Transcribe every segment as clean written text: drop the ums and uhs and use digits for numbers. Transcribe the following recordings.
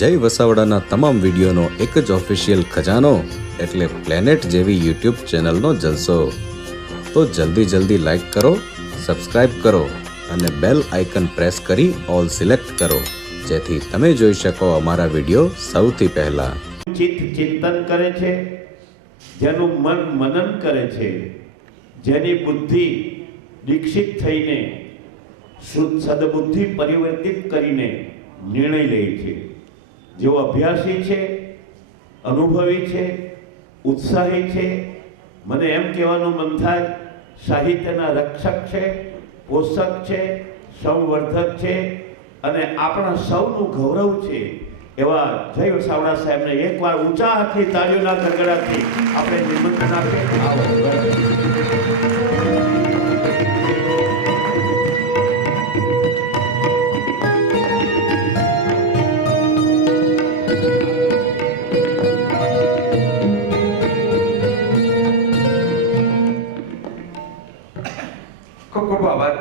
જય વસાવડાના તમામ વિડીયોનો એક જ ઓફિશિયલ ખજાનો એટલે પ્લેનેટ જેવી યુટ્યુબ ચેનલનો જલસો. તો જલ્દી લાઈક કરો, સબસ્ક્રાઇબ કરો અને બેલ આઇકન પ્રેસ કરી ઓલ સિલેક્ટ કરો, જેથી તમે જોઈ શકો અમારા વિડીયો સૌથી પહેલા. ચિત્ત ચિંતન કરે છે, જેનું મન મનન કરે છે, જેની બુદ્ધિ દીક્ષિત થઈને સદબુદ્ધિ પરિવર્તિત કરીને નિર્ણય લે છે, જેઓ અભ્યાસી છે, અનુભવી છે, ઉત્સાહી છે, મને એમ કહેવાનું મન થાય સાહિત્યના રક્ષક છે, પોષક છે, સંવર્ધક છે અને આપણા સૌનું ગૌરવ છે એવા જય વસાવડા સાહેબને એકવાર ઊંચા હાથથી તાળીઓના ગડગડાટથી આપણે નિમંત્રણ આપીએ. ખૂબ ખૂબ આભાર.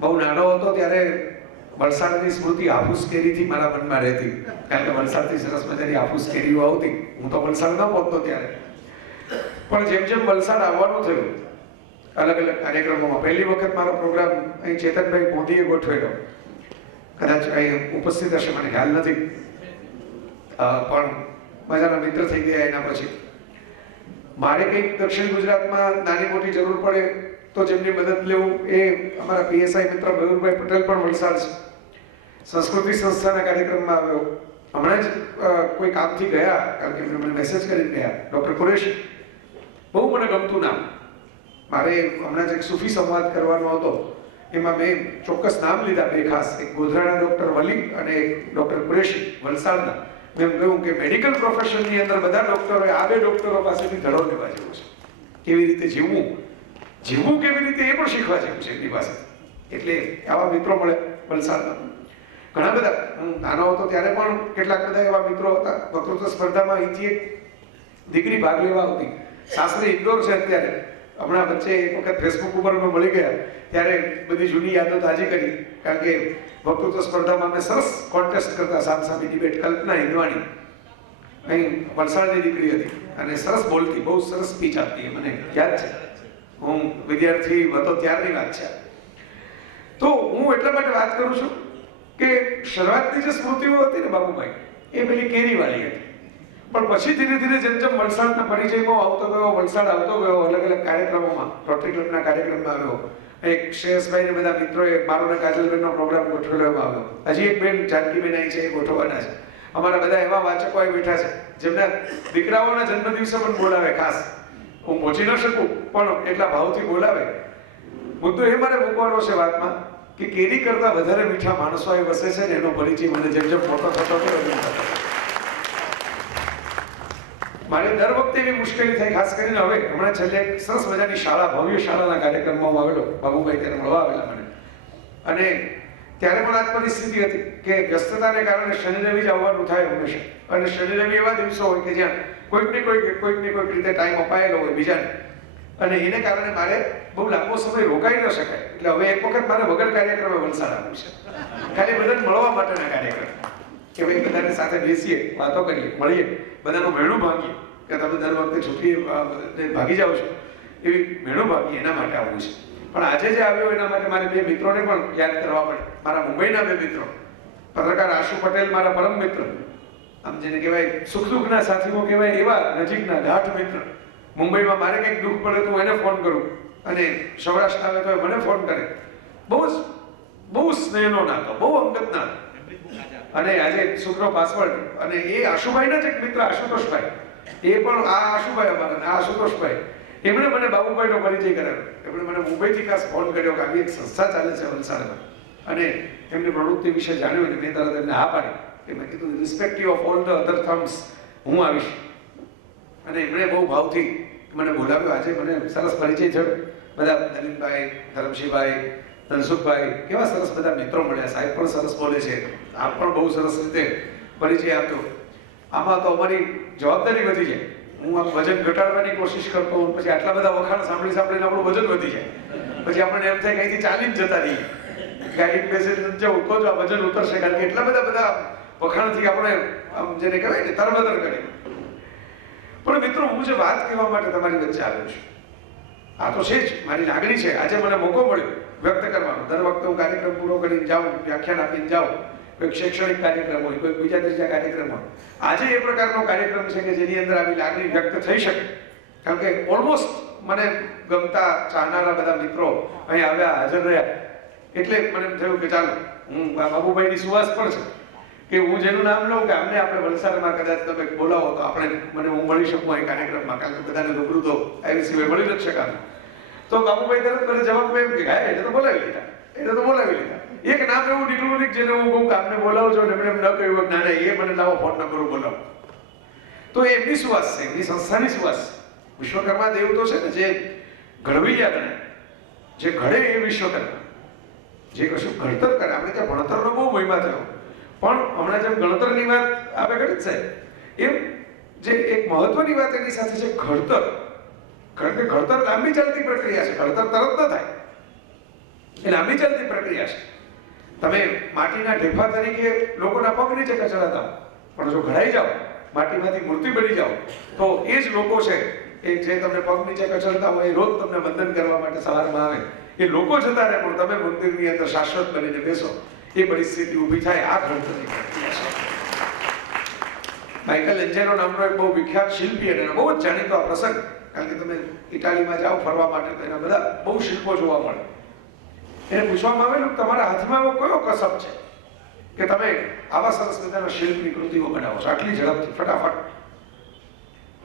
બહુ નાનો હતો ત્યારે વલસાડની સ્મૃતિ હાફૂસ કેરીથી મારા મનમાં રહેતી, કારણ કે વલસાડથી સરસ મજાની હાફૂસ કેરીઓ આવતી. હું તો વલસાડ ન પહોંચતો ત્યારે, પણ જેમ જેમ વલસાડ આવવાનું થયું અલગ અલગ કાર્યક્રમોમાં, પહેલી વખત મારો પ્રોગ્રામ અહીં ચેતનભાઈ મોદીએ ગોઠવેલો, કદાચ અહીં ઉપસ્થિત હશે મને ખ્યાલ નથી, પણ મજાના મિત્ર થઈ ગયા. એના પછી મારે કંઈક દક્ષિણ ગુજરાતમાં નાની મોટી જરૂર પડે તો જેમની મદદ લેવું, એ અમારા પીએસઆઈ મિત્ર મયુરભાઈ પટેલ પણ વલસાડ છે. સંસ્કૃતિ સંસ્થાના કાર્યક્રમમાં આવ્યો. હમણાં જ કોઈ કામથી ગયા, કારણ કે મને મેસેજ કરીને ગયા, ડૉક્ટર કુરેશી. બહુ મને ગમતું નામ. મારે હમણાં જ એક સૂફી સંવાદ કરવાનો હતો, એમાં મેં ચોક્કસ નામ લીધા બે ખાસ, એક ગોધરાના ડૉક્ટર વલી અને એક ડૉક્ટર કુરેશી વલસાડના. મેં કહ્યું કે મેડિકલ પ્રોફેશનની અંદર બધા ડૉક્ટરોએ આ બે ડૉક્ટરો પાસેથી ધડો લેવા જેવો છે. કેવી રીતે જીવવું કેવી રીતે એ પણ શીખવા જેવું છે એની પાસે. એટલે આવા મિત્રો મળે વલસાડના ઘણા બધા. હું નાનો હતો ત્યારે પણ કેટલાક બધા એવા મિત્રો હતા. વક્તૃત્વ સ્પર્ધામાં અહીંથી એક દીકરી ભાગ લેવા આવતી. સાસરી ઇન્દોર છે અત્યારે. હમણાં વચ્ચે એક વખત ફેસબુક ઉપર અમે મળી ગયા ત્યારે બધી જૂની યાદો તાજી કરી, કારણ કે વક્તૃત્વ સ્પર્ધામાં અમે સરસ કોન્ટેસ્ટ કરતા, સામસામી ડિબેટ. કલ્પના હિંદવાણી અહીં વલસાડની દીકરી હતી અને સરસ બોલતી, બહુ સરસ સ્પીચ આપતી. મને યાદ છે, હું વિદ્યાર્થી હતો ત્યારની વાત છે. તો હું એટલા માટે વાત કરું છું કે શરૂઆતની જે સ્મૃતિઓ હતી ને બાબુભાઈ, એ પેલી કેરીવાળી હતી. પણ પછી ધીરે ધીરે જેમ જેમ વલસાડના પરિચયમાં આવતો ગયો, વલસાડ આવતો ગયો, અલગ અલગ કાર્યક્રમોમાં, રોટરી ક્લબના કાર્યક્રમમાં આવ્યો, એક શ્રેયસભાઈ ને બધા મિત્રોએ મારો ને કાજલબેનનો પ્રોગ્રામ ગોઠવેલો આવ્યો. હજી એક બેન જાનકીબેન આવી છે, એ ગોઠવવાના છે. અમારા બધા એવા વાચકો અહીં બેઠા છે જેમના દીકરાઓના જન્મદિવસે પણ બોલાવે ખાસ. હું પહોંચી ન શકું પણ એટલા ભાવથી બોલાવે. મુદ્દો એ મારે મૂકવાનો છે વાતમાં કે કેરી કરતા વધારે મીઠા માણસો એ વસે છે ને એનો પરિચય મને જેમ જેમ મોટો થતો ગયો. મારે દર વખતે એવી મુશ્કેલી થાય, ખાસ કરીને હવે હમણાં છેલ્લે સરસ મજાની શાળા, ભવ્ય શાળાના કાર્યક્રમમાં આવેલો. બાબુભાઈ ત્યારે મળવા આવેલા મને, અને ત્યારે પણ આ પરિસ્થિતિ હતી કે વ્યસ્તતાને કારણે શનિ રવિ જ આવવાનું થાય હંમેશા. અને શનિ રવિ એવા દિવસો હોય કે જ્યાં કોઈક ને કોઈક રીતે ટાઈમ અપાયેલો હોય બીજાને, અને એને કારણે મારે બહુ લાંબો સમય રોકાઈ ન શકાય. એટલે હવે એક વખત મારે વગર કાર્યક્રમે વલસાડ આવવું છે, ખાલી બધાને મળવા માટેના કાર્યક્રમ, કે ભાઈ બધાની સાથે બેસીએ, વાતો કરીએ, મળીએ, બધાનું મેળું ભાંગીએ. કે તમે દર વખતે છૂટી ભાગી જાઓ છો એવી મેળું ભાગીએ, એના માટે આવવું છે. પણ આજે જે આવ્યો એના માટે મારે બે મિત્રોને પણ યાદ કરવા પડે. મારા મુંબઈના બે મિત્રો, પત્રકાર આશુ પટેલ, મારા પરમ મિત્ર, આમ જેને કહેવાય સુખ દુઃખના સાથીઓ કહેવાય એવા નજીકના ગાઢ મિત્ર. મુંબઈમાં મારે કંઈક દુઃખ પડે તો એને ફોન કરું, અને સૌરાષ્ટ્ર આવે તો મને ફોન કરે. બહુ સ્નેહનો નાતો, બહુ અંગત નાતો. અને આજે સુખનો પાસવર્ડ, અને એ આશુભાઈના જ એક મિત્ર આશુતોષભાઈ, એ પણ આ આશુભાઈ અમારા, આ આશુતોષભાઈ, એમણે મને બાબુભાઈનો પરિચય કરાવ્યો. એમણે મને મુંબઈથી ખાસ ફોન કર્યો કે આવી એક સંસ્થા ચાલે છે વલસાડમાં, અને એમની પ્રવૃત્તિ વિશે જાણ્યું. અને મેં તરત એમને હા પાડી કે મેં કીધું respective of all the other Thums હું આવીશ. અને એમણે બહુ ભાવથી મને બોલાવ્યો. આજે મને સરસ પરિચય થયો. બધા નલિનભાઈ, ધરમશીભાઈ, ધનસુખભાઈ, કેવા સરસ બધા મિત્રો મળ્યા. સાહેબ પણ સરસ બોલે છે, આપ પણ બહુ સરસ રીતે પરિચય આપ્યો. આમાં તો અમારી જવાબદારી વધી જાય. હું આમ વજન ઘટાડવાની કોશિશ કરતો હોઉં, પછી આટલા બધા વખાણ સાંભળીને આપણું વજન વધી જાય. પછી આપણને એમ થાય કે અહીંથી ચાલીને જતા રહીએ. ગાડી બેસીને જવું તો જ આ વજન ઉતરશે, કારણ કે એટલા બધા વખાણથી આપણે આમ જેને કહેવાય ને તરબતર કરી. પણ મિત્રો, હું જે વાત કહેવા માટે તમારી વચ્ચે આવ્યો છું, આ તો છે જ મારી લાગણી છે. આજે મને મોકો મળ્યો વ્યક્ત કરવાનો. દર વખતે હું કાર્યક્રમ પૂરો કરીને જાઉં, વ્યાખ્યાન આપીને જાઉં, કોઈક શૈક્ષણિક કાર્યક્રમ હોય, કોઈક બીજા ત્રીજા કાર્યક્રમ હોય. આજે એ પ્રકારનો કાર્યક્રમ છે કે જેની અંદર આવી લાગણી વ્યક્ત થઈ શકે. કારણ કે ઓલમોસ્ટ મને ગમતા ચાહનારા બધા મિત્રો અહીં આવ્યા, હાજર રહ્યા. એટલે મને એમ થયું કે ચાલો, હું બાબુભાઈની સુવાસ પણ છે કે હું જેનું નામ લઉં કે અમને આપણે વલસાડમાં કદાચ તમે બોલાવો તો મને હું મળી શકું અહીં કાર્યક્રમમાં, કારણ કે બધાને રૂબરૂ તો આવી સિવાય મળી નથી શકાતું. તો બાબુભાઈ તરત મને જવાબ એમ કે હા, એટલે તો બોલાવી લીધા. એક નામ એવું નીકળું નહીં જેને હું કહું કે આપને બોલાવજો ને એમણે એમ ન કહ્યું ના ના, એ મને લાવો ફોન નંબર બોલાવો. તો એ એમની સુવાસ છે, એમની સંસ્થાની સુવાસ. વિશ્વકર્મા દેવ તો છે ને જે ઘડવૈયા ગણે, જે ઘડે એ વિશ્વકર્મા, જે કશું ઘડતર કરે. આપણે ત્યાં ભણતરનો બહુ મહિમા થયો, પણ હમણાં જેમ ગણતરની વાત આપણે કરી જ છે, એમ જે એક મહત્વની વાત એની સાથે છે ઘડતર. કારણ કે ઘડતર લાંબી ચાલતી પ્રક્રિયા છે, ઘડતર તરત ન થાય, એ લાંબી ચાલતી પ્રક્રિયા છે. તમે માટીના ઢેફા તરીકે લોકોના પગ નીચે કચડાતા, પણ જો ઘડાઈ જાઓ, માટીમાંથી મૂર્તિ બની જાઓ, તો એ જ લોકો છે એ જે તમને પગ નીચે કચડતા હોય, એ રોજ તમને વંદન કરવા માટે સવારમાં આવે. એ લોકો જતા રહે પણ તમે મંદિરની અંદર શાશ્વત બનીને બેસો, એ પરિસ્થિતિ ઊભી થાય. આ ઘડતરની પ્રક્રિયા છે. માઇકલ એન્જેલો નામનો એક બહુ વિખ્યાત શિલ્પી, અને બહુ જ જાણીતો આ પ્રસંગ, કારણ કે તમે ઇટાલીમાં જાઓ ફરવા માટે તો એના બધા બહુ શિલ્પો જોવા મળે. એને પૂછવામાં આવેલું તમારા હાથમાં એવો કયો કસબ છે કે તમે આવા સરસ મજાના શિલ્પની કૃતિઓ બનાવો છો આટલી ઝડપથી, ફટાફટ?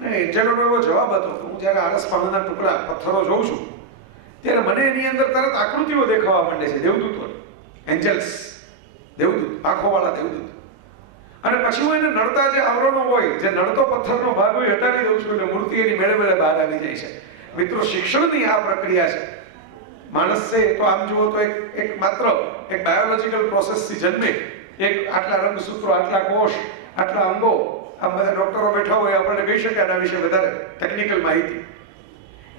અને એન્જેલોનો એવો જવાબ હતો કે હું જ્યારે આરસ પાણીના ટુકડા, પથ્થરો જોઉં છું ત્યારે મને એની અંદર તરત આકૃતિઓ દેખાવા માંડે છે, દેવદૂતો, એન્જલ્સ, દેવદૂત, આંખોવાળા દેવદૂત. અને પછી હું એને નડતા જે આવરણો હોય, જે નડતો પથ્થરનો ભાગ હોય, હટાવી દઉં છું એટલે મૂર્તિ એની મેળે મેળે બહાર આવી જાય છે. મિત્રો, શિક્ષણની આ પ્રક્રિયા છે. માણસ છે તો આમ જુઓ તો એક માત્ર એક બાયોલોજીકલ પ્રોસેસથી જન્મે. એક આટલા રંગસૂત્રો, આટલા કોષ, આટલા અંગો, આ બધા ડોક્ટરો બેઠા હોય આપણને કહી શકે આના વિશે વધારે ટેકનિકલ માહિતી.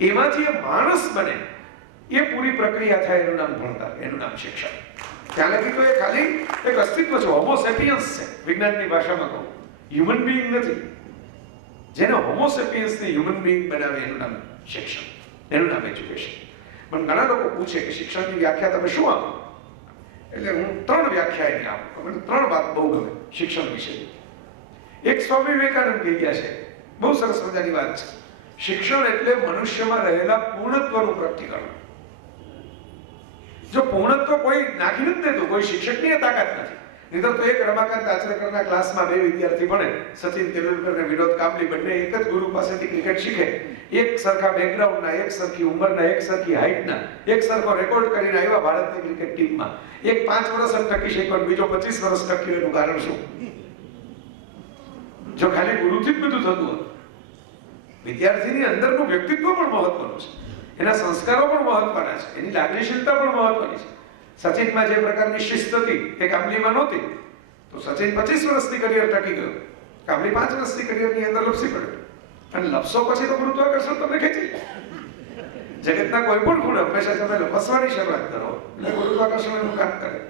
એમાંથી એ માણસ બને, એ પૂરી પ્રક્રિયા થાય, એનું નામ ભણતર, એનું નામ શિક્ષણ. ત્યાં લગી તો એ ખાલી એક અસ્તિત્વ છે, હોમો સેપિયન્સ છે વિજ્ઞાનની ભાષામાં કહું, હ્યુમન બિંગ નથી. જેને હોમો સેપિયન્સને હ્યુમન બિંગ બનાવે એનું નામ શિક્ષણ, એનું નામ એજ્યુકેશન. પણ ઘણા લોકો પૂછે કે શિક્ષણની વ્યાખ્યા તમે શું આપો? એટલે હું 3 વ્યાખ્યા એની આપું. મને 3 વાત બહુ ગમે શિક્ષણ વિશે. એક સ્વામી વિવેકાનંદ કહી ગયા છે, બહુ સરસ મજાની વાત છે. શિક્ષણ એટલે મનુષ્યમાં રહેલા પૂર્ણત્વનું પ્રગટીકરણ. જો પૂર્ણત્વ કોઈ નાખી નથી દેતું, કોઈ શિક્ષકની તાકાત નથી. નહીં તો એક રમાકાંત આચરેકરના ક્લાસમાં 2 વિદ્યાર્થી ભણે, સચિન તેંડુલકર અને વિનોદ કાંબલી, બંને એક જ ગુરુ પાસેથી ક્રિકેટ શીખે. એક સરખા બેકગ્રાઉન્ડના, એક સરખી ઉંમરના, એક સરખી હાઈટના, એક સરખો રેકોર્ડ કરીને આવ્યા ભારતની ક્રિકેટ ટીમમાં. એક 5 વર્ષ જ ટકી શક્યો, બીજો 25 વર્ષ ટક્યો. એનું કારણ શું? જો ખાલી ગુરુથી જ બધું થતું હતું. વિદ્યાર્થીની અંદરનું વ્યક્તિત્વ પણ મહત્વનું છે, એના સંસ્કારો પણ મહત્વના છે, એની લાગણીશીલતા પણ મહત્વની છે. સચિનમાં જે પ્રકારની શિસ્ત હતી એ કામલીમાં નહોતી, તો સચિન 25 વર્ષની કરિયર ટકી ગયો, કામલી 5 વર્ષની કરિયરની અંદર લપસી પડ્યો. અને લપસો પછી તો ગુરુત્વાકર્ષણ તમને ખેંચી લે. જગતના કોઈ પણ ખૂણે હંમેશા તમે લપસવાની શરૂઆત કરો એટલે ગુરુત્વાકર્ષણ એનું કામ કરે.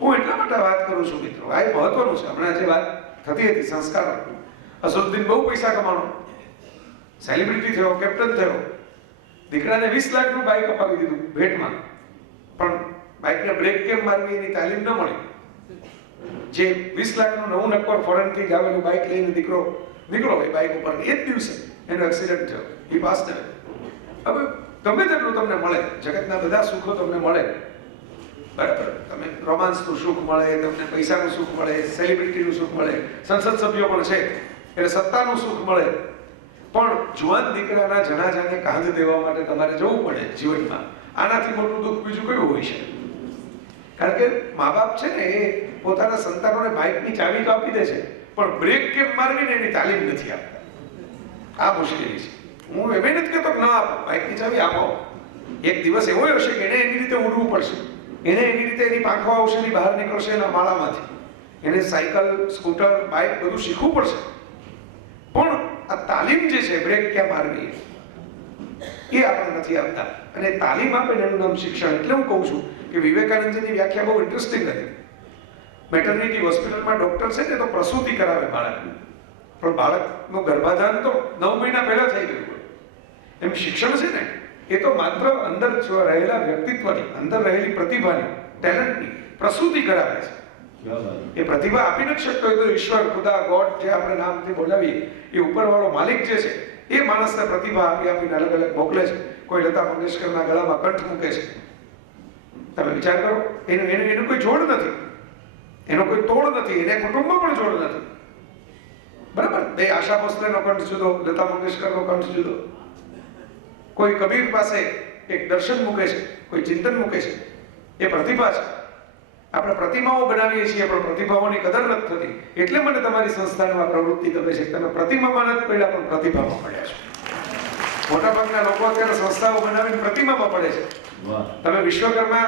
હું એટલા માટે વાત કરું છું મિત્રો, આ મહત્વનું છે. હમણાં જે વાત થતી હતી સંસ્કાર, અસદુદ્દીન બહુ પૈસા કમાણો, સેલિબ્રિટી થયો, કેપ્ટન થયો, દીકરાને 20 લાખનું બાઇક અપાવી દીધું ભેટમાં, પણ બાઇકને બ્રેક કેમ મારવી એની તાલીમ ન મળી. જે 20 લાખનું નવું નક્કોર ફોરેનથી જ આવેલું બાઇક લઈને દીકરો નીકળો એ બાઇક ઉપર, એ જ દિવસે એનો એક્સિડન્ટ થયો, એ પાસ થયો. હવે ગમે તેટલું તમને મળે, જગતના બધા સુખો તમને મળે, બરાબર, તમે રોમાન્સનું સુખ મળે, તમને પૈસાનું સુખ મળે, સેલિબ્રિટીનું સુખ મળે, સંસદ સભ્યો પણ છે એટલે સત્તાનું સુખ મળે, પણ જુવાન દીકરાના જનાજાને કાંધ દેવા માટે તમારે જવું પડે જીવનમાં. આનાથી મોટું દુઃખ બીજું કયું હોય છે? કારણ કે મા બાપ છે ને એ પોતાના સંતાનોને બાઇકની ચાવી તો આપી દે છે, પણ બ્રેક કેમ મારવી ને એની તાલીમ નથી આપતા. આ મુશ્કેલી છે. હું એમ નથી કહેતો કે ના આપો, બાઇકની ચાવી આપો. એક દિવસ એવો હશે કે એને એની રીતે ઉડવું પડશે, એને એની રીતે એની પાંખો આવશે, એની બહાર નીકળશે એના માળામાંથી, એને સાયકલ, સ્કૂટર, બાઇક બધું શીખવું પડશે. પણ આ તાલીમ જે છે, બ્રેક ક્યાં મારવી, એ આપણે નથી આપતા. અને તાલીમ આપે એનું નામ શિક્ષણ. એટલે હું કહું છું કે વિવેકાનંદજીની વ્યાખ્યા બહુ ઇન્ટરેસ્ટિંગ હતી. મેટર્નિટી હોસ્પિટલમાં ડોક્ટર છે ને તો પ્રસૂતિ કરાવે બાળકની, પણ બાળકનું ગર્ભાધાન તો 9 મહિના પહેલા થઈ ગયું હોય. એમ શિક્ષણ છે ને એ તો માત્ર અંદર રહેલા વ્યક્તિત્વની, અંદર રહેલી પ્રતિભાની, ટેલેન્ટની પ્રસૂતિ કરાવે છે. એ પ્રતિભા આપી નથી શકતો એ તો ઈશ્વર, ખુદા, ગોડ જે આપણે નામથી બોલાવીએ એ ઉપરવાળો માલિક જે છે એ માણસને પ્રતિભા આપીને અલગ અલગ મોકલે છે. કોઈ લતા મંગેશકરના ગળામાં કંઠ મૂકે છે. તમે વિચાર કરો, એનું કોઈ જોડ નથી, એનો કોઈ તોડ નથી, એને કુટુંબમાં પણ જોડ નથી. બરાબર, બે આશા ભોસલેનો કંઠ જુદો, લતા મંગેશકરનો કંઠ જુદો. કોઈ કબીર પાસે એક દર્શન મૂકે છે, કોઈ ચિંતન મૂકે છે. એ પ્રતિભા છે. આપણે પ્રતિમાઓ બનાવીએ છીએ પણ પ્રતિભાઓની કદર નથી થતી. એટલે મને તમારી સંસ્થામાં પ્રવૃત્તિ ગમે છે. તમે પ્રતિમામાં નથી પડ્યા પણ પ્રતિભામાં પડ્યા છો. મોટાભાગના લોકો અત્યારે સંસ્થાઓ બનાવીને પ્રતિમામાં પડે છે. તમે વિશ્વકર્મા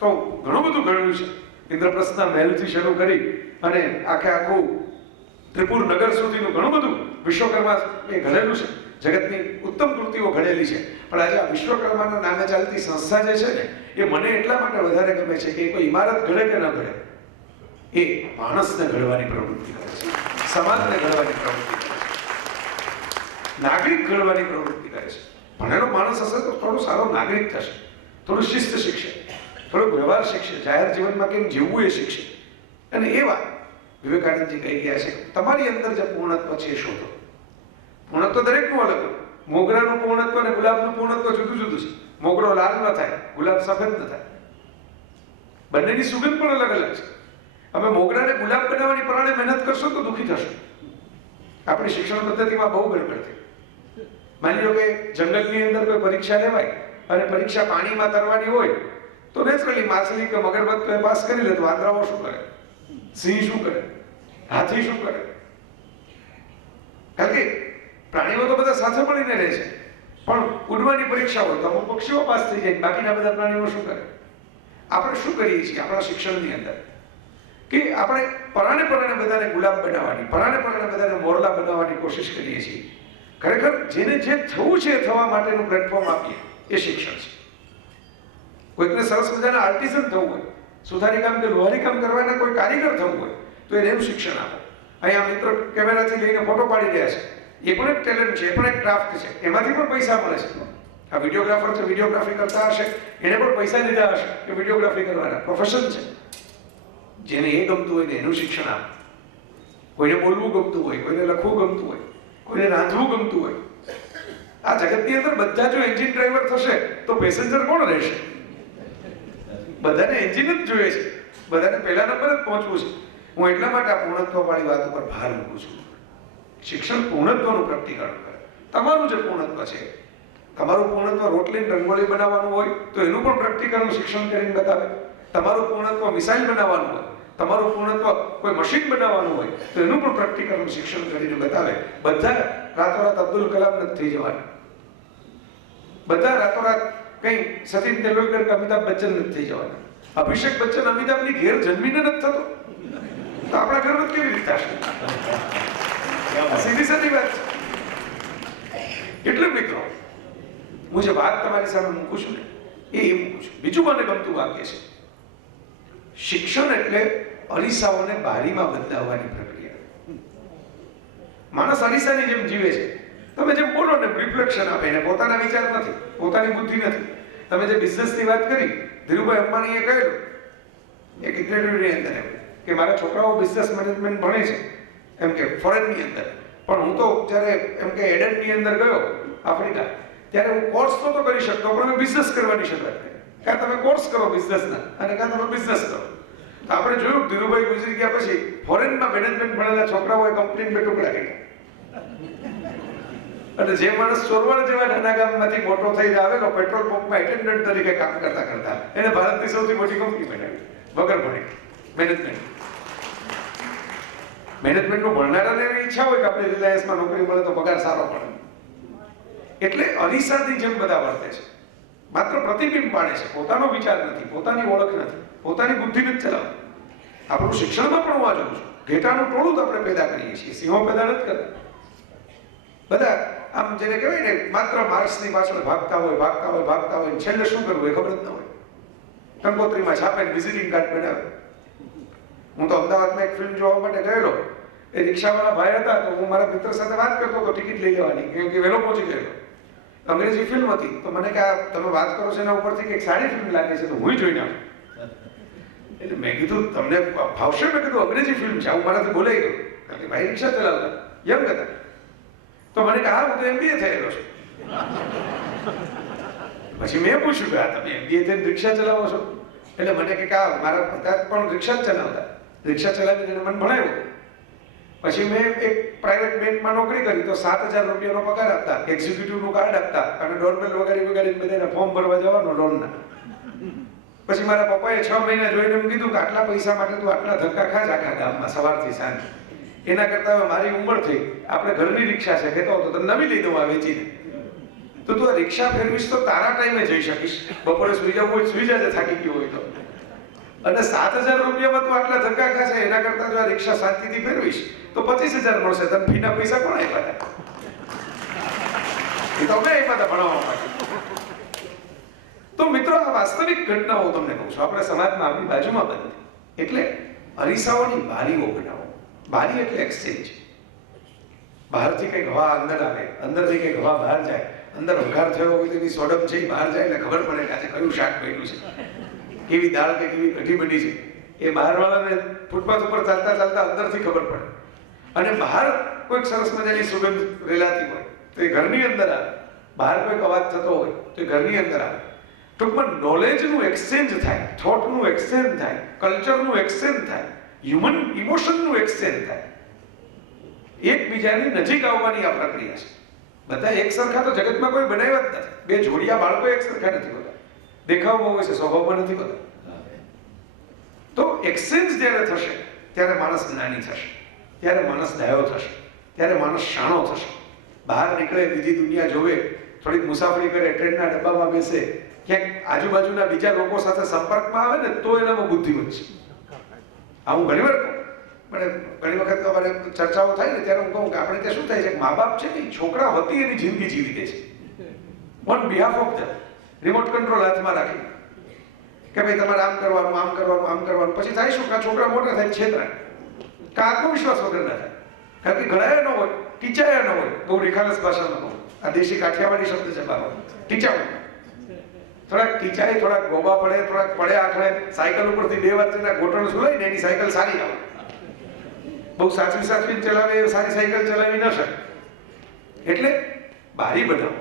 તો ઘણું બધું ઘડ્યું છે. ઇન્દ્રપ્રસ્થના મહેલથી શરૂ કરી અને આખું ત્રિપુર નગર સુધીનું ઘણું બધું વિશ્વકર્મા એ ઘડેલું છે. જગતની ઉત્તમ કૃતિઓ ઘડેલી છે. પણ આજે આ વિશ્વકર્માના નામે ચાલતી સંસ્થા જે છે ને એ મને એટલા માટે વધારે ગમે છે કે કોઈ ઇમારત ઘડે કે ન ઘડે, એ માણસને ઘડવાની પ્રવૃત્તિ કરે છે, સમાજને ઘડવાની પ્રવૃત્તિ કરે છે, નાગરિક ઘડવાની પ્રવૃત્તિ કરે છે. ભણેલો માણસ હશે તો થોડો સારો નાગરિક થશે, થોડું શિસ્ત શીખશે, થોડો વ્યવહાર શીખશે, જાહેર જીવનમાં કેમ જીવવું એ શીખશે. અને એ વાત વિવેકાનંદજી કહી ગયા છે, તમારી અંદર જે પૂર્ણત્વ છે એ શોધો. પૂર્ણત્વ દરેકનું અલગ હોય. મોગરાનું પૂર્ણત્વ અને ગુલાબનું પૂર્ણત્વ જુદું જુદું છે. મોગરો લાલ ન થાય, ગુલાબ સફેદ ન થાય. બંનેની સુગંધ પણ અલગ અલગ છે. અમે મોગરાને ગુલાબ બનાવવાની પરાણે મહેનત કરશો તો દુઃખી થશો. આપણી શિક્ષણ પદ્ધતિમાં બહુ ગડબડ છે. માની લો કે જંગલની અંદર કોઈ પરીક્ષા લેવાય અને પરીક્ષા પાણીમાં તરવાની હોય તો નેચરલી માછલી કે મગરમચ્છ તો એ પાસ કરી લે. તો વાંદરાઓ શું કરે, સિંહ શું કરે, હાથી શું કરે? કારણ કે પ્રાણીઓ તો બધા સાથે મળીને રહે છે, પણ ઉડવાની પરીક્ષા હોય તો અમુક પક્ષીઓ પાસ થઈ જાય, બાકીના બધા પ્રાણીઓ શું કરે? આપણે શું કરીએ છીએ આપણા શિક્ષણની અંદર કે આપણે પરાણે બધાને ગુલાબ બનાવવાની, પરાણે બધાને મોરલા બનાવવાની કોશિશ કરીએ છીએ. ખરેખર જેને જે થવું છે એ થવા માટેનું પ્લેટફોર્મ આપીએ એ શિક્ષણ છે. કોઈકને સરસ મજાના આર્ટિઝન થવું હોય, સુથારી કામ કે લોહારી કામ કરવાના કોઈ કારીગર થવું હોય તો એને એનું શિક્ષણ આપો. અહીંયા મિત્ર કેમેરાથી લઈને ફોટો પાડી રહ્યા છે, એ પણ એક ટેલેન્ટ છે, એ પણ એક ક્રાફ્ટ છે, એમાંથી પણ પૈસા મળે છે. આ વિડીયોગ્રાફર છે, વિડીયોગ્રાફી કરતા હશે, એને પણ પૈસા લીધા હશે કે વિડીયોગ્રાફી કરવાના, પ્રોફેશન છે. જેને એ ગમતું હોય ને એનું શિક્ષણ આપો. કોઈને બોલવું ગમતું હોય, કોઈને લખવું ગમતું હોય, કોઈને રાંધવું ગમતું હોય. આ જગતની અંદર બધા જો એન્જિન ડ્રાઈવર થશે તો પેસેન્જર કોણ રહેશે? બધાને એન્જિન જ જોઈએ છે, બધાને પહેલા નંબર જ પહોંચવું છે. હું એટલા માટે આ પૂર્ણત્વ વાળી વાત ઉપર ભાર મૂકું છું. શિક્ષણ પૂર્ણત્વનું પ્રકટીકરણ કરે. તમારું જે પૂર્ણત્વ છે, તમારું પૂર્ણત્વ રોટલી રંગોળી બનાવવાનું હોય તો એનું પણ પ્રકટીકરણ શિક્ષણ કરીને બતાવે. તમારું પૂર્ણત્વ મિસાઇલ બનાવવાનું હોય, તમારું પૂર્ણત્વ કોઈ મશીન બનાવવાનું હોય તો એનું પણ પ્રકટીકરણ શિક્ષણ કરીને બતાવે. બધા રાતોરાત અબ્દુલ કલામ નથી થઈ જવાના, બધા રાતોરાત કઈ સચિન તેંડુલકર કે અમિતાભ બચ્ચન નથી થઈ જવાના. અભિષેક બચ્ચન અમિતાભની ઘેર જન્મીને નથી થતો તો આપણા ઘરમાં કેવી રીતે થશે? સીધી સાદી વાત છે. એટલે મિત્રો હું જે વાત તમારી સામે મૂકું છું ને એ મૂકું છું. બીજું મને ગમતું વાક્ય છે, શિક્ષણ એટલે અરીસાઓને બારીમાં બદલાવવાની પ્રક્રિયા. માણસ અરીસાની જેમ જીવે છે. તમે જેમ બોલો ને રિફ્લેક્શન આપે, એને પોતાના વિચાર નથી, પોતાની બુદ્ધિ નથી. તમે જે બિઝનેસની વાત કરી, ધીરુભાઈ અંબાણીએ કહેલું એક ઇન્ટરવ્યુની અંદર એમ કે મારા છોકરાઓ બિઝનેસ મેનેજમેન્ટ ભણે છે એમ કે ફોરેનની અંદર, પણ હું તો જ્યારે એમ કે એડેનની અંદર ગયો આફ્રિકા, ત્યારે હું કોર્સ નહોતો કરી શકતો, પણ મેં બિઝનેસ કરવાની શરૂઆત કરી. કાં તમે કોર્સ કરો બિઝનેસના અને કાં તમે બિઝનેસ કરો. તો આપણે જોયું ધીરુભાઈ ગુજરી ગયા પછી ફોરેનમાં મેનેજમેન્ટ ભણેલા છોકરાઓએ કંપની બે ટુકડા કર્યા. અને જે માણસ ચોરવાડ જેવા નાના ગામમાંથી મોટો થઈને આવેલો પેટ્રોલ પંપમાં એટેન્ડન્ટ તરીકે કામ કરતા કરતા એને ભારતની સૌથી મોટી કંપની બનાવી વગર ભણે. મેનેજમેન્ટનું ભણનારાને એવી ઈચ્છા હોય કે આપણે રિલાયન્સમાં નોકરી મળે તો પગાર સારો પડે. એટલે અરીસાની જેમ બધા વર્તે છે, માત્ર પ્રતિબિંબ પાડે છે, પોતાનો વિચાર નથી, પોતાની ઓળખ નથી, પોતાની બુદ્ધિ નથી ચલાવતી. આપણું શિક્ષણમાં પણ હું આ જોઉં છું, ઘેટાનું ટોળું તો આપણે પેદા કરીએ છીએ, સિંહો પેદા નથી કરતા. બધા આમ જેને કહેવાય ને માત્ર માર્ક્સની પાછળ ભાગતા હોય, છેલ્લે શું કરવું એ ખબર જ ન હોય. કંકોત્રીમાં છાપે ને વિઝિટિંગ કાર્ડ બનાવે. હું તો અમદાવાદમાં એક ફિલ્મ જોવા માટે ગયેલો. એ રિક્ષાવાળા ભાઈ હતા, તો હું મારા મિત્ર સાથે વાત કરતો હતો ટિકિટ લઈ લેવાની, કેમ કે વહેલો પહોંચી ગયેલો. અંગ્રેજી ફિલ્મ હતી, તો મને કે આ તમે વાત કરો છો એના ઉપરથી કે એક સારી ફિલ્મ લાગે છે, તો હું જોઈને આવું. એટલે મેં કીધું તમને ભાવશે? મેં કીધું અંગ્રેજી ફિલ્મ છે. આવું મારાથી બોલાઈ ગયું, કારણ કે ભાઈ રિક્ષા ચલાવતા યંગ હતા. તો મને કહે હા, હું તો MBA થયેલો છું. પછી મેં પૂછ્યું કે આ તમે MBA થઈને રિક્ષા ચલાવો છો? એટલે મને કે આ મારા પિતા પણ રિક્ષા જ ચલાવતા, રિક્ષા ચલાવીને મને ભણાવ્યો. પછી મેં એક પ્રાઇવેટ બેંકમાં નોકરી કરી, તો 7,000 રૂપિયાનો પગાર આપતા, એક્ઝિક્યુટિવનું કાર્ડ આપતા, અને ડોરબેલ વગાડી બધાને ફોર્મ ભરવા જવાનો લોનના. પછી મારા પપ્પાએ 6 મહિના જોઈને એમ કીધું કે આટલા પૈસા માટે તું આટલા ધક્કા ખાસ આખા ગામમાં સવારથી સાંજ. એના કરતા હવે મારી ઉંમર થઈ, આપણે ઘરની રિક્ષા છે, કહેતો હતો તો નવી લઈ દઉં આ વેચીને. તો તું આ રિક્ષા ફેરવીશ તો તારા ટાઈમે જઈ શકીશ, બપોરે સુઈ જવું હોય સુઈ જજે, થાકી ગયો હોય તો. અને 7,000 રૂપિયામાં તું આટલા ધક્કા ખાશે, એના કરતા જો આ રિક્ષા શાંતિથી ફેરવીશ તો 25,000 મળશે. તને ફીના પૈસા કોણ આપ્યા હતા? એ તો અમે આપ્યા હતા ભણાવવા માટે. તો મિત્રો, આ વાસ્તવિક ઘટનાઓ તમને કહું છું, આપણે સમાજમાં આપણી બાજુમાં બની. એટલે અરીસાઓની બારીઓ બનાવો. બારી એટલે એક્સચેન્જ. બહારથી કંઈક હવા અંદર આવે, અંદરથી કંઈક હવા બહાર જાય. અંદર વઘાર થયો હોય તો એની સોડમ છે, બહાર જાય એટલે ખબર પડે કે આજે કયું શાક બન્યું છે, કેવી દાળ કે કેવી કઢી બની છે. એ બહારવાળાને ફૂટપાથ ઉપર ચાલતા ચાલતા અંદરથી ખબર પડે. અને બહાર કોઈક સરસ મજાની સુગંધ રેલાતી હોય તો એ ઘરની અંદર આવે. બહાર કોઈક અવાજ થતો હોય તો એ ઘરની અંદર આવે. ટૂંકમાં નોલેજનું એક્સચેન્જ થાય, થોટનું એક્સચેન્જ થાય, કલ્ચરનું એક્સચેન્જ થાય, હ્યુમન ઇમોશનનું એક્સચેન્જ થાય. એકબીજાની નજીક આવવાની આ પ્રક્રિયા છે. બધા એક સરખા તો જગતમાં કોઈ બનાવ્યા જ નથી. બે જોડિયા બાળકો એક સરખા નથી હોતા, દેખાવમાં હોય છે, સ્વભાવમાં નથી હોતા. તો એક્સચેન્જ જ્યારે થશે ત્યારે માણસ જ્ઞાની થશે, ત્યારે માણસ ડાયો થશે, ત્યારે માણસ શાણો થશે. બહાર નીકળે, બીજી દુનિયા જોવે, થોડીક મુસાફરી કરે, ટ્રેનના ડબ્બામાં બેસે, ક્યાંક આજુબાજુના બીજા લોકો સાથે સંપર્કમાં આવે ને તો એનામાં બુદ્ધિ વધશે. આ હું ઘણી વાર કહું, મને ઘણી વખત અમારે ચર્ચાઓ થાય ને ત્યારે હું કહું કે આપણે ત્યાં શું થાય છે, મા બાપ છે ને છોકરા વતી એની જિંદગી જીવી દે છે, on behalf of them. Remote control હાથમાં રાખી કે ભાઈ તમારે આમ કરવાનું, આમ કરવાનું, આમ કરવાનું. પછી થાય શું, કે છોકરા મોટા થાય છેતરાય, કે આત્મવિશ્વાસ વગર ના થાય, કારણ કે ઘડાયા ન હોય, ટીચાયા ન હોય. બહુ રિખાલસ ભાષામાં કહું, આ દેશી કાઠિયાવાડી શબ્દ છે બાબા, ટીચાવું. થોડાક ટીચાય, થોડાક ગોબા પડે, થોડાક પડે આખડે. સાયકલ ઉપરથી 2 વાર તેના ગોટણ સુલાઈને એની સાયકલ સારી આવે. બહુ સાચવીને ચલાવે એ સારી સાયકલ ચલાવી ન શકે. એટલે બારી બનાવો,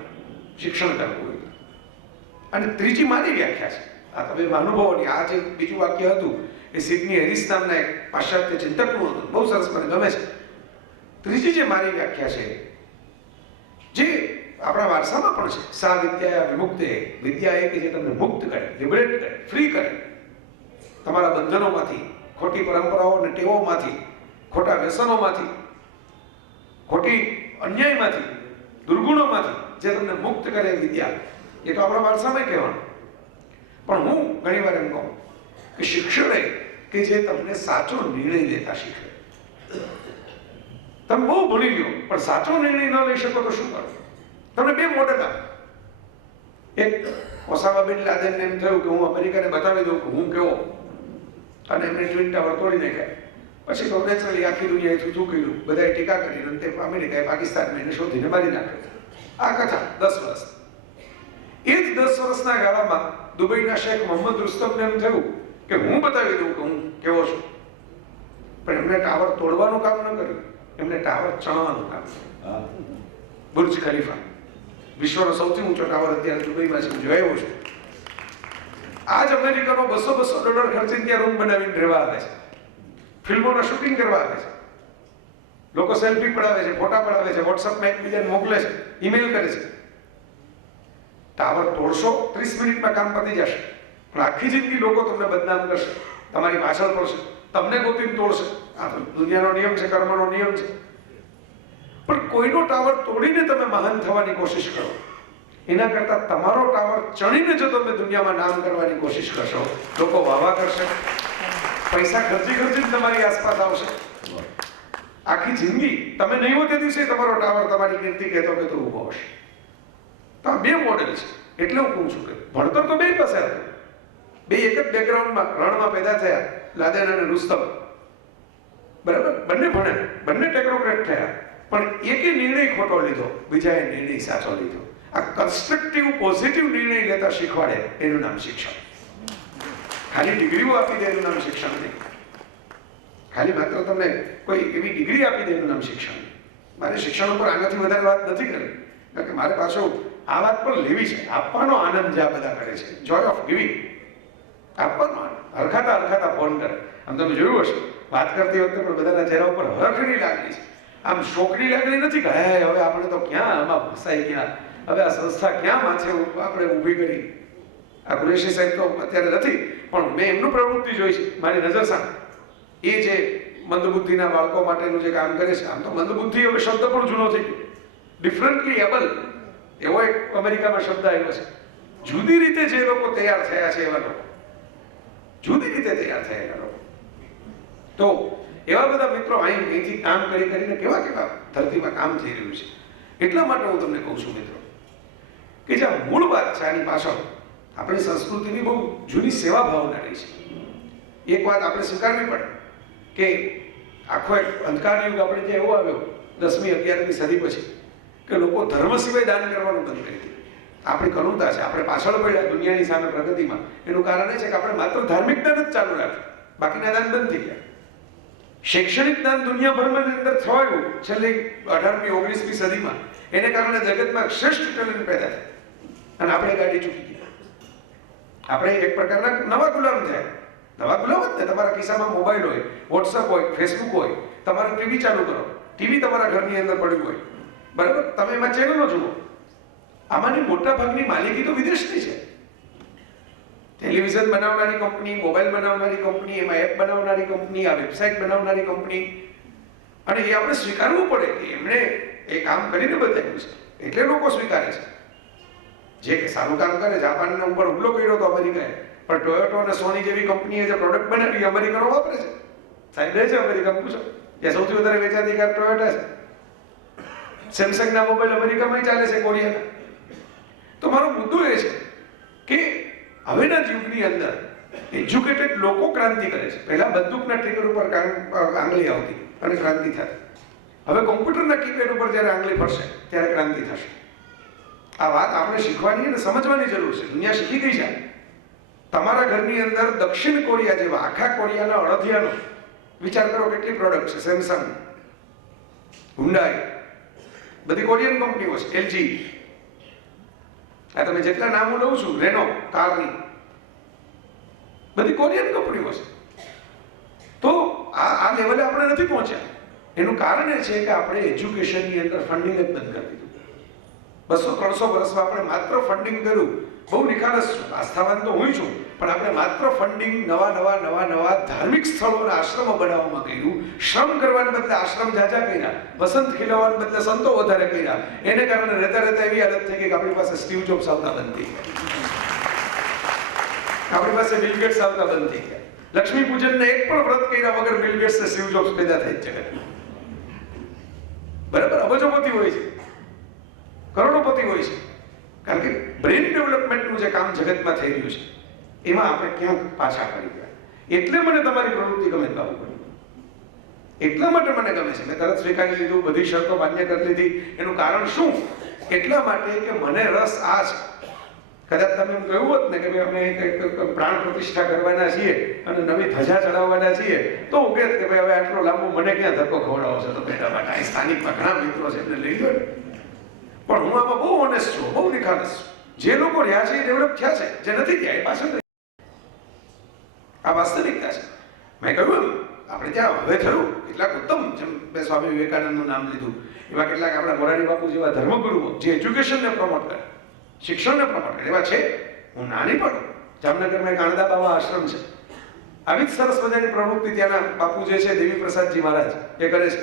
શિક્ષણ કરવું હોય. અને ત્રીજી મારી વ્યાખ્યા છે, આ તમે અનુભવોની. આ જે બીજું વાક્ય હતું એ સિડની હેરિસ નામના એક પાશ્ચાત્ય ચિંતકનું હતું, બહુ સરસ, મને ગમે છે. ત્રીજી જે મારી વ્યાખ્યા છે, જે આપણા વારસામાં પણ છે, સા વિદ્યા વિમુક્તે, વિદ્યા એ કે જે તમને મુક્ત કરે, લિબરેટ કરે, ફ્રી કરે, તમારા બંધનોમાંથી, ખોટી પરંપરાઓ અને ટેવોમાંથી, ખોટા વ્યસનોમાંથી, ખોટી અન્યાયમાંથી, દુર્ગુણોમાંથી જે તમને મુક્ત કરે વિદ્યા. એ તો આપણા વારસામાં કહેવાનું. પણ હું ઘણી વાર એમ કહું કે શિક્ષણે કે જે તમને સાચો નિર્ણય લેતા શીખવે. તમે બહુ ભણી ગયો પણ સાચો નિર્ણય ન લઈ શકો તો શું કરો? તમને 2 મોડેલ આપે. એક ઓસામા બિન લાદેનને એમ થયું કે હું અમેરિકાને બતાવી દઉં કે હું કેવો, અને એમને ટ્વિન ટાવર તોડી નાખ્યા. પછી તો નેચરલી આખી દુનિયાએ શું કર્યું, બધાએ ટીકા કરી, અને તે અમેરિકાએ પાકિસ્તાનમાં એને શોધીને મારી નાખ્યો. આ કથા 10 વર્ષ. એ જ 10 વર્ષના ગાળામાં દુબઈના શેખ મોહમ્મદ રુસ્તમને એમ થયું કે હું બતાવી દઉં કે હું કેવો છું. પણ એમને ટાવર તોડવાનું કામ ન કર્યું, એમને ટાવર ચણવાનું કામ કર્યું. બુર્જ ખલીફા, વિશ્વનો સૌથી ઊંચો ટાવર અત્યારે દુબઈમાં છે, હું જોયો છું. આ જ અમેરિકનો $200 ખર્ચીને ત્યાં રૂમ બનાવીને રહેવા આવે છે, ફિલ્મોના શૂટિંગ કરવા આવે છે, લોકો સેલ્ફી પડાવે છે, ફોટા પડાવે છે, વોટ્સઅપમાં એકબીજાને મોકલે છે, ઈમેલ કરે છે. ટાવર તોડશો, 30 મિનિટમાં કામ પતી જશે, પણ આખી જિંદગી લોકો તમને બદનામ કરશે, તમારી પાછળ પડશે, તમને ગોતીને તોડશે. આ તો દુનિયાનો નિયમ છે, કર્મનો નિયમ છે. પણ કોઈનો ટાવર તોડીને તમે મહાન થવાની કોશિશ કરો, એના કરતા તમારો ટાવર ચણીને જો તમે દુનિયામાં નામ કરવાની કોશિશ કરશો, લોકો વાવા કરશે, પૈસા ખર્ચી તમારી આસપાસ આવશે. આખી જિંદગી તમે નહીં હો તે દિવસે તમારો ટાવર તમારી કીર્તિ કહેતો ઊભો હશે. તો આ 2 મોડેલ છે. એટલે હું કહું છું કે ભણતર તો 2 પાસે હતું. બે એક જ બેકગ્રાઉન્ડમાં રણમાં પેદા થયા, લાદેન અને રુસ્તમ. બરાબર, બંને ભણ્યા, બંને ટેકનોક્રેટ થયા, પણ એકે નિર્ણય ખોટો લીધો, બીજાએ નિર્ણય સાચો લીધો. આ કન્સ્ટ્રક્ટિવ પોઝિટિવ નિર્ણય લેતા શીખવાડે એનું નામ શિક્ષણ. ખાલી ડિગ્રીઓ આપી દે એનું નામ શિક્ષણ નહીં. ખાલી માત્ર તમને કોઈ એવી ડિગ્રી આપી દે એનું નામ શિક્ષણ નહીં. મારે શિક્ષણ ઉપર આનાથી વધારે વાત નથી કરવી, કારણ કે મારે પાછો આ વાત પણ લેવી છે. આપવાનો આનંદ જે આ બધા કરે છે, જોય ઓફ ગિવિંગ, આપવાનો આનંદ. હરખાતા ફોન કરે. આમ તમે જોયું હશે, વાત કરતી વખતે પણ બધાના ચહેરા ઉપર હરખની લાગણી છે. આમ શોકની લાગણી નથી કે હે હવે આપણે તો ક્યાં આમાં ફસાઈ ગયા, હવે આ સંસ્થા ક્યાં માથે આપણે ઊભી કરી. આ કુરેશી સાહેબ તો અત્યારે નથી, પણ મેં એમનું પ્રવૃત્તિ જોઈ છે મારી નજર સામે. એ જે મંદબુદ્ધિના બાળકો માટેનું જે કામ કરે છે, આમ તો મંદબુદ્ધિ હવે શબ્દ પણ જૂનો થઈ ગયો, ડિફરન્ટલી એબલ એવો એક અમેરિકામાં શબ્દ આવ્યો છે. જુદી રીતે જે લોકો તૈયાર થયા છે એવા લોકો, જુદી રીતે તૈયાર થયેલા લોકો. તો એવા બધા મિત્રો અહીંથી કામ કરીને કેવા ધરતીમાં કામ થઈ રહ્યું છે. એટલા માટે હું તમને કહું છું મિત્રો, કે જે મૂળ વાત છે આની પાછળ આપણી સંસ્કૃતિની બહુ જૂની સેવા ભાવના રહી છે. એક વાત આપણે સ્વીકારવી પડે કે આખો એક અંધકાર યુગ આપણે જે એવો આવ્યો 10મી 11મી સદી પછી, કે લોકો ધર્મ સિવાય દાન કરવાનું બંધ કરી દીધું. આપણી કરુણતા છે, આપણે પાછળ પડ્યા દુનિયાની સામે પ્રગતિમાં. એનું કારણ એ છે કે આપણે માત્ર ધાર્મિક દાન જ ચાલુ રાખ્યું, બાકીના દાન બંધ થઈ ગયા. શૈક્ષણિક દાન દુનિયાભરમાં અંદર થવાયું છેલ્લી 18મી 19મી સદીમાં, એને કારણે જગતમાં શ્રેષ્ઠ ટેલેન્ટ પેદા થયા અને આપણે ગાડી ચૂકી ગયા. આપણે એક પ્રકારના નવા ગુલામ થયા. નવા ગુલામ જ ને, તમારા ખિસ્સામાં મોબાઈલ હોય, વોટ્સઅપ હોય, ફેસબુક હોય, તમારે ટીવી ચાલુ કરો, ટીવી તમારા ઘરની અંદર પડ્યું હોય, બરાબર, તમે એમાં ચેનલો જુઓ. આમાંની મોટા ભાગની માલિકી તો વિદેશની છે. ટેલિવિઝન બનાવનારી કંપની, મોબાઈલ બનાવનારી કંપની, એમાં એપ બનાવનારી કંપની, આ વેબસાઇટ બનાવનારી કંપની. અને એ આપણે સ્વીકારવું પડે કે એમણે એ કામ કરીને બતાવ્યું છે, એટલે લોકો સ્વીકારે છે. જે કે સારું કામ કરે, જાપાનના ઉપર હુમલો કર્યો હતો અમેરિકાએ, પણ ટોયોટો અને સોની જેવી કંપનીએ જે પ્રોડક્ટ બનાવી અમેરિકનો વાપરે છે. સાહેબ રહે છે અમેરિકા, પૂછો, જે સૌથી વધારે વેચાતી કાર ટોયોટા છે. સેમસંગના મોબાઈલ અમેરિકામાં ચાલે છે, કોરિયાના. તો મારો મુદ્દો એ છે કે હવેના યુગની અંદર એજ્યુકેટેડ લોકો ક્રાંતિ કરે છે. પહેલા બંદૂકના ટ્રિગર ઉપર આંગળી આવતી અને ક્રાંતિ થતી. હવે કોમ્પ્યુટરના કીપેડ ઉપર જ્યારે આંગળી ફરશે ત્યારે ક્રાંતિ થશે. આ વાત આપણે શીખવાની અને સમજવાની જરૂર છે. દુનિયા શીખી ગઈ છે. તમારા ઘરની અંદર દક્ષિણ કોરિયા જેવા આખા કોરિયાના અડધિયાનો વિચાર કરો, કેટલી પ્રોડક્ટ છે. સેમસંગ, હુન્ડાઈ, બધી કોરિયન કંપનીઓ છે. LG, આ તમે જેટલા નામો લઉં છું, રેનો કારની, બધી કોરિયન કંપનીઓ છે. તો આ લેવલે આપણે નથી પહોંચ્યા. એનું કારણ એ છે કે આપણે એજ્યુકેશનની અંદર ફંડિંગ જ બંધ કરી દીધું. 200-300 વર્ષમાં આપણે માત્ર ફંડિંગ કર્યું. બહુ નિખાલસ છું, આસ્થાવાન તો હું છું, પણ આપણે માત્ર ફંડિંગ નવા ધાર્મિક સ્થળો અને આશ્રમો બનાવવામાં કર્યું. શ્રમ કરવાને બદલે આશ્રમ જાજા કર્યા, વસંત ખીલવવાને બદલે સંતો વધારે કર્યા. એને કારણે રહેતા એવી હાલત થઈ ગઈ કે આપણી પાસે સ્ટીવ જોબ્સ આવતા બંધ થઈ ગયા, આપણી પાસે બિલ ગેટ્સ આવતા બંધ થઈ ગયા. લક્ષ્મી પૂજનને એક પણ વ્રત કર્યા વગર બિલ ગેટ્સ ને સ્ટીવ જોબ્સ પેદા થઈ જ જગત. બરાબર, અબજોપતિ હોય છે, કરોડોપતિ હોય છે, કારણ કે બ્રેન ડેવલપમેન્ટનું જે કામ જગતમાં થઈ રહ્યું છે એમાં આપણે ક્યાંક પાછા પડી ગયા. એટલે મને તમારી પ્રવૃત્તિ ગમે બાબુ, એટલા માટે મને ગમે છે. મેં તરત સ્વીકારી લીધું, બધી શરતો માન્ય કરી લીધી. એનું કારણ શું? એટલા માટે કે મને રસ આ છે. કદાચ તમે એમ કહ્યું હોત ને કે અમે પ્રાણ પ્રતિષ્ઠા કરવાના છીએ અને નવી ધજા ચડાવવાના છીએ, તો હું કહેત કે ભાઈ હવે આટલો લાંબો મને ક્યાં ધક્કો ખવડાવો છો. તો બેટા માટે અહીં સ્થાનિકમાં ઘણા મિત્રો છે, એમને લઈ લો. પણ હું આમાં બહુ ઓનેસ્ટ છું, બહુ નિખાલસ છું. જે લોકો રહ્યા છે એ ડેવલપ થયા છે, જે નથી થયા એ પાછળ. આ વાસ્તવિકતા છે. મેં કહ્યું આપણે ત્યાં હવે થયું કેટલાક ઉત્તમ, જેમ મેં સ્વામી વિવેકાનંદનું નામ લીધું, એવા કેટલાક આપણા મોરારી બાપુ જેવા ધર્મગુરુઓ જે એજ્યુકેશનને પ્રમોટ કરે, શિક્ષણને પ્રમોટ કરે, એવા છે. હું નાની પડું, જામનગરમાં કાણદા બાવા આશ્રમ છે. આવી જ સરસ મજાની પ્રવૃત્તિ ત્યાંના બાપુ જે છે દેવી પ્રસાદજી મહારાજ એ કરે છે.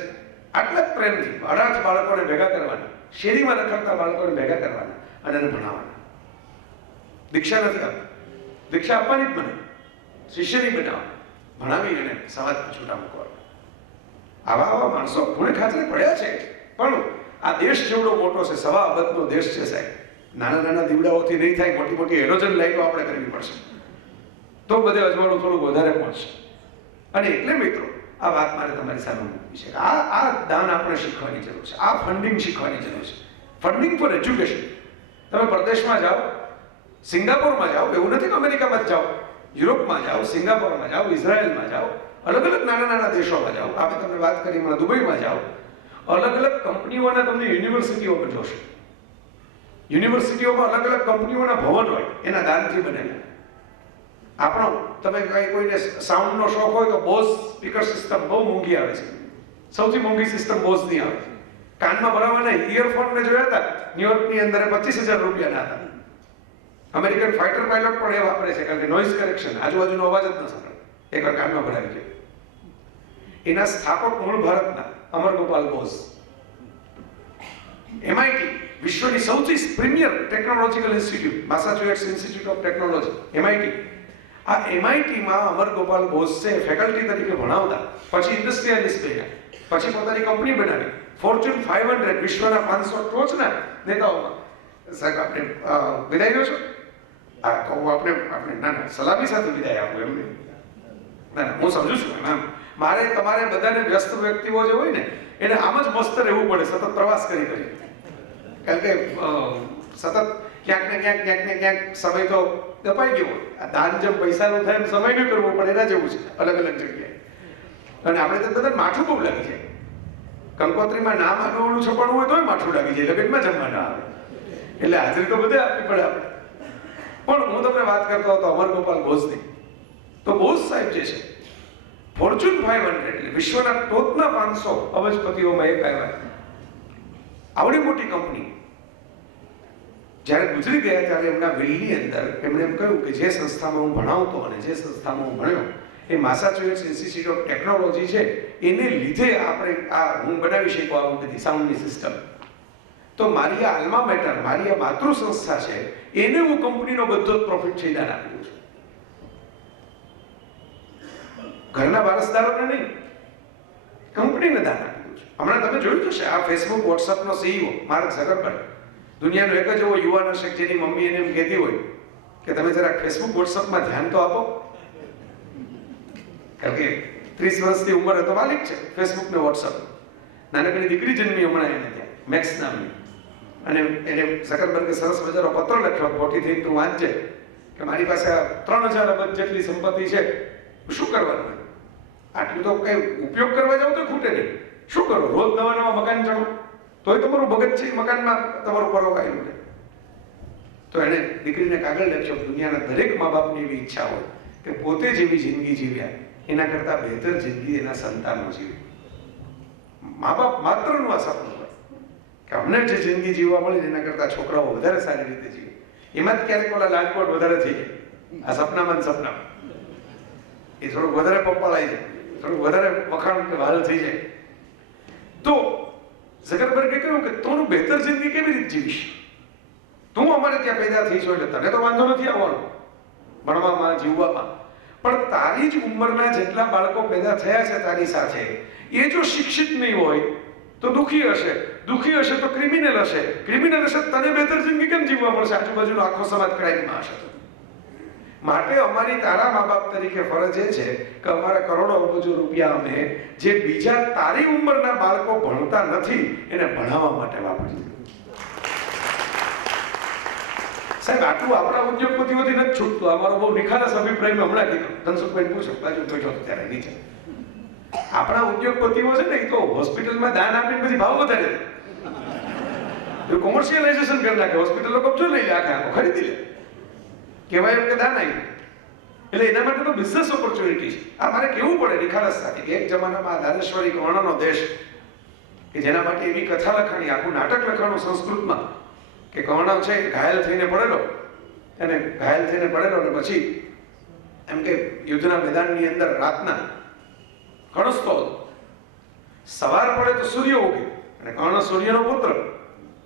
આટલા જ પ્રેમથી 18 બાળકોને ભેગા કરવાના, શેરીમાં રખડતા બાળકોને ભેગા કરવાના અને એને ભણાવવાના. દીક્ષા નથી આપતા, દીક્ષા આપવાની જ મને, શિષ્યની બનાવવાના, ભણાવી અને સમાજમાં છૂટા મૂકવાના. આવા માણસો ખૂણે ખાતરે પડ્યા છે. પણ આ દેશ જેવડો મોટો છે, 1.25 અબજનો દેશ છે સાહેબ. નાના દીવડાઓથી નહીં થાય, મોટી હેલોજન લાઈટો આપણે કરવી પડશે. તો બધે અજવાળું થોડુંક વધારે પહોંચશે. અને એટલે મિત્રો આ વાત મારે તમારી સામે મૂકવી છે કે આ દાન આપણે શીખવાની જરૂર છે, આ ફંડિંગ શીખવાની જરૂર છે. Funding for education. તમે પરદેશમાં જાઓ, સિંગાપોરમાં જાઓ, એવું નથી કે અમેરિકામાં જ જાઓ, યુરોપમાં જાઓ, સિંગાપોરમાં જાઓ, ઇઝરાયલમાં જાઓ, અલગ અલગ નાના નાના દેશોમાં જાઓ, આપણે તમને વાત કરી હમણાં દુબઈમાં જાઓ, અલગ અલગ કંપનીઓના તમને યુનિવર્સિટીઓ પર જોશે. યુનિવર્સિટીઓમાં અલગ અલગ કંપનીઓના ભવન હોય, એના દાનથી બનેલા. આપણો તમે કઈ કોઈને સાઉન્ડનો શોખ હોય તો બોસ સ્પીકર સિસ્ટમ બહુ મોંઘી આવે છે. સૌથી મોંઘી સિસ્ટમ બોસની આવે છે. કાનમાં ભરાવાના ઇયરફોન મેં જોયા હતા ન્યુયોર્કની અંદર 25,000 રૂપિયાના હતા. અમેરિકન ફાઇટર પાયલોટ પણ એ વાપરે છે કારણ કે નોઇઝ કરેક્શન, આજુબાજુનો અવાજ જ ન સંભળાય, એકવાર કાનમાં ભરાવી ગયો. એના સ્થાપક મૂળ ભારતના અમર ગોપાલ બોસ. MIT વિશ્વની સૌથી premier technological institute, Massachusetts institute of technology, MIT. આ MIT-માં અમર ગોપાલ બોસ છે ફેકલ્ટી તરીકે ભણાવતા, પછી ઇન્ડસ્ટ્રીયલિસ્ટ બન્યા, પછી પોતાની કંપની બનાવી. ફોર્ચ્યુન 500 વિશ્વના 500 ટોચના નેતાઓમાં. સાહેબ આપણે વિદાય લો છો? હા તો હું આપણે ના સલામી સાથે વિદાય આપું એમને. ના હું સમજુ છું એમ. મારે તમારે બધાને વ્યસ્ત વ્યક્તિઓ જે હોય ને એને આમ જ મસ્ત રહેવું પડે, સતત પ્રવાસ કરી કારણ કે સતત ક્યાંક ને ક્યાંક સમય તો દબાઈ ગયો. આ દાન જેમ પૈસાનું થાય એમ સમય ન કરવો પડે, એના જેવું છે અલગ અલગ જગ્યાએ. અને આપણે તો બધા માઠું બહુ લાગી જાય. કંકોત્રીમાં નામ આગળનું છપાણું હોય તોય માઠું લાગી જાય, લગ્નમાં જમવા ના આવે એટલે હાજરી તો બધે આપવી પડે આપણે. પણ હું તમને વાત કરતો હતો અમર ગોપાલ બોસની. તો બોસ સાહેબ જે છે ફોર્ચ્યુન 500 એટલે વિશ્વના ટોચના 500 અબજપતિઓમાં એક આવ્યા. આવડી મોટી કંપની જ્યારે ગુજરી ગયા ત્યારે એમના વિલની અંદર એમણે એમ કહ્યું કે જે સંસ્થામાં હું ભણાવતો અને જે સંસ્થામાં હું ભણ્યો એ મેસેચ્યુસેટ્સ ઇન્સ્ટિટ્યૂટ ઓફ ટેકનોલોજી છે, એને લીધે આપણે આ હું બનાવી શકું આ બધી સાઉન્ડની સિસ્ટમ. તો મારી આ આલ્મા મેટર, મારી આ માતૃ સંસ્થા છે, એને હું કંપનીનો બધો જ પ્રોફિટ છે દાન આપી દઉં છું. ઘરના વારસદારોને નહીં, કંપનીને દાન આપી દઉં છું. હમણાં તમે જોયું હશે આ ફેસબુક વોટ્સઅપનો CEO માર્ક ઝકરબર્ગ દુનિયાનો એક જ એવો યુવાન હશે જેની મમ્મી એને એમ કહેતી હોય કે તમે જરાક ફેસબુક વોટ્સઅપમાં ધ્યાન તો આપો. કારણ કે 30 વર્ષની ઉંમર તો માલિક છે ફેસબુક ને વોટ્સઅપ. નાનકડી દીકરી જન્મી હમણાં એને ત્યાં, મેક્સ નામની. અને એને ઝકરબર્ગે સરસ મજાનો પત્ર લખ્યો, ખોટી થઈ તું વાંચજે કે મારી પાસે 3000 અબજ જેટલી સંપત્તિ છે, શું કરવાનું? આટલું તો કઈ ઉપયોગ કરવા જાવ તો ખૂટે નહીં. શું કરો? રોજ નવા નવા મકાન ચડો તોય તમારું ભગત છે મકાનમાં તમારું પરોવાયેલું રહે. તો એને દીકરીને કાગળ લખ્યો, દુનિયાના દરેક મા બાપની એવી ઈચ્છા હોય કે પોતે જેવી જિંદગી જીવ્યા એના કરતા બહેતર જિંદગી એના સંતાનો જીવે. મા બાપ માત્રનું આ સપનું હોય કે અમને જે જિંદગી જીવવા મળે એના કરતા છોકરાઓ વધારે સારી રીતે જીવે. એમાં જ ક્યારેક ઓલા લાલકોટ વધારે થઈ જાય આ સપનામાં સપનામાં. એ થોડુંક વધારે પપ્પાળાઈ જાય, થોડુંક વધારે વખાણ કે વાલ થઈ જાય. તો ઝકરબર્ગે કહ્યું કે તું બહેતર જિંદગી કેવી રીતે જીવીશ? તું અમારે ત્યાં પેદા થઈ છો એટલે તને તો વાંધો નથી આવવાનો ભણવામાં, જીવવામાં, પણ તારી જ ઉંમરના જેટલા બાળકો પેદા થયા છે તારી સાથે, એ જો શિક્ષિત નહીં હોય તો દુઃખી હશે, દુઃખી હશે તો ક્રિમિનલ હશે, ક્રિમિનલ હશે તને બહેતર જિંદગી કેમ જીવવા મળશે? આજુબાજુનો આખો સમાજ ક્રાઇમમાં હશે. માટે અમારી તારા મા બાપ તરીકે ફરજ એ છે કે અમારા કરોડો અબજો રૂપિયા અમે જે બીજા તારી ઉંમરના બાળકો ભણતા નથી એને ભણાવવા માટે વાપરીએ. સાહેબ આટલું આપણા ઉદ્યોગપતિઓથી નથી છૂટતું. અમારો બહુ નિખાલસ અભિપ્રાય હમણાં કીધો, ધનસુખભાઈ પૂછો બાજુ બેઠો ત્યારે નીચે. આપણા ઉદ્યોગપતિઓ છે ને એ તો હોસ્પિટલમાં દાન આપીને પછી ભાવ વધારે દે, કોમર્શિયલાઇઝેશન કરી નાખે, હોસ્પિટલો કબજો લઈ લે, આખો ખરીદી લે, કહેવાય એમ કે દાન આવ્યું. એટલે એના માટે તો બિઝનેસ ઓપોર્ચ્યુનિટી છે. આ મારે કેવું પડે નિખાલસતાથી કે એક જમાનામાં દાનેશ્વરી કર્ણનો દેશ કે જેના માટે એવી કથા લખાણી, આખું નાટક લખાણું સંસ્કૃતમાં કે કર્ણ છે ઘાયલ થઈને પડેલો અને પછી એમ કે યુદ્ધના મેદાનની અંદર રાતના કણસતો હતો. સવાર પડે તો સૂર્ય ઉગે અને કર્ણ સૂર્યનો પુત્ર,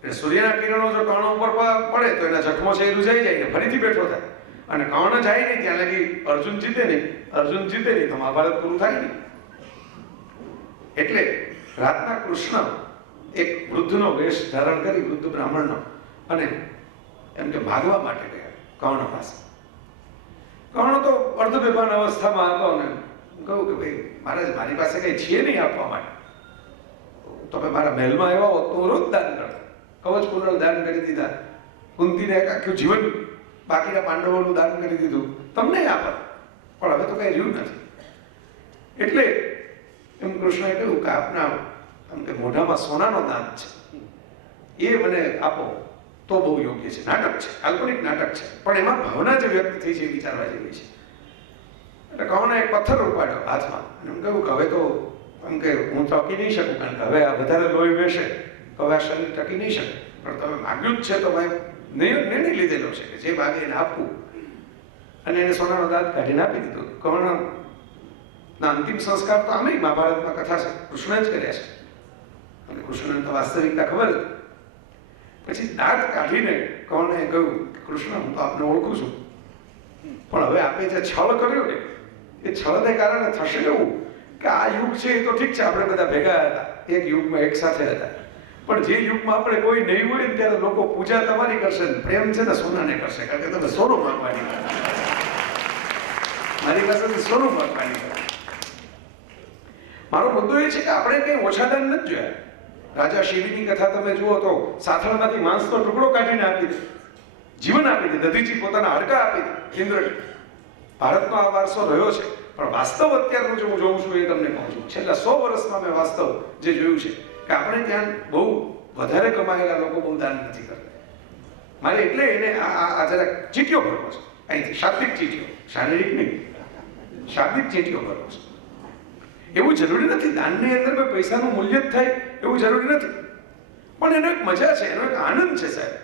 એટલે સૂર્યના કિરણો જો કર્ણ ઉપર પડે તો એના જખમો છે એ રૂજાઈ જાય ને ફરીથી બેઠો થાય. અને કર્ણ જાય નહીં ત્યાં લગી અર્જુન જીતે નહીં તો મહાભારત પૂરું થાય નહીં. એટલે રાતના કૃષ્ણ એક વૃદ્ધનો વેશ ધારણ કરી, વૃદ્ધ બ્રાહ્મણનો, અને એમ કે ભાગવા માટે ગયા કર્ણ પાસે. કર્ણ તો અર્ધ બેભાન અવસ્થામાં હતો ને કહ્યું કે ભાઈ મહારાજ મારી પાસે કંઈ છે નહીં આપવા માટે, તમે મારા મહેલમાં આવ્યા હોત તો રોજ દાન કરત, કવચ કુંડળ દાન કરી દીધા, કુંતીને આખું જીવન બાકીના પાંડવોનું દાન કરી દીધું, તમને આપત, પણ હવે તો કઈ રહ્યું નથી. એટલે એમ કૃષ્ણએ કહ્યું કે આપના એમ કે મોઢામાં સોનાનો દાંત છે, એ મને આપો તો બહુ યોગ્ય છે. નાટક છે, કાલ્પનિક નાટક છે, પણ એમાં ભાવના જે વ્યક્ત થઈ છે એ વિચારવા જેવી છે. એટલે કર્ણે એક પથ્થર ઉપાડ્યો હાથમાં, એમ કહ્યું કે હવે તો એમ કે હું ટકી નહીં શકું, કારણ કે હવે આ વધારે લોહી વહેશે તો હવે આ શરીર ટકી નહીં શકે, પણ તમે માગ્યું જ છે તો ભાઈ નિર્ણય લીધેલો છે કે જે ભાગે એને આપવું. અને એને સોનાનો દાંત કાઢીને આપી દીધો. કર્ણના અંતિમ સંસ્કાર તો આમે મહાભારતમાં કથા છે, કૃષ્ણ જ કર્યા છે, અને કૃષ્ણને તો વાસ્તવિકતા ખબર હતી. પછી દાંત કાઢીને કર્ણે કહ્યું કે કૃષ્ણ હું તો આપને ઓળખું છું, પણ હવે આપે જે છળ કર્યો ને એ છળને કારણે થશે એવું કે આ યુગ છે એ તો ઠીક છે, આપણે બધા ભેગા હતા, એક યુગમાં એક સાથે હતા, પણ જે યુગમાં આપણે કોઈ નહીં હોય ને ત્યારે લોકો પૂજા તમારી કરશે ને પ્રેમ છે ને સોનાને કરશે, કારણ કે તમે સોનું માંગવાની મારી પાસેથી સોનું માંગવાની કરે. મારો મુદ્દો એ છે કે આપણે કંઈ ઓછા દાન નથી જોયા. રાજા શિવીની કથા તમે જુઓ તો સાથળમાંથી માંસનો ટુકડો કાઢીને આપી દે, જીવન આપી દે, દધીજી પોતાના હાડકા આપી દે, ઇન્દ્રને. ભારતનો આ વારસો રહ્યો છે, પણ વાસ્તવ અત્યારનું જે હું જોઉં છું એ તમને કહું છું, છેલ્લા 100 વર્ષમાં મેં વાસ્તવ જે જોયું છે કે આપણે ત્યાં બહુ વધારે કમાયેલા લોકો બહુ દાન નથી કરતા. મારે એટલે એને આ જરા ચીટીઓ ભરવો છે, અહીંથી શાબ્દિક ચીટીઓ, શારીરિક નહીં, શાબ્દિક ચીટીઓ ભરવો છે. એવું જરૂરી નથી દાનની અંદર પૈસાનું મૂલ્ય જ થાય એવું જરૂરી નથી, પણ એનો એક મજા છે, એનો એક આનંદ છે સાહેબ.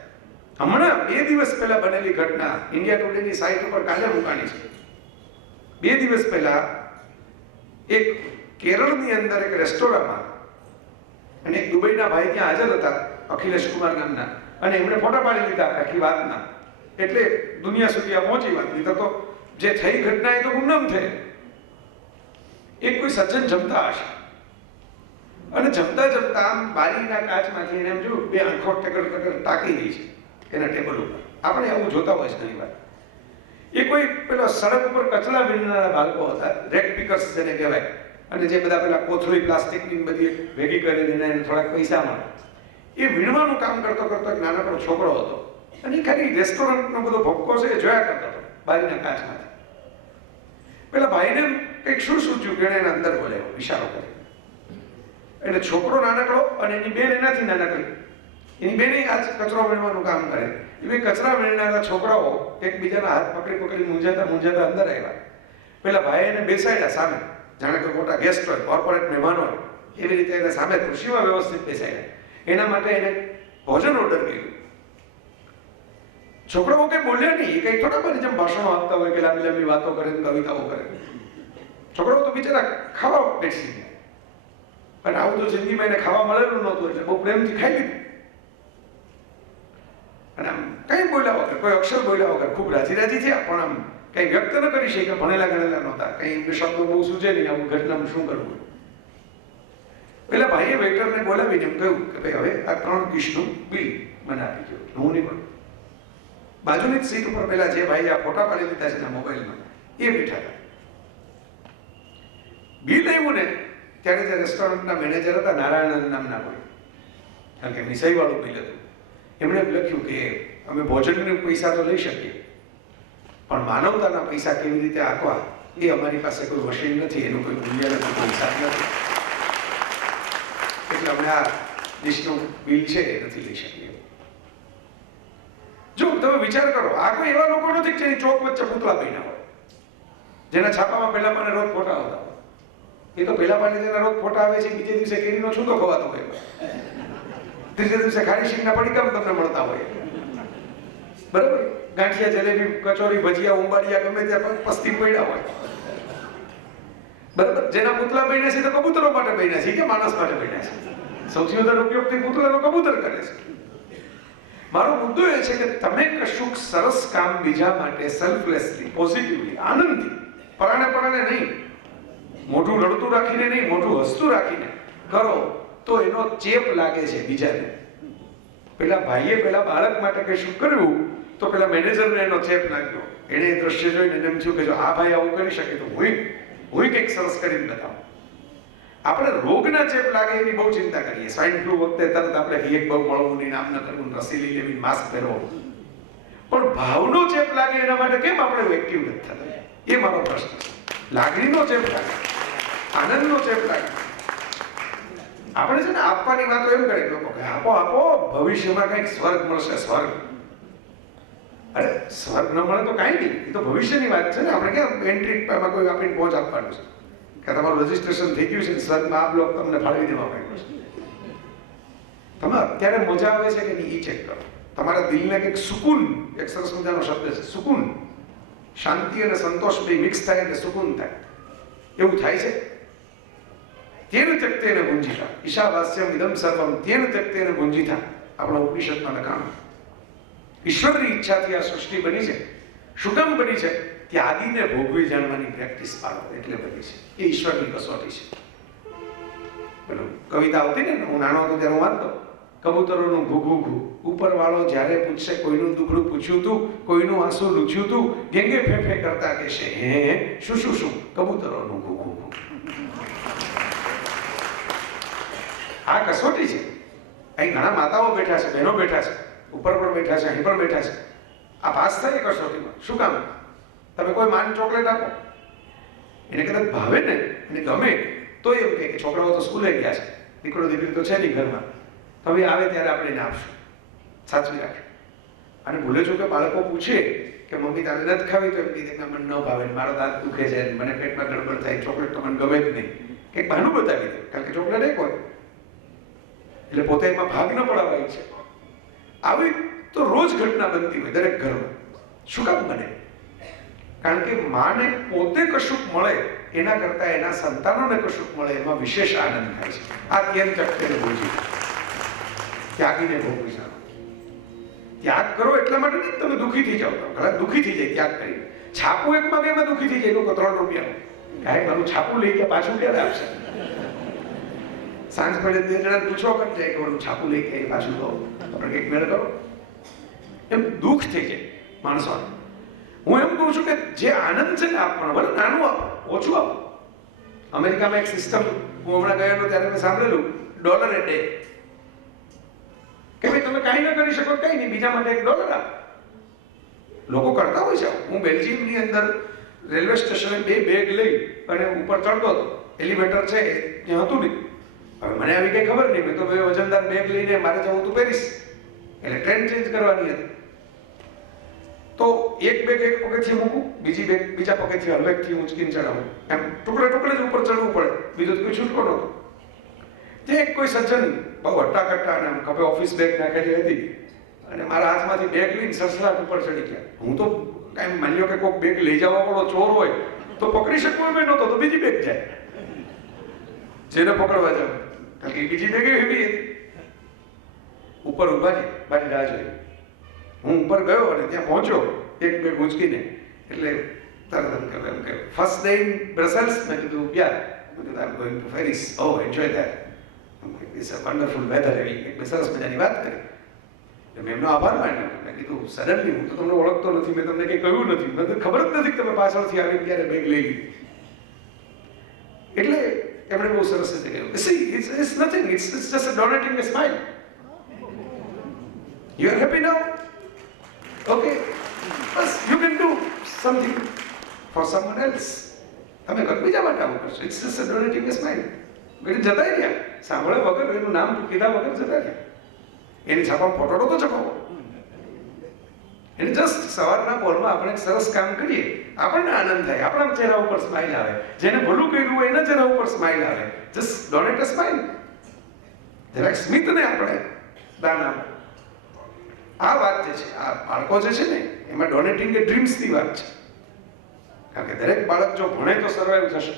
હમણાં 2 દિવસ પહેલા બનેલી ઘટના ઇન્ડિયા ટુડેની સાઇટ ઉપર કાલે મૂકાણી છે. 2 દિવસ પહેલા એક કેરળની અંદર એક રેસ્ટોરન્ટમાં અને એક દુબઈના ભાઈ ત્યાં હાજર હતા, અખિલેશ કુમાર નામના, અને એમણે ફોટા પાડી લીધા આખી વાતના, એટલે દુનિયા સુધી આ પહોંચી વાત. નહીં તો જે થઈ ઘટના એ તો ગુમનામ થઈ. એક કોઈ સજ્જન જમતા હશે અને જમતા જમતા આમ બારીના કાચમાંથી એને એમ જોયું 2 આંખો ટકર ટકર તાકી રહી છે એના ટેબલ ઉપર. આપણે આવું જોતા હોય છે ઘણી વાર. એ કોઈ પેલા સડક ઉપર કચરા વીણનારા બાળકો હતા, રેક પિકર્સ જેને કહેવાય, અને જે બધા પેલા કોથળી પ્લાસ્ટિકની બધી ભેગી કરીને એને થોડાક પૈસા મળે, એ વીણવાનું કામ કરતો કરતો એક નાનકડો છોકરો હતો, અને એ ખાલી રેસ્ટોરન્ટનો બધો ભક્કો છે એ જોયા કરતો હતો બારીના કાચમાંથી. પેલા ભાઈને કંઈક શું સૂચ્યું કે એને અંદર બોલાવ્યો, ઇશારો કર્યો. એટલે છોકરો નાનકડો અને એની બેન એનાથી નાનકડી, એની બેને આ કચરો વીણવાનું કામ કરે. એ બે કચરા વીણનારા છોકરાઓ એકબીજાના હાથ પકડી પકડી મૂંઝાતા અંદર આવ્યા. પેલા ભાઈ એને બેસાડ્યા સામે, જાણે કે મોટા ગેસ્ટ હોય, કોર્પોરેટ મહેમાન હોય, એવી રીતે એને સામે ખુરશીમાં વ્યવસ્થિત બેસાડ્યા. એના માટે એને ભોજન ઓર્ડર કર્યું. છોકરાઓ કઈ બોલ્યા નહીં, એ કઈ થોડા બની જેમ ભાષણો આપતા હોય કે લાંબી લાંબી વાતો કરે, કવિતાઓ કરે. છોકરાઓ તો બિચારા ખાવા બેસી ગયા, અને આવું તો જિંદગીમાં એને ખાવા મળેલું નહોતું, એટલે બહુ પ્રેમથી ખાઈ લીધું. અને આમ કઈ બોલ્યા વગર, કોઈ અક્ષર બોલ્યા વગર ખૂબ રાજી રાજી થયા, પણ આમ કઈ વ્યક્ત ન કરી શકે, ભણેલા ગણેલા નહોતા, કઈ શબ્દો બહુ સૂચે નહીં આવું ઘટનામાં શું કરવું. પેલા ભાઈએ વેઇટરને બોલાવીને એમ કહ્યું કે ભાઈ હવે આ 3 ડીશનું બિલ મને આપી દો, હું નહીં બોલું. બાજુની જ સીટ ઉપર પેલા જે ભાઈ આ ફોટા પાડી લીધા છે મોબાઈલમાં એ બેઠા હતા. બિલ આવ્યું ને ત્યારે જે રેસ્ટોરન્ટના મેનેજર હતા, નારાયણ નામના કોઈ, કારણ કે મિસાઈ વાળું બિલ હતું, એમણે લખ્યું કે અમે ભોજનના પૈસા તો લઈ શકીએ, પણ માનવતાના પૈસા કેવી રીતે આપવા એ અમારી પાસે કોઈ મશીન નથી, એનું કોઈ મૂલ્ય નથી, કોઈ હિસાબ નથી, એટલે અમે આ ડિશનું બિલ છે એ નથી લઈ શકીએ. જો તમે વિચાર કરો, આ કોઈ એવા લોકો નથી કે જેની ચોક વચ્ચે પૂતળા બન્યા હોય, જેના છાપામાં પહેલા પાને રોજ ફોટા આવતા હોય. એ તો પહેલા પાને જેના રોજ ફોટા આવે છે, બીજે દિવસે કેરીનો છૂંદો ખવાતો હોય, ત્રીજે દિવસે ખારી શીંગના પડીકા તમને મળતા હોય, બરાબર? ગાંઠિયા, જલેબી, કચોરી, ભજીયા, ઉંબાડિયા ગમે ત્યાં પસ્તી પડ્યા હોય, બરાબર? જેના પૂતળા બન્યા છે તો કબૂતરો માટે બન્યા છે કે માણસ માટે બન્યા છે? સૌથી વધારે ઉપયોગથી પૂતળાનો કબૂતર કરે છે. મારો મુદ્દો એ છે કે તમે કશુંક સરસ કામ બીજા માટે સેલ્ફલેસલી, પોઝિટિવલી, આનંદથી, પરાણે નહીં, મોઢું રડતું રાખીને નહીં, મોઢું હસતું રાખીને કરો તો એનો ચેપ લાગે છે બીજાને. પેલા ભાઈએ પેલા બાળક માટે કશું કર્યું તો પેલા મેનેજરને એનો ચેપ લાગ્યો. એણે એ દ્રશ્ય જોઈને એને એમ થયું કે જો આ ભાઈ આવું કરી શકે તો હું કંઈક સરસ કરીને બતાવું. આપણે રોગના ચેપ લાગે એની બહુ ચિંતા કરીએ. સ્વાઇન ફ્લૂ વખતે તરત આપણે કહીએ બહુ મળવું નહીં, આમ ન કરવું, રસી લઈ લેવી, માસ્ક પહેરવો. પણ ભાવનો ચેપ લાગે એના માટે કેમ આપણે એક્ટિવ નથી થતા? એ મારો પ્રશ્ન છે. લાગણીનો ચેપ લાગે, આનંદનો ચેપ લાગે. આપણે છે ને આપવાની વાતો એમ કરે લોકો કે આપો આપો, ભવિષ્યમાં કંઈક સ્વર્ગ મળશે. સ્વર્ગ, અરે સ્વર્ગ ન મળે તો કાંઈ નહીં, એ તો ભવિષ્યની વાત છે ને. આપણે ક્યાં એન્ટ્રી કોઈ આપીને પહોંચ આપવાનું છે કે તમારું રજીસ્ટ્રેશન થઈ ગયું છે, સ્વર્ગમાં આ બ્લોક તમને ફાળવી દેવા માંગ્યો છે. તમે અત્યારે મજા આવે છે કે નહીં એ ચેક કરો. તમારા દિલને કંઈક સુકૂન, એક સરસ મજાનો શબ્દ છે સુકૂન, શાંતિ અને સંતોષ બે મિક્સ થાય એટલે સુકૂન થાય. એવું થાય છે? તેન ત્યક્તેન ભુંજીતા ઈશાવાસ્યમ ઇદમ સર્વમ તેન ત્યક્તેન ભુંજીતા. આપણા ઉપનિષદમાં લખાણું. ઈશ્વરની ઈચ્છાથી આ સૃષ્ટિ બની છે. શું કામ બની છે? ત્યાગીને ભોગવી જાણવાની પ્રેક્ટિસ પાડો એટલે બની છે. એ ઈશ્વરની કસોટી છે. પેલું કવિતા આવતી ને, હું નાનો હતો ત્યારે હું વાંચતો, કબૂતરોનું ઘૂ ઘૂ ઘૂ, ઉપરવાળો જ્યારે પૂછશે કોઈનું દુખડું પૂછ્યું તું, કોઈનું આંસુ લૂછ્યું તું, ગેંગે ફેફે કરતા કહેશે હે શું શું શું, કબૂતરોનું ઘૂ ઘૂ ઘૂ. આ કસોટી છે. અહીં ઘણા માતાઓ બેઠા છે, બહેનો બેઠા છે, ઉપર પણ બેઠા છે, અહીં પણ બેઠા છે. આ પાસ થાય કસોટીમાં. શું કામ? તમે કોઈ માન ચોકલેટ આપો, એને કદાચ ભાવે ને, એને ગમે તો એમ કે છોકરાઓ તો સ્કૂલે ગયા છે, દીકરો દીકરી તો છે નહીં ઘરમાં, તો હવે આવે ત્યારે આપણે એને આપશું. સાચવી રાખે. અને ભૂલે છો કે બાળકો પૂછે કે મમ્મી તારે નથી ખાવી, તો એમ કીધે કે મને ન ભાવે, મારો દાંત દુખે છે, મને પેટમાં ગડબડ થાય, ચોકલેટ તો મને ગમે જ નહીં. કંઈક બહાનું બતાવી દે, કારણ કે ચોકલેટ એક હોય એટલે પોતે એમાં ભાગ ન પડાવાય છે. આવી તો રોજ ઘટના બનતી હોય દરેક ઘરમાં. શું કામ બને? કારણ કે માને પોતે કશુંક મળે એના કરતા એના સંતાનોને કશુંક મળે એમાં વિશેષ આનંદ થાય છે. આ કેમ ચકને ભૂજી, ત્યાગીને ભોગવી જાણો. ત્યાગ કરો એટલા માટે નહીં તમે દુઃખી થઈ જાઓ. ઘણા દુઃખી થઈ જાય ત્યાગ કરી. છાપું એક માં એમાં દુઃખી થઈ જાય લોકો 3 રૂપિયા. કાંઈ મારું છાપું લઈ ગયા પાછું ક્યારે આપશે? સાંજ પડે 2 જણા પૂછો કરી જાય કે મારું છાપું લઈ ગયા પાછું લો, આપણે કંઈક મેળ કરો. એમ દુઃખ થઈ જાય માણસોને. હું એમ કહું છું કે જે આનંદ છે ને આપવાનો, ભલે નાનું આપો, ઓછું આપો. અમેરિકામાં એક સિસ્ટમ, હું હમણાં ગયો હતો ત્યારે મેં સાંભળેલું, $1 a day. કે ભાઈ તમે કાંઈ ન કરી શકો કંઈ નહીં, બીજા માટે $1 આપો. લોકો કરતા હોય છે. હું બેલ્જિયમની અંદર રેલવે સ્ટેશને 2 બેગ લઈ અને ઉપર ચડતો હતો. એલિવેટર છે ત્યાં હતું નહીં. હવે મને આવી કંઈ ખબર નહીં, મેં તો વજનદાર બેગ લઈને મારે જવું હતું પેરિસ, એટલે ટ્રેન ચેન્જ કરવાની હતી. તો એક બેગ એક પગથિયે મૂકું, બીજી બેગ બીજા પગથિયે હલવેકથી ઊંચકીને ચડાવું. એમ ટુકડે ટુકડે જ ઉપર ચડવું પડે, બીજો કોઈ છૂટકો નહોતો. તે એક કોઈ સજ્જન બહુ હટ્ટાકટ્ટા અને ખભે ઓફિસ બેગ નાખેલી હતી અને મારા હાથમાંથી બેગ લઈને સસરાટ ઉપર ચડી ગયા. હું તો કાંઈ માની લો કે કોઈક બેગ લઈ જવા વાળો ચોર હોય તો પકડી શકવું એમ નહોતો, તો બીજી બેગ જાય જેને પકડવા જાવ, કારણ કે બીજી બેગ એવી હતી. ઉપર ઉભા છે, મારી રાહ જોઈ. હું ઉપર ગયો અને ત્યાં પહોંચ્યો એક બેગ ઊંચકીને, એટલે તરત એમ કે ફર્સ્ટ ડે ઇન બ્રસેલ્સ. મેં કીધું યાર, મેં કીધું I am going to Paris. Oh, enjoy that, it's a wonderful weather. એવી એક સરસ મજાની વાત કરી. મેં એમનો આભાર માન્યો. મેં કીધું સડનલી હું તો તમને ઓળખતો નથી, મેં તમને કંઈ કહ્યું નથી, મને ખબર જ નથી કે તમે પાછળથી આવીને ત્યારે બેગ લઈ લીધી. એટલે એમણે બહુ સરસ રીતે કહ્યું, see it's nothing, it's just donating a smile. You are happy now? Okay, બસ you can do something for someone else. તમે બીજા માટે આવું કરશો. It's just donating a smile. એટલે જતા રહ્યા, સાંભળ્યા વગર, એનું નામ કીધા વગર જતા રહ્યા. એની છાપામાં ફોટો તો છપાવો. એટલે જસ્ટ સવારના પોરમાં આપણે સરસ કામ કરીએ, આપણને આનંદ થાય, આપણા ચહેરા ઉપર સ્માઇલ આવે. જેને ભલું કર્યું હોય એના ચહેરા ઉપર સ્માઇલ આવે. Just donate a smile. જરાક સ્મિતને આપણે દાન આપો. આ વાત જે છે, આ બાળકો જે છે ને, એમાં ડોનેટિંગ એ ડ્રીમ્સની વાત છે. કારણ કે દરેક બાળક જો ભણે તો સર્વાઈવ થશે,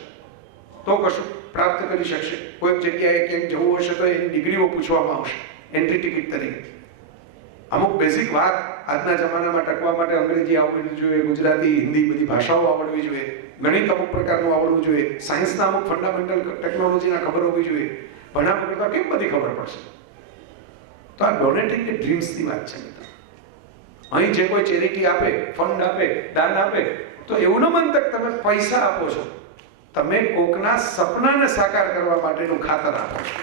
તો કશું પ્રાપ્ત કરી શકશે. કોઈક જગ્યાએ ક્યાંક જવું હશે તો એની ડિગ્રીઓ પૂછવામાં આવશે એન્ટ્રી ટિકિટ તરીકે. અમુક બેઝિક વાત આજના જમાનામાં ટકવા માટે અંગ્રેજી આવડવી જોઈએ, ગુજરાતી, હિન્દી, બધી ભાષાઓ આવડવી જોઈએ, ગણિત અમુક પ્રકારનું આવડવું જોઈએ, સાયન્સના અમુક ફંડામેન્ટલ ટેકનોલોજીના ખબર હોવી જોઈએ. ભણ્યા વગર કેમ બધી ખબર પડશે? તો આ ડોનેટિંગ એ ડ્રીમ્સની વાત છે મિત્રો. અહીં જે કોઈ ચેરિટી આપે, ફંડ આપે, દાન આપે, તો એવું ન માનતા કે તમે પૈસા આપો છો, તમે કોકના સપનાને સાકાર કરવા માટેનું ખાતર આપો છો.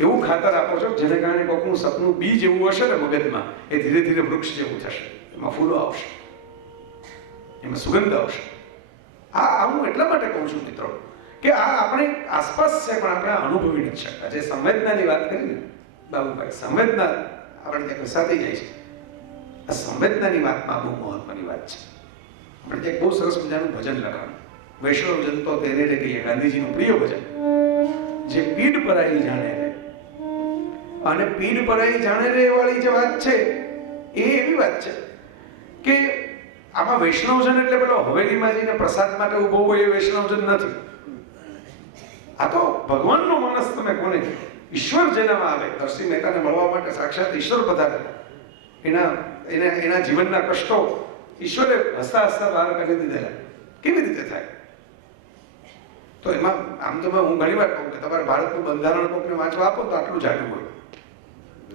એવું ખાતર આપો છો જેને કારણે કોકનું સપનું બીજ એવું હશે ને મગજમાં, એ ધીરે ધીરે વૃક્ષ જેવું થશે, એમાં ફૂલો આવશે, એમાં સુગંધ આવશે. આ હું એટલા માટે કહું છું મિત્રો કે આ આપણી આસપાસ છે, પણ આપણે અનુભવી નથી શકતા. જે સંવેદનાની વાત કરી ને બાબુભાઈ, સંવેદના આપણે ત્યાં ઘસાતી જાય છે. આ સંવેદનાની વાતમાં બહુ મહત્વની વાત છે. આપણે ત્યાં બહુ સરસ મજાનું ભજન લખાણું, વૈષ્ણવ જન તો તેરે રે કહીએ, ગાંધીજીનું પ્રિય ભજન, જે પીડ પરાઈ જાણે રે. અને પીડ પરાઈ જાણે રે વાળી જે વાત છે એ એવી વાત છે કે આમાં વૈષ્ણવજન એટલે પેલો હવેલીમાં જઈને પ્રસાદ માટે ઉભો હોય એ વૈષ્ણવજન નથી. આ તો ભગવાનનો માણસ. તમે કોને ઈશ્વર જેનામાં આવે, નરસિંહ મહેતાને મળવા માટે સાક્ષાત ઈશ્વર પધારેલા, એના જીવનના કષ્ટો ઈશ્વરે હસતા હસતા બહાર કરી દીધેલા. કેવી રીતે થાય? તો એમાં આમ તો હું ઘણી વાર કહું કે તમારે ભારતનું બંધારણ કોકને વાંચવા આપો તો આટલું જાડું હોય.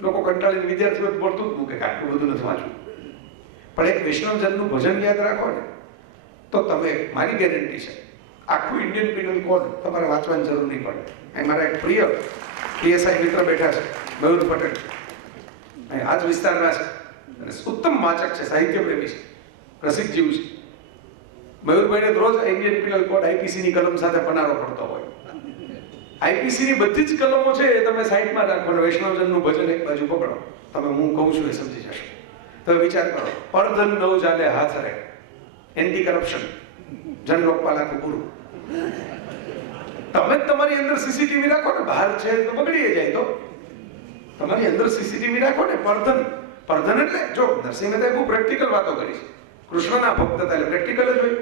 લોકો કંટાળીને વિદ્યાર્થીઓ બોલતું જ મૂકે કે આટલું બધું નથી વાંચવું. પણ એક વૈષ્ણવજનનું ભજન યાદ રાખો ને તો તમે, મારી ગેરંટી છે, આખું ઇન્ડિયન પિનલ કોડ તમારે વાંચવાની જરૂર નહીં પડે. અહીં મારા એક પ્રિય પીએસઆઈ મિત્ર બેઠા છે, મયુર પટેલ, અહીં આ જ વિસ્તારના છે અને ઉત્તમ વાચક છે, સાહિત્ય પ્રેમી છે, રસિક જીવ છે. મયુરભાઈને રોજ ઇન્ડિયન પિનલ કોડ આઈપીસીની કલમ સાથે પનારો પડતો હોય. આઈપીસીની બધી જ કલમો છે એ તમે સાઈડમાં રાખો અને વૈષ્ણવજનનું ભજન એક બાજુ પકડો. તમે હું કહું છું એ સમજી જશો. તમે વિચાર કરો, પરધન નવ ચાલે હાથ રે, એન્ટી કરપ્શન, જન લોકપાલ આખું પૂરું. તમે જ તમારી અંદર સીસીટીવી રાખો ને, બહાર છે તો બગડી જાય. તો તમારી અંદર સીસીટીવી રાખો ને. પરધન એટલે જો નરસિંહ મહેતાએ બહુ પ્રેક્ટિકલ વાતો કરી છે. કૃષ્ણના ભક્ત હતા એટલે પ્રેક્ટિકલ જ હોય.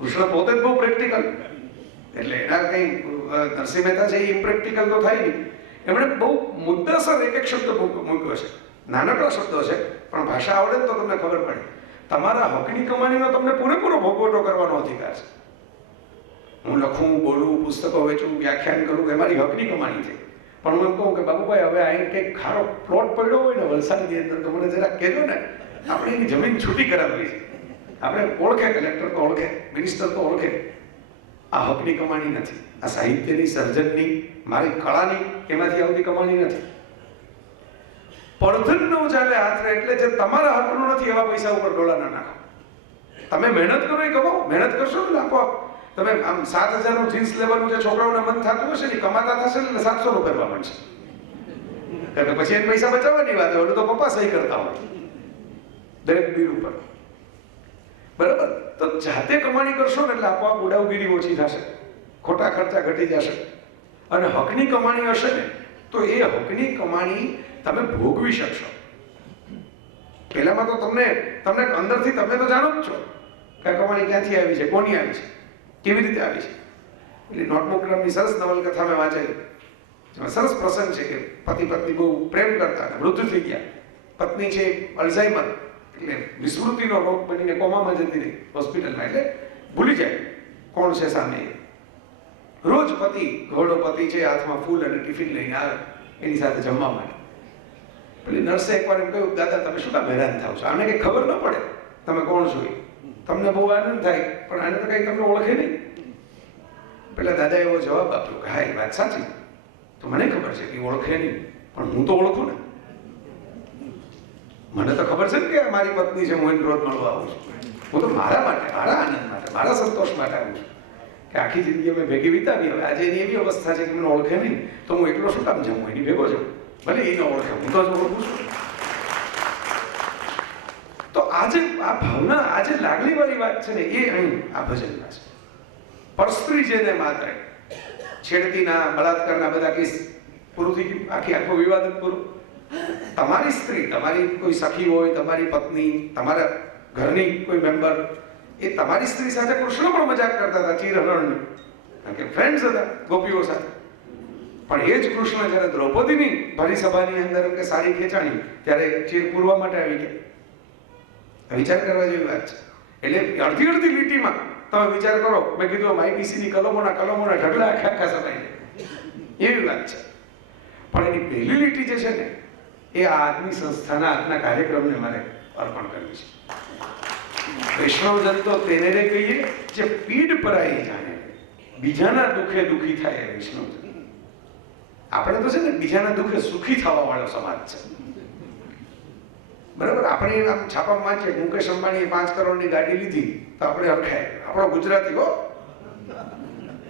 કૃષ્ણ પોતે જ બહુ પ્રેક્ટિકલ, એટલે એના કઈ નરસિંહ મહેતા છે એ ઇમ્પ્રેક્ટિકલ તો થાય નહીં. એમણે બહુ મુદ્દાસર એક એક શબ્દ મૂક્યો છે. નાનકડા શબ્દો છે પણ ભાષા આવડે ને તો તમને ખબર પડે. તમારા હકની કમાણીનો તમને પૂરેપૂરો ભોગવટો કરવાનો અધિકાર છે. હું લખું, બોલું, પુસ્તકો વેચું, વ્યાખ્યાન કરું, એ મારી હકની કમાણી છે. પણ હું એમ કહું કે બાબુભાઈ હવે અહીં કંઈક ખારો પ્લોટ પડ્યો હોય ને વલસાડની અંદર તો મને જરા કહેજો ને, આપણે એની જમીન છૂટી કરાવવી છે. આપણે ઓળખે, કલેક્ટર તો ઓળખે, મિનિસ્ટર તો ઓળખે. આ હકની કમાણી નથી, આ સાહિત્યની, સર્જનની, મારી કળાની, એમાંથી આવતી કમાણી નથી. પડધન ન ચાલે હાથ રે એટલે જે તમારા હકનું નથી એવા પૈસા ઉપર ડોળા ના નાખો. તમે મહેનત કરો એ કમાઓ. મહેનત કરશો ને આપો. તમે આમ 7,000 નું જીન્સ લેવાનું જે છોકરાઓને મન થતું હશે ને, કમાતા થશે ને 700 નું કરવા મળશે. કારણ પછી એને પૈસા બચાવવાની વાત હોય, તો પપ્પા સહી કરતા હોય દરેક બિલ ઉપર. બરાબર? તો જાતે કમાણી કરશો ને એટલે આપોઆપ ઉડાવગીરી ઓછી થશે, ખોટા ખર્ચા ઘટી જશે. અને હકની કમાણી હશે ને તો એ હકની કમાણી તમે ભોગવી શકશો. પહેલામાં તો તમને અંદરથી તમે તો જાણો જ છો કે આ કમાણી ક્યાંથી આવી છે, કોની આવી છે, કેવી રીતે આવી છે. એટલે નોટબુક નામની સરસ નવલકથા મેં વાંચેલી, જેમાં સરસ પ્રસંગ છે કે પતિ પત્ની બહુ પ્રેમ કરતા અને વૃદ્ધ થઈ ગયા. પત્ની છે અલ્ઝાઇમર એટલે વિસ્મૃતિનો રોગ બનીને કોમામાં જતી રહી હોસ્પિટલમાં. એટલે ભૂલી જાય કોણ છે સામે. રોજ પતિ, ઘોડો પતિ છે, હાથમાં ફૂલ અને ટિફિન લઈને આવે એની સાથે જમવા માટે. પેલી નર્સે એકવાર એમ કહ્યું, દાદા તમે શું કામ હેરાન થાવ છો? આને કંઈ ખબર ન પડે તમે કોણ છો. તમને બહુ આનંદ થાય પણ આને તો કંઈ તમને ઓળખે નહીં. પેલા દાદા એવો જવાબ આપ્યો કે હા એ વાત સાચી, તો મને ખબર છે કે ઓળખે નહીં, પણ હું તો ઓળખું ને. મને તો ખબર છે ને કે મારી પત્ની છે, હું એને રોજ મળવા આવું છું. હું તો મારા માટે, મારા આનંદ માટે, મારા સંતોષ માટે આવું છું કે આખી જિંદગી અમે ભેગી વિતાવી. હવે આજે એની એવી અવસ્થા છે કે મને ઓળખે નહીં તો હું એકલો શું કામ જમું, એની ભેગો છું. ભલે એ ન ઓળખે, હું તો જ ઓળખું છું. તો આજે આ ભાવના, આજે લાગણી વાળી વાત છે ને એ અહીં આ ભજનમાં છે. પરસ્ત્રી જેને માત્ર છેડતીના, બળાત્કારના બધા કેસ પૂરું થઈ ગયું, આખો વિવાદ જ પૂરો. તમારી સ્ત્રી, તમારી કોઈ સખી હોય, તમારી પત્ની, તમારા ઘરની કોઈ મેમ્બર, એ તમારી સ્ત્રી સાથે કૃષ્ણ પણ મજાક કરતા હતા ચીરહરણની, કારણ કે ફ્રેન્ડ્સ હતા ગોપીઓ સાથે. પણ એ જ કૃષ્ણ જ્યારે દ્રૌપદીની ભરી સભાની અંદર કે સાડી ખેંચાણી ત્યારે ચીર પૂરવા માટે આવી ગયા. વિચાર કરવા જેવી વાત છે. એટલે અડધી લીટીમાં તમે વિચાર કરો, મેં કીધું આઈપીસીની કલમોના ઢગલા આખા સભાઈ એવી વાત છે. પણ એની પહેલી લીટી જે છે ને એ આ આદમી સંસ્થાના આજના કાર્યક્રમને મારે અર્પણ કરવી છે. વૈષ્ણવજન તો તેને રે કહીએ જે પીડ પરાઈ જાણે, બીજાના દુઃખે દુઃખી થાય એ વૈષ્ણવજન. આપણે તો છે ને બીજાના દુઃખે સુખી થવા વાળો સમાજ છે. બરાબર, આપણે આમ છાપામાં વાંચીએ મુકેશ અંબાણીએ 5 કરોડની ગાડી લીધી તો આપણે અરખાય. આપણો ગુજરાતી હો,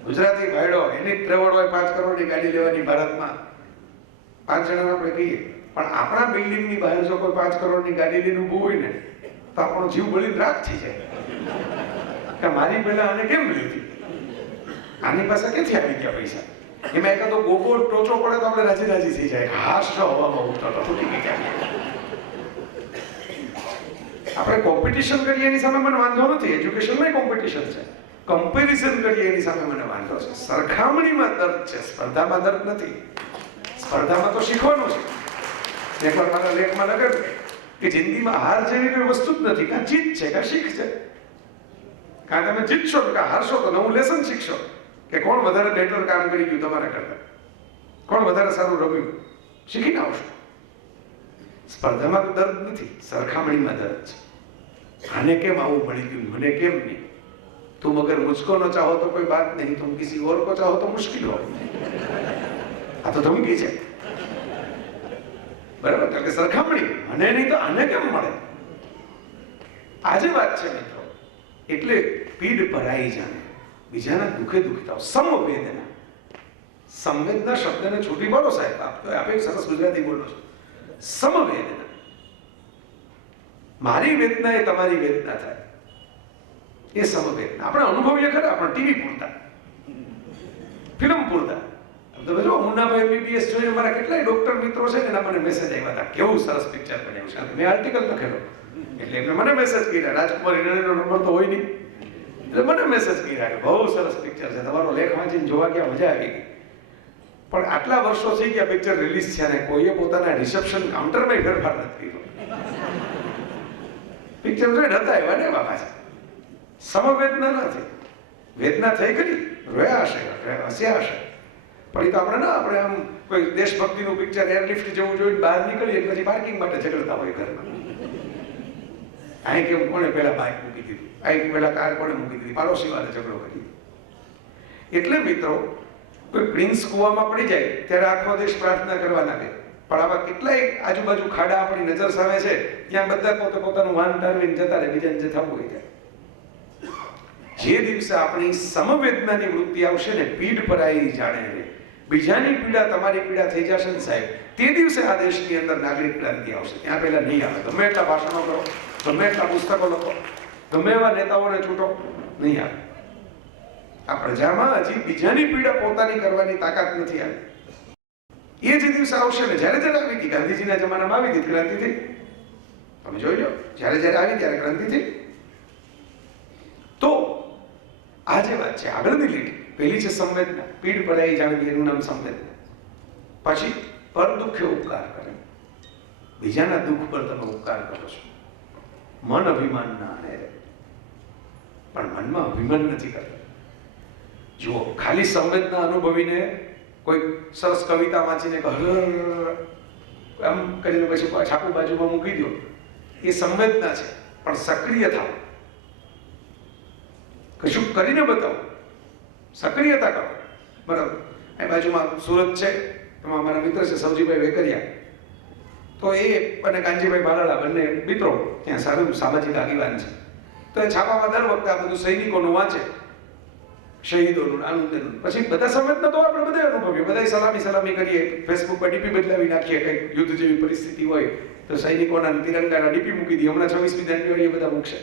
ગુજરાતી ભાઈડો એની ત્રેવડ હોય 5 કરોડની ગાડી લેવાની ભારતમાં. 5 જણાને આપણે કહીએ, પણ આપણા બિલ્ડિંગની બહાર જો કોઈ 5 કરોડની ગાડી લઈને ઊભું હોય ને તો આપણો જીવ બળીને રાખ થઈ જાય કે મારી પહેલા આને કેમ લીધી, આની પાસે ક્યાંથી આવી ગયા પૈસા. એમાં એકાદો ગોગો ટોચો પડે તો આપણે રાજી રાજી થઈ જાય, હાશ જો હવામાં ઉઠતો તો તૂટી ગયા. આપણે કોમ્પિટિશન કરીએ એની સામે મને વાંધો નથી, એજ્યુકેશનમાં કોમ્પિટિશન છે. કમ્પેરિઝન કરીએ એની સામે મને વાંધો છે. સરખામણીમાં દર્દ છે, સ્પર્ધામાં દર્દ નથી. સ્પર્ધામાં તો શીખવાનું છે. એકવાર મારા લેખમાં લખ્યું કે જિંદગીમાં હાર જેવી કોઈ વસ્તુ જ નથી, કાં જીત છે કાં શીખ છે. કાં તમે જીતશો કાં હારશો તો નવું લેસન શીખશો કે કોણ વધારે બેટર કામ કરી ગયું તમારા કરતા, કોણ વધારે સારું રમ્યું, શીખીને આવશો. સ્પર્ધામાં તો દર્દ નથી, સરખામણીમાં દર્દ છે. આને કેમ આવું મળી ગયું, મને કેમ નહીં. તું મગર મુझको ન ચાહો તો કોઈ બાત નહીં, તુમ કિસી ઓર કો ચાહો તો મુશ્किल हो. આ તો ધમકી છે. બરાબર, કારણ કે સરખામણી મને નહીં તો આને કેમ મળે. આજે વાત છે મિત્રો. એટલે પીડ ભરાઈ જાણે, બીજાના દુઃખે દુઃખી થાવ. સમવેદના, સંવેદના શબ્દને છૂટી બોલો સાહેબ, આપે સરસ ગુજરાતી બોલો છો. સમવેદના, મારી વેદના એ તમારી વેદના થાય, એ સમવેદના. આપણે અનુભવીએ ખરા, પણ ટીવી પૂરતા, ફિલ્મ પૂરતા. તમે જો મુન્નાભાઈ MBBS જોઈને મારા કેટલાય ડોક્ટર મિત્રો છે ને એના મને મેસેજ આવ્યા હતા, કેવું સરસ પિક્ચર બન્યું છે. મેં આર્ટિકલ લખેલો એટલે એમને મને મેસેજ કર્યા, રાજકુમાર હિરાણીનો નંબર તો હોય નહીં, એટલે મને મેસેજ કર્યા કે બહુ સરસ પિક્ચર છે, તમારો લેખ વાંચીને જોવા ગયા, મજા આવી ગઈ. પણ આટલા વર્ષો થઈ ગયા પિક્ચર રિલીઝ થયા ને કોઈએ પોતાના રિસેપ્શન કાઉન્ટરમાં ફેરફાર નથી કર્યો. પિક્ચર જોઈને હતા એવા ને બાપા છે. સમવેદના નથી, વેદના થઈ કરી, રોયા હશે, હસ્યા હશે. પણ એ તો આપણે ના, આપણે આમ કોઈ દેશભક્તિનું પિક્ચર એરલિફ્ટ જેવું જોઈને બહાર નીકળીએ પછી પાર્કિંગ માટે ઝઘડતા હોય ઘરમાં. અહીં કેમ કોણે પહેલા બાઇક મૂકી દીધું, અહીં પહેલા કાર કોણે મૂકી દીધી, પાડોશી વાળે ઝઘડો કરી. એટલે મિત્રો કોઈ પ્રિન્સ કૂવામાં પડી જાય ત્યારે આખો દેશ પ્રાર્થના કરવા લાગે. પણ આવા કેટલાય આજુબાજુ ખાડા આપણી નજર સામે છે, ત્યાં બધા પોતાનું વાન ટાળવીને જતા રહે, બીજાને જે થવું હોય જાય. જે દિવસે આપણી સમવેદનાની વૃત્તિ આવશે ને, પીડ પરાઈ જાણે રે, બીજાની પીડા તમારી પીડા થઈ જશે ને સાહેબ, તે દિવસે આ દેશની અંદર નાગરિક ક્રાંતિ આવશે. ત્યાં પહેલા નહીં આવે. ગમે એટલા ભાષણો કરો, ગમે એટલા પુસ્તકો લખો, ગમે એવા નેતાઓને છૂટો, નહીં આવે. આ પ્રજામાં હજી બીજાની પીડા પોતાની કરવાની તાકાત નથી આવી. એ જે દિવસે આવશે ને, જ્યારે જ્યારે આવી હતી, ગાંધીજીના જમાનામાં આવી હતી ક્રાંતિ થઈ, તમે જોઈ લો, જ્યારે જ્યારે આવી ત્યારે ક્રાંતિ થઈ. તો આ જે વાત છે, આગળની લીટી પહેલી છે સંવેદના, પીડ પરાઈ જાણવી, એનું નામ સંવેદના. પછી પર દુઃખે ઉપકાર કરે, બીજાના દુઃખ પર તમે ઉપકાર કરો છો. મન અભિમાન ના આને, પણ મનમાં અભિમાન નથી કરતા. જુઓ, ખાલી સંવેદના અનુભવીને કોઈ સરસ કવિતા વાંચીને આમ કરીને પછી છાપુ બાજુમાં મૂકી દો, એ સંવેદના છે. પણ સક્રિય થાવ, કશું કરીને બતાવો, સક્રિયતા કરો. બરાબર, એ બાજુમાં સુરત છે, એમાં મારા મિત્ર છે સવજીભાઈ વેકરિયા, તો એ અને કાનજીભાઈ બાલાળા બંને મિત્રો ત્યાં સારું સામાજિક આગેવાન છે. તો એ છાપામાં દર વખતે આ બધું સૈનિકોનું વાંચે, શહીદોનું, આનંદનું. પછી બધા સંવેદના તો આપણે બધા અનુભવીએ, બધા સલામી કરીએ, ફેસબુક પર ડીપી બદલાવી નાખીએ, કંઈક યુદ્ધ જેવી પરિસ્થિતિ હોય તો સૈનિકોના તિરંગાના ડીપી મૂકી દઈએ. હમણાં 26મી જાન્યુઆરીએ બધા મૂકશે.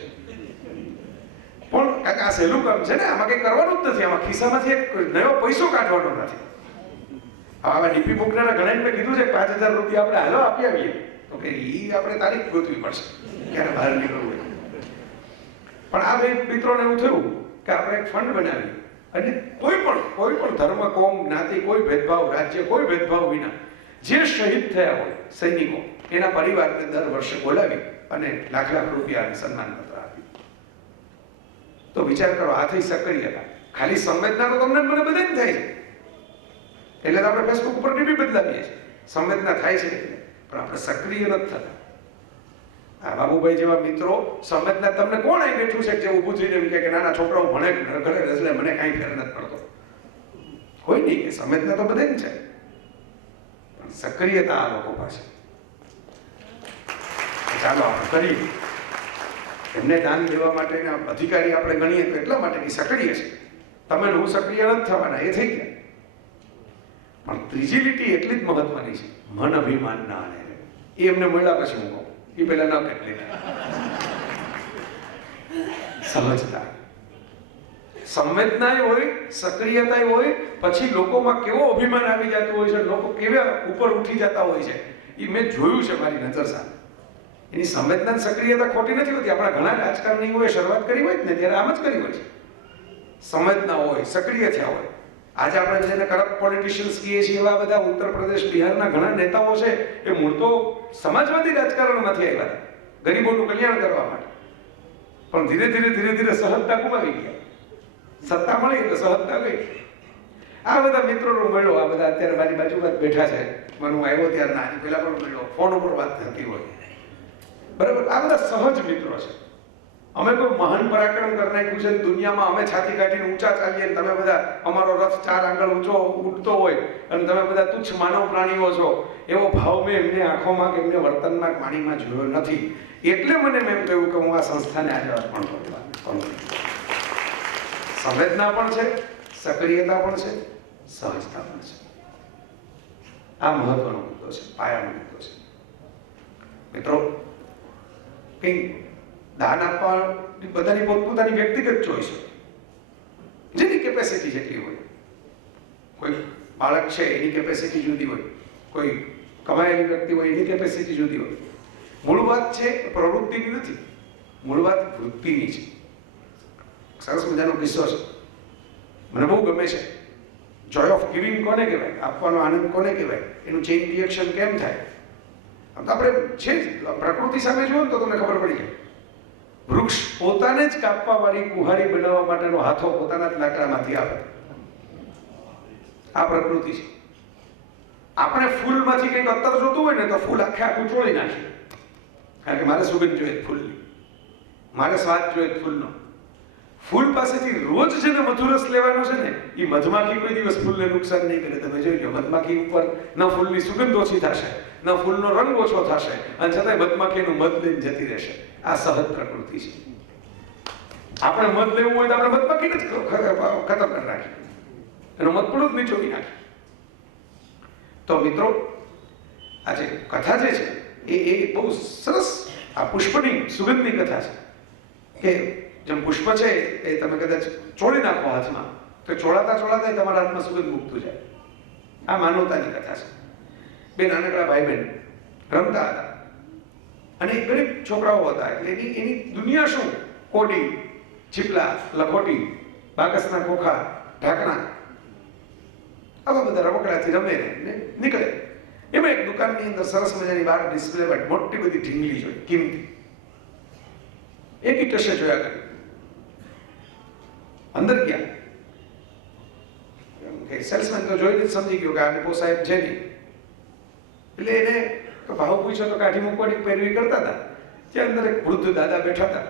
પણ કાકા આ સહેલું કામ છે ને, આમાં કંઈ કરવાનું જ નથી, આમાં ખિસ્સામાંથી એક નવો પૈસો કાઢવાનો નથી. આવા ડીપી મૂકનારા ઘણા મેં કીધું છે 5000 રૂપિયા આપણે હાલો આપી આવીએ, તો કે એ આપણે તારીખ ગોતવી પડશે ક્યારે બહાર નીકળવું હોય. પણ આ બે મિત્રોને એવું થયું કે આપણે એક ફંડ બનાવી અને કોઈ પણ ધર્મ, કોમ, જ્ઞાતિ, કોઈ ભેદભાવ, રાજ્ય, કોઈ ભેદભાવ વિના જે શહીદ થયા હોય સૈનિકો, એના પરિવારને દર વર્ષે બોલાવી અને લાખ રૂપિયા સન્માન પત્ર આપી. તો વિચાર કરો, આ થઈ સક્રિયતા. ખાલી સંવેદના તો તમને મને બધાને થાય છે, એટલે આપણે ફેસબુક ઉપર ડીપી બદલાવીએ છીએ. સંવેદના થાય છે એટલે પણ આપણે સક્રિય નથી થતા. આ બાબુભાઈ જેવા મિત્રો સંવેદના, તમને કોણ અહીં બેઠું છે જે ઊભું થઈને એમ કે નાના છોકરાઓ ભણે ઘરે રજલે મને કાંઈ ફેર નથી પડતો? કોઈ નહીં કે સંવેદના તો બધે જ છે, પણ સક્રિયતા આ લોકો પાસે. ચાલો આપણે કરીએ. એમને દાન દેવા માટેના અધિકારી આપણે ગણીએ તો એટલા માટે કે સક્રિય છે. તમે હું સક્રિય નથી થવાના, એ થઈ ગયા. પણ ત્રીજી લીટી એટલી જ મહત્વની છે, મન અભિમાન ના આને. એ એમને મળ્યા પછી હું કહું, એ પહેલા ન કેટલી સહજતા, સંવેદના હોય, સક્રિયતા હોય, પછી લોકોમાં કેવો અભિમાન આવી જતું હોય છે, લોકો કેવા ઉપર ઉઠી જતા હોય છે, એ મેં જોયું છે મારી નજર સામે. એની સંવેદના સક્રિયતા ખોટી નથી હોતી. આપણા ઘણા રાજકારણીઓએ શરૂઆત કરી હોય ને ત્યારે આમ જ કરી હોય છે. સંવેદના હોય, સક્રિય થયા હોય. આજે આપણે જેને કરપ્ટ પોલિટિશિયન્સ કહીએ છીએ એવા બધા ઉત્તર પ્રદેશ, બિહારના ઘણા નેતાઓ છે, એ મૂળ તો સમાજવાદી રાજકારણમાંથી આવ્યા હતા, ગરીબોનું કલ્યાણ કરવા માટે. પણ ધીરે ધીરે સહજતા ગુમાવી ગયા. સત્તા મળી એટલે સહજતા ગઈ. આ બધા મિત્રોનો મળ્યો, આ બધા અત્યારે મારી બાજુમાં બેઠા છે, મને હું આવ્યો ત્યારે ના પેલા પણ મળ્યો, ફોન ઉપર વાત થતી હોય, બરાબર. આ બધા સહજ મિત્રો છે. અમે કોઈ મહાન પરાક્રમ કરી નાખ્યું છે દુનિયામાં, અમે છાતી કાઢીને ઊંચા ચાલીએ, તમે બધા અમારો રથ 4 આંગળ ઊંચો ઉડતો હોય અને તમે બધા તુચ્છ માનવ પ્રાણીઓ છો, એવો ભાવ મેં એમને આંખોમાં કે એમને વર્તનમાં વાણીમાં જોયો નથી. એટલે મને એમ કહ્યું કે હું આ સંસ્થાને આજે અર્પણ કરું. સંવેદના પણ છે, સક્રિયતા પણ છે, સહજતા પણ છે. આ મહત્વનો મુદ્દો છે, પાયાનો મુદ્દો છે. મિત્રો, કંઈ દાન આપવા બધાની પોતપોતાની વ્યક્તિગત ચોઈસ હોય, જેની કેપેસિટી જેટલી હોય. કોઈ બાળક છે એની કેપેસિટી જુદી હોય, કોઈ કમાયેલી વ્યક્તિ હોય એની કેપેસિટી જુદી હોય. મૂળ વાત છે પ્રવૃત્તિની નથી, મૂળ વાત વૃત્તિની છે. સરસ મજાનો કિસ્સો છે, મને બહુ ગમે છે. જોય ઓફ ગિવિંગ કોને કહેવાય? આપવાનો આનંદ કોને કહેવાય? એનું ચેઇન રિએક્શન કેમ થાય? આપણે છે પ્રકૃતિ સામે જુઓ ને તો તમને ખબર પડી જાય. વૃક્ષ પોતાને જ કાપવા વાળી કુહાડી બનાવવા માટેનો હાથો પોતાના જ લાકડામાંથી આવે. આ પ્રકૃતિ છે. આપણે ફૂલમાંથી કંઈક અત્તર જોતું હોય ને તો ફૂલ આખે આખું ચોળી નાખીએ, કારણ કે મારે સુગંધ જોઈએ ફૂલની, મારે સ્વાદ જોઈએ ફૂલનો. ફૂલ પાસેથી રોજ જેને મધુરસ લેવાનો છે ને, એ મધમાખી કોઈ દિવસ ફૂલને નુકસાન નહીં કરે. તમે જોઈ લો, મધમાખી ઉપર ન ફૂલની સુગંધ ઓછી થશે, ન ફૂલનો રંગ ઓછો થશે, અને છતાંય મધમાખીનું મધ લઈને જતી રહેશે. આ સહજ પ્રકૃતિ છે. આપણે મધ લેવું હોય તો આપણે મધમાખીને જ ખતમ કરી નાખીએ, એનો મધ પણ જ નીચોવી નાખીએ. તો મિત્રો, આ જે કથા જે છે એ બહુ સરસ, આ પુષ્પની સુગંધની કથા છે. કે જેમ પુષ્પ છે એ તમે કદાચ ચોળી નાખો હાથમાં, તો ચોળાતા તમારા હાથમાં સુગંધ મૂકતું જાય. આ માનવતાની કથા છે. બે નાનકડા ભાઈ બહેન રમતા હતા, અને એક ગરીબ છોકરાઓ હતા. એટલે એની દુનિયા શું? કોડી, ચીપલા, લખોટી, બાકસના ખોખા, ઢાંકણા, આવા બધા રમકડાથી રમે ને નીકળે. એમાં એક દુકાનની અંદર સરસ મજાની બહાર ડિસ્પ્લે પર મોટી બધી ઢીંગલી જોઈ, કિંમતી. એક ટશે જોયા કરી, અંદર ગયા. સેલ્સમેન તો જોઈને જ સમજી ગયો કે આને પોસાય છે નહીં. એટલે એને ભાવ પૂછ્યો તો કાઢી મૂકવાની પેરવી કરતા હતા. ત્યાં અંદર એક વૃદ્ધ દાદા બેઠા હતા,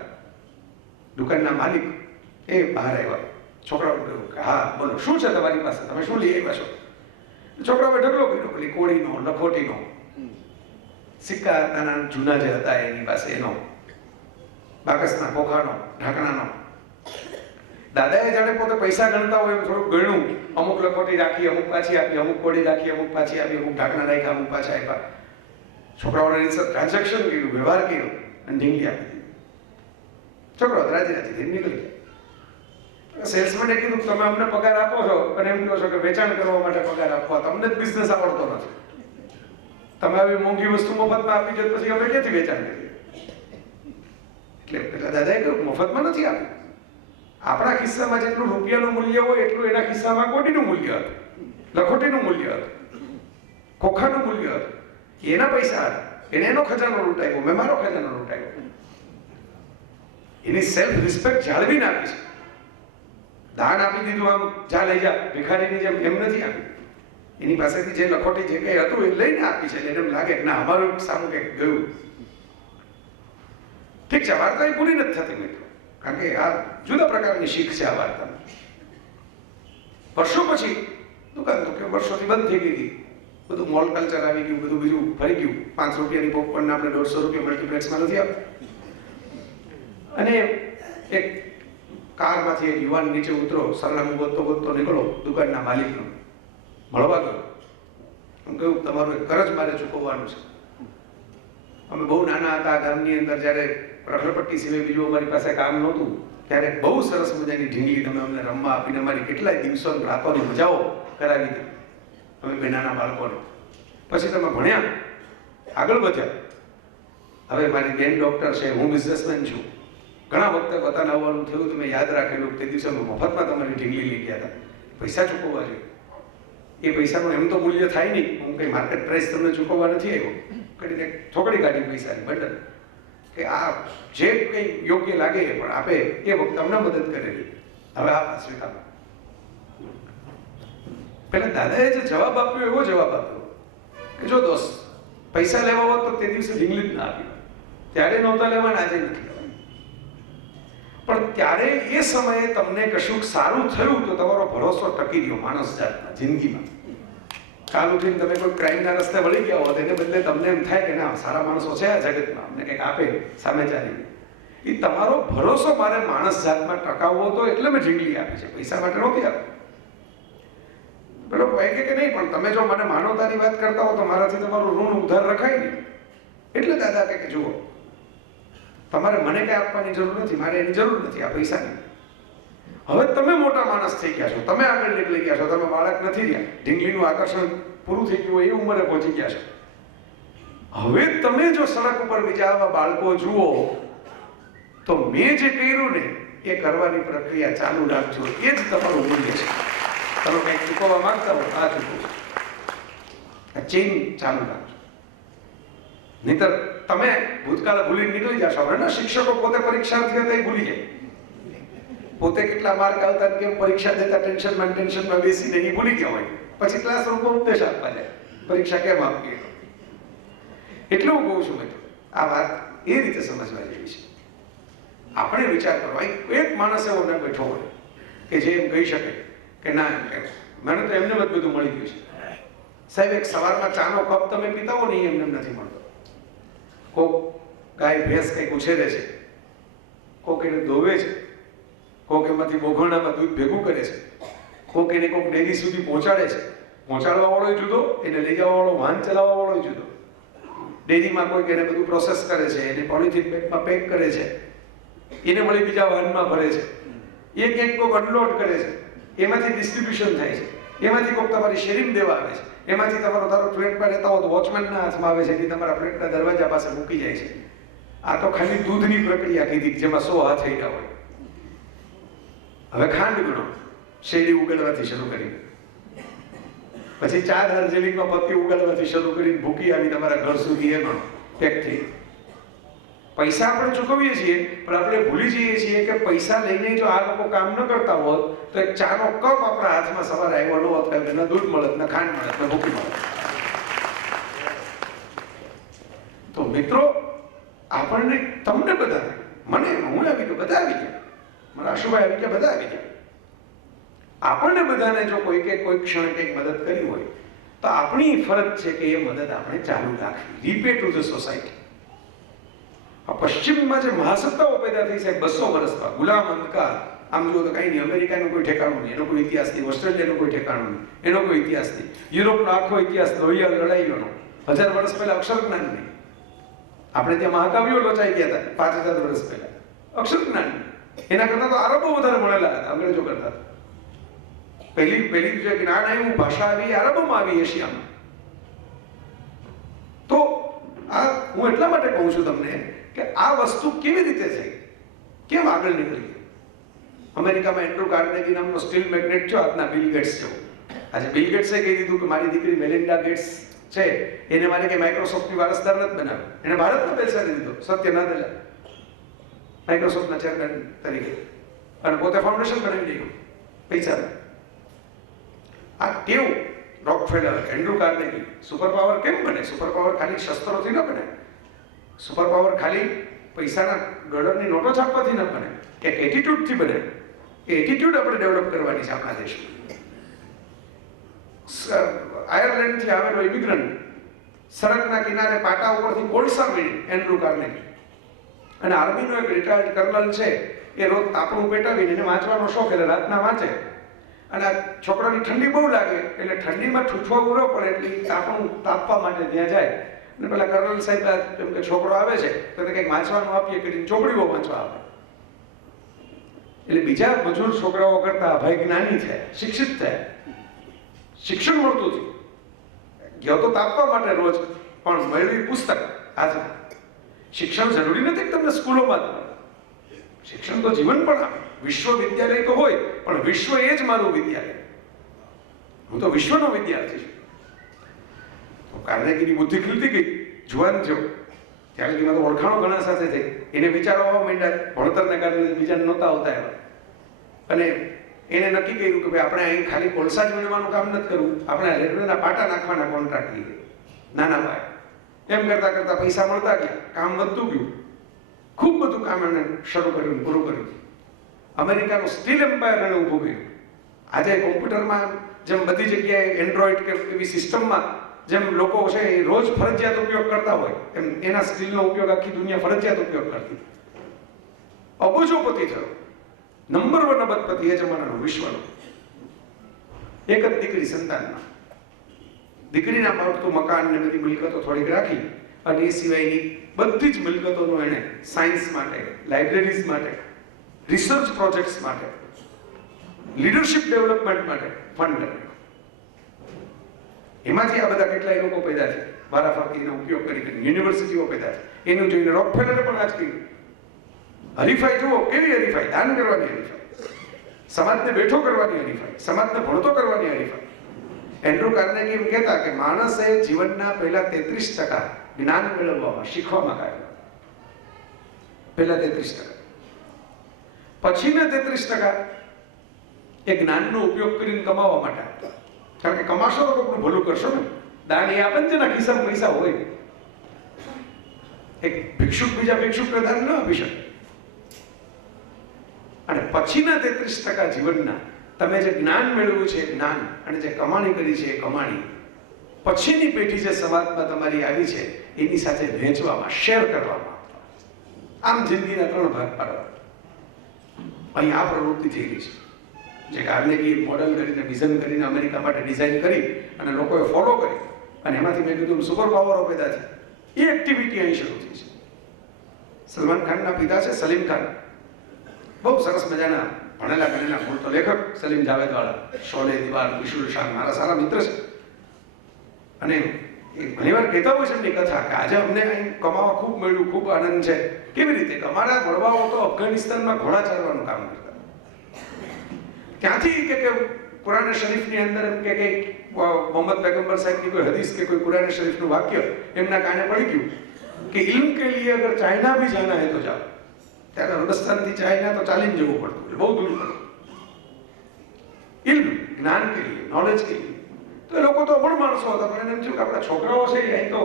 દુકાનના માલિક. એ બહાર આવ્યા. છોકરાઓ કહ્યું કે હા બોલો, શું છે તમારી પાસે, તમે શું લઈ આવ્યા છો? છોકરાઓએ ઢગલો કર્યો, પેલી કોળીનો, લખોટીનો, સિક્કા નાના જૂના જે હતા એની પાસે એનો, બાકસના ખોખાનો, ઢાંકણાનો. દાદાએ જાણે પોતે પૈસા ગણતા હોય એમ થોડુંક ગણ્યું. અમુક લખોટી રાખી, અમુક પાછી આપી, અમુક કોળી રાખી, અમુક પાછી આપી, અમુક ઢાંકણા રાખ્યા, અમુક પાછા આપ્યા. છોકરાઓને ટ્રાન્ઝેક્શન કર્યું, વ્યવહાર કર્યો અને ઢીંગલી આપી દીધી. છોકરાઓ રાજી થઈને નીકળી ગયા. સેલ્સમેને કીધું તમે અમને પગાર આપો છો અને એમ કહો છો કે વેચાણ કરવા માટે પગાર આપવા, તમને જ બિઝનેસ આવડતો નથી. તમે આવી મોંઘી વસ્તુ મફતમાં આપી દો પછી અમે ક્યાંથી વેચાણ કરીએ? એટલે પેલા દાદાએ કહ્યું મફતમાં નથી આપ્યું. આપણા ખિસ્સામાં જેટલું રૂપિયાનું મૂલ્ય હોય એટલું એના ખિસ્સામાં કોટીનું મૂલ્ય હતું, લખોટીનું મૂલ્ય હતું, ખોખાનું મૂલ્ય હતું. એના પૈસા હતા, એને એનો ખજાનો લૂંટાયો, મેં મારો ખજાનો લૂંટાયો. એની સેલ્ફ રિસ્પેક્ટ જાળવીને આપી છે. દાન આપી દીધું આમ જા લઈ જા ભિખારીની જેમ એમ નથી આપ્યું. એની પાસેથી જે લખોટી જે કંઈ હતું એ લઈને આપી છે. એટલે એમ લાગે કે ના અમારું સામું કંઈક ગયું. ઠીક છે, વાર્તા એ પૂરી નથી થતી મિત્રો, કારણ કે આ જુદા પ્રકારની શીખ છે આ વાર્તામાં. વર્ષો પછી દુકાન તો કે વર્ષોથી બંધ થઈ ગઈ હતી, બધું મોલ કલ્ચર આવી ગયું, બધું બીજું ફરી ગયું. 5 રૂપિયાની પોપકોર્ન આપણે 150 રૂપિયા મલ્ટીપ્લેક્સમાં નથી આવતા. અને એક કારમાંથી એક યુવાન નીચે ઉતરો, સરનામું ગોતતો ગોતતો નીકળો દુકાનના માલિકનો મળવા ગયો. હું કહ્યું તમારું એક કરજ મારે ચૂકવવાનું છે. અમે બહુ નાના હતા ગામની અંદર, જ્યારે રખડપટ્ટી સિવાય બીજું અમારી પાસે કામ નહોતું, ત્યારે બહુ સરસ મજાની ઢીંગલી તમે અમને રમવા આપીને અમારી કેટલાય દિવસો રાતોની મજાઓ કરાવી હતી અમે બે નાના બાળકોને. પછી તમે ભણ્યા, આગળ વધ્યા. હવે મારી બેન ડોક્ટર છે, હું બિઝનેસમેન છું. ઘણા વખતે વતન આવવાનું થયું, તમે યાદ રાખેલું તે દિવસે મફતમાં તમારી ઢીંગલી લઈ ગયા હતા. પૈસા ચૂકવવા જોઈએ. એ પૈસાનું એમ તો મૂલ્ય થાય નહીં. હું કંઈ માર્કેટ પ્રાઇસ તમને ચૂકવવા નથી આવ્યો. કરીને થોકડી કાઢી પૈસાની બંડલ કે આ જે કંઈ યોગ્ય લાગે એ પણ આપે. એ વખતે અમને મદદ કરેલી. હવે આ સ્વીકાર. પેલા દાદાએ જે જવાબ આપ્યો એવો જવાબ આપ્યો કે જો દોસ્ત પૈસા લેવા હોત તો તે દિવસે ઢીંગલી જ ના આપી. ત્યારે નહોતા લેવાના, આજે નથી લેવાના. પણ ત્યારે એ સમયે તમને કશુંક સારું થયું તો તમારો ભરોસો ટકી રહ્યો માણસ જાતના જિંદગીમાં. કાલ ઉઠીને તમે કોઈ ક્રાઇમના રસ્તે વળી ગયા હોત, એને બદલે તમને એમ થાય કે ના સારા માણસો છે આ જગતમાં, અમને કંઈક આપે સામે ચાલીને. એ તમારો ભરોસો મારે માણસ જાતમાં ટકાવવો હતો એટલે મેં ઢીંગલી આપી છે, પૈસા માટે નહોતી આપી. બરોબર કહે કે નહીં, પણ તમે જો મને માનવતાની વાત કરતા હો તો મારાથી તમારું ઋણ ઉધાર રખાય નહીં. એટલે દાદા કે જુઓ તમારે મને કંઈ આપવાની જરૂર નથી, મારે એની જરૂર નથી આ પૈસાની. હવે તમે મોટા માણસ થઈ ગયા છો, તમે આગળ નીકળી ગયા છો, તમે બાળક નથી રહ્યા, ઢીંગલીનું આકર્ષણ પૂરું થઈ ગયું એ ઉંમરે પહોંચી ગયા છો. હવે તમે જો સડક ઉપર બીજા આવા બાળકો જુઓ તો મેં જે કર્યું ને એ કરવાની પ્રક્રિયા ચાલુ રાખજો. એ જ તમારું મૂલ્ય છે. તમે કંઈક ચૂકવવા માંગતા હો આ ચૂકવો, આ ચેઇન ચાલુ રાખજો. નહીતર તમે ભૂતકાળ ભૂલી નીકળી જશો. હવે શિક્ષકો પોતે પરીક્ષાર્થી હતા એ ભૂલી જાય, પોતે કેટલા માર્ક આવતા કેમ પરીક્ષા દેતા ટેન્શનમાં બેસીને એ ભૂલી ગયા હોય. પછી ક્લાસરૂમમાં ઉપદેશ આપવા જાય પરીક્ષા કેમ આપવી. એટલે હું કહું છું મિત્રો આ વાત એ રીતે સમજવા જેવી છે. આપણે વિચાર કરો, એક માણસ એવો ન બેઠો હોય કે જે એમ કહી શકે કે ના મને તો એમને જ બધું મળી ગયું છે. સાહેબ એક સવારમાં ચાનો કપ તમે પીતા હો ને એમને નથી મળતો. કોક ગાય ભેંસ કંઈક ઉછેરે છે, કોક એને ધોવે છે, કોક એમાંથી બોઘાણામાં દૂધ ભેગું કરે છે, કોક એને કોક ડેરી સુધી પહોંચાડે છે. પહોંચાડવા વાળો જુદો, એને લઈ જવા વાળો, વાહન ચલાવવા વાળો જુદો. ડેરીમાં કોઈક એને બધું પ્રોસેસ કરે છે, એને પોલિથીન બેગમાં પેક કરે છે, એને વળી બીજા વાહનમાં ભરે છે. એ ક્યાંક કોઈક અનલોડ કરે છે, એમાંથી ડિસ્ટ્રીબ્યુશન થાય છે, એમાંથી કોઈક તમારી શેરિંગ દેવા આવે છે, એમાંથી તમારો તારો ફ્લેટમાં રહેતા હો તો વોચમેનના હાથમાં આવે છે, એ તમારા ફ્લેટના દરવાજા પાસે મૂકી જાય છે. આ તો ખાલી દૂધની પ્રક્રિયા કીધી જેમાં 100 હાથ થઈ ગયા હોય. હવે ખાંડ ગણો, શેરડી ઉગાડવાથી શરૂ કરી, પછી ચા દાર્જિલિંગમાં પત્તી ઉગાડવાથી શરૂ કરીને ભૂકી આવી તમારા ઘર સુધી એ ગણો પેક થઈ. પૈસા આપણે ચૂકવીએ છીએ પણ આપણે ભૂલી જઈએ છીએ કે પૈસા લઈને જો આ લોકો કામ ન કરતા હોત તો એક ચાનો કપ આપણા હાથમાં સવારે આવ્યો ન હોત, ન દૂધ મળત, ન ખાંડ મળત, ન ભૂકી મળત. તો મિત્રો આપણને, તમને બધાને, મને હું આવી ગયો, બધા આવી ગયા, મારા આશુભાઈ આવી ગયા, બધા આવી ગયા. આપણને બધાને જો કોઈ ક્ષણે કંઈક મદદ કરી હોય તો આપણી ફરજ છે કે એ મદદ આપણે ચાલુ રાખવી. રીપે ટુ ધ સોસાયટી. પશ્ચિમમાં જે મહાસત્તાઓ પેદા થઈ છે 200 વર્ષમાં, ગુલામ અંધકાર, આમ જુઓ તો કઈ નહીં, અમેરિકાનું કોઈ ઠેકાણું નહીં, એનો કોઈ ઇતિહાસ નહીં, ઓસ્ટ્રેલિયાનું કોઈ ઠેકાણું નહીં, એનો કોઈ ઇતિહાસ નહીં, યુરોપનો આખો ઇતિહાસ લોહિયા લડાઈઓનો, 1000 વર્ષ પહેલા અક્ષર જ્ઞાન નહીં. આપણે ત્યાં મહાકાવ્યો લોચાઈ ગયા હતા 5000 વર્ષ પહેલા, અક્ષર જ્ઞાન. એના કરતા તો અરબો વધારે ભણેલા હતા અંગ્રેજો કરતા. પહેલી જે જ્ઞાન આવ્યું, ભાષા આવી, અરબોમાં આવી, એશિયામાં. તો આ હું એટલા માટે કહું છું તમને કે આ વસ્તુ કેવી રીતે થઈ, કેમ આગળ નીકળી ગઈ. અમેરિકામાં એન્ડ્રુ કાર્નેગી નામનો સ્ટીલ મેગ્નેટ છે, આજના બિલ ગેટ્સ જેવો. આજે બિલ ગેટ્સે કહી દીધું કે મારી દીકરી મેલિન્ડા ગેટ્સ છે, એને મારે કે માઇક્રોસોફ્ટની વારસદાર નથી બનાવ્યો. એને ભારતમાં બેસાડી દીધો, સત્ય નાદેલા, માઇક્રોસોફ્ટના ચેરમેન તરીકે, અને પોતે ફાઉન્ડેશન બનાવી દીધું પૈસા. આ ટેવ Rockefeller, Andrew Carnegie, super power કેમ બને? સુપર પાવર ખાલી શસ્ત્રોથી ન બને. સુપર પાવર ખાલી પૈસાના ડોલરની નોટો છાપવાથી ન બને. એક એટીટ્યુડથી બને. એ એટીટ્યુડ આપણે ડેવલપ કરવાની છે આપણા દેશમાં. આયર્લેન્ડથી આવેલો ઇમિગ્રન્ટ સડકના કિનારે પાટા ઉપરથી કોલસા વીણી, એન્ડ્રુ કાર્નેગી. અને આર્મીનો એક રિટાયર્ડ કર્નલ છે, એ રોજ તાપણું પેટાવીને એને વાંચવાનો શોખ, એટલે રાતના વાંચે. અને આ છોકરાની ઠંડી બહુ લાગે એટલે ઠંડીમાં ઠૂઠવા ઉરો પડે એટલે તાપણું તાપવા માટે ત્યાં જાય. અને પેલા કર્નલ સાહેબ એમ કે છોકરો આવે છે તો એને કંઈક વાંચવાનું આપીએ કે ચોપડીઓ વાંચવા આવે. એટલે બીજા મજૂર છોકરાઓ કરતા ભાઈ જ્ઞાની થયા, શિક્ષિત થયા, શિક્ષણ મળતું હતું. ગયો તો તાપવા માટે રોજ, પણ મેળવી પુસ્તક. આજે શિક્ષણ જરૂરી નથી કે તમને સ્કૂલોમાં જ મળે. શિક્ષણ તો જીવન પણ આપે. વિશ્વવિદ્યાલય તો હોય, પણ વિશ્વ એ જ મારું વિદ્યાલય. હું તો વિશ્વનો વિદ્યાર્થી છું. તો કાર્નેગીની બુદ્ધિ ખીલતી ગઈ, જુવાન જેવો. ત્યાં લગી તો ઓળખાણો ઘણા સાથે થઈ. એને વિચારો આવવા માંડ્યા, ભણતરને કારણે બીજાને નહોતા આવતા એવા. અને એને નક્કી કર્યું કે ભાઈ આપણે અહીં ખાલી કોલસા જ વીણવાનું કામ નથી કરવું, આપણે રેલવેના પાટા નાખવાના કોન્ટ્રાક્ટ લઈએ નાના પાયે. એમ કરતા કરતા પૈસા મળતા ગયા, કામ વધતું ગયું. ખૂબ બધું કામ એણે શરૂ કર્યું, પૂરું કર્યું. અમેરિકાનું સ્ટીલ એમ્પાયર એને ઊભું કર્યું. આજે કોમ્પ્યુટરમાં જેમ બધી જગ્યાએ એન્ડ્રોઈડ કે એવી સિસ્ટમમાં જેમ લોકો છે એ રોજ ફરજિયાત ઉપયોગ કરતા હોય, એમ એના સ્ટીલનો ઉપયોગ આખી દુનિયા ફરજિયાત ઉપયોગ કરતી. અબજોપતિ થયો, નંબર 1 અબજપતિ એ જમાનાનો વિશ્વનો. એક જ દીકરી સંતાનમાં. દીકરીના માવઠું મકાન ને બધી મિલકતો થોડીક રાખી અને એ સિવાયની બધી જ મિલકતોનો એને સાયન્સ માટે, લાઇબ્રેરીઝ માટે, રિસર્ચ પ્રોજેક્ટ્સ માટે, લીડરશિપ ડેવલપમેન્ટ માટે ફંડ આપ્યો. એમાંથી આ બધા કેટલાય લોકો પેદા થયા, વારાફરતીનો ઉપયોગ કરી યુનિવર્સિટીઓ પેદા થઈ. એનું જોઈને રોકફેલરે પણ આજ કર્યું. હરીફાઈ જુઓ, કેવી હરીફાઈ! દાન કરવાની હરીફાઈ, સમાજને બેઠો કરવાની હરીફાઈ, સમાજને ભણતો કરવાની હરીફાઈ. એન્ડ્રુ કાર્નેગી એમ કહેતા કે માણસે જીવનના પહેલા 33% જ્ઞાન મેળવવામાં, શીખવામાં કાઢ્યા. પહેલા 33%. પછીના 33% એ જ્ઞાનનો ઉપયોગ કરીને કમાવા માટે આપતા. કારણ કે કમાશો તો કોઈનું ભલું કરશો ને. દાન એ આપે જેના ખિસ્સામાં પૈસા હોય. એક ભિક્ષુક બીજા ભિક્ષુકને દાન ન આપી શકે. અને પછીના 33% જીવનના તમે જે જ્ઞાન મેળવ્યું છે, જ્ઞાન, અને જે કમાણી કરી છે એ કમાણી પછીની પેઢી જે સમાજમાં તમારી આવી છે એની સાથે વહેંચવામાં, શેર કરવામાં. આમ જિંદગીના 3 ભાગ પાડવા. અહીં આ પ્રવૃત્તિ થઈ રહી છે. જે કાર્નેગી મોડલ કરીને, વિઝન કરીને અમેરિકા માટે ડિઝાઇન કરી અને લોકોએ ફોલો કરી, અને એમાંથી મેં કીધું સુપર પાવરો પેદા થઈ. એ એક્ટિવિટી અહીં શરૂ થઈ છે. સલમાન ખાનના પિતા છે સલીમ ખાન, બહુ સરસ મજાના ભણેલા ગણેલા મૂળ તો લેખક સલીમ જાવેદવાળા, શોલે, દીવાર, વિશુલ શાન મારા સારા મિત્ર છે. અને એ ઘણીવાર કહેતા હોય છે એમની કથા કે આજે અમને અહીં કમાવા ખૂબ મળ્યું, ખૂબ આનંદ છે. કેવી રીતે? અમારા વડવાઓ તો અફઘાનિસ્તાનમાં ઘોડા ચારવાનું કામ કરતા. ત્યાંથી કે કુરાન શરીફની અંદર એમ કે મોહમ્મદ પૈગંબર સાહેબની કોઈ હદીસ કે કોઈ કુરાન શરીફનું વાક્ય એમના કાને પડી ગયું કે ઇલ્મ કે લીએ અગર ચાઇના ભી જાના હૈ તો જાઓ. ત્યારે અરબસ્તાનથી ચાઇના તો ચાલીને જવું પડતું, એટલે બહુ દૂર પડતું. ઇલ્મ, જ્ઞાન કે લીએ, નોલેજ કે લીએ. તો એ લોકો તો અભણ માણસો હતા, પણ એને એમ થયું કે આપણા છોકરાઓ છે અહીં તો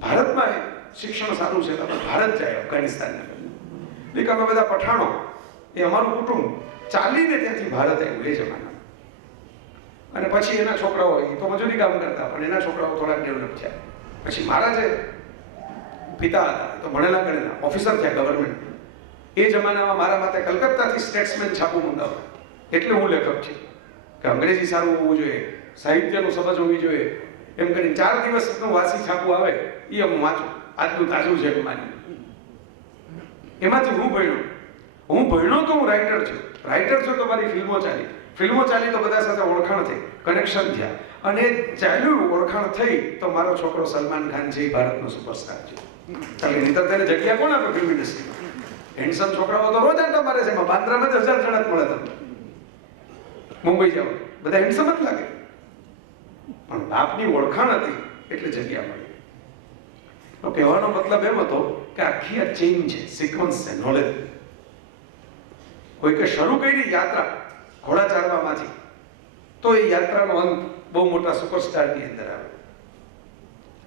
ભારતમાં શિક્ષણ સારું છે, તો આપણે ભારત જાય અફઘાનિસ્તાનને. એટલે અમે બધા પઠાણો, એ અમારું કુટુંબ ચાલીને ત્યાંથી ભારત આવ્યું એ જમાના. અને પછી એના છોકરાઓ એ તો મજૂરી કામ કરતા, પણ એના છોકરાઓ થોડાક ડેવલપ થયા. પછી મારા જે પિતા હતા એ તો ભણેલા ગણેલા ઓફિસર થયા ગવર્મેન્ટ. એ જમાનામાં મારા માટે કલકત્તાથી સ્ટેટ્સમેન છાપું મંગાવતા. એટલે હું લેખક છું કે અંગ્રેજી સારું હોવું જોઈએ, સાહિત્યનું સમજ હોવી જોઈએ, એમ કરીને 4 દિવસનું વાસી છાપું આવે એ હું વાંચું. આજનું તાજું છે માની. એમાંથી હું ભણ્યો તો હું રાઇટર છું. રાઇટર છું તો મારી ફિલ્મો ચાલી તો બધા સાથે ઓળખાણ થઈ, કનેક્શન થયા, અને ચાલ્યું ઓળખાણ થઈ તો મારો છોકરો સલમાન ખાન છે એ ભારતનો સુપરસ્ટાર છે. કારણ કે નહીતર તેને જગ્યા કોણ આપે ફિલ્મ ઇન્ડસ્ટ્રીમાં? હેન્ડસમ છોકરાઓ તો રોજ આંટા મારે છે. બાંદ્રામાં 1000 જણા જ મળે તમને. મુંબઈ જાઓ બધા હેન્ડસમ જ લાગે, પણ બાપની ઓળખાણ હતી એટલે જગ્યા મળી. તો કહેવાનો મતલબ એમ હતો કે આખી આ ચેઇન છે, સિક્વન્સ છે, નોલેજ. કોઈકે શરૂ કરી યાત્રા ઘોડા ચારવામાંથી, તો એ યાત્રાનો અંત બહુ મોટા સુપરસ્ટારની અંદર આવે.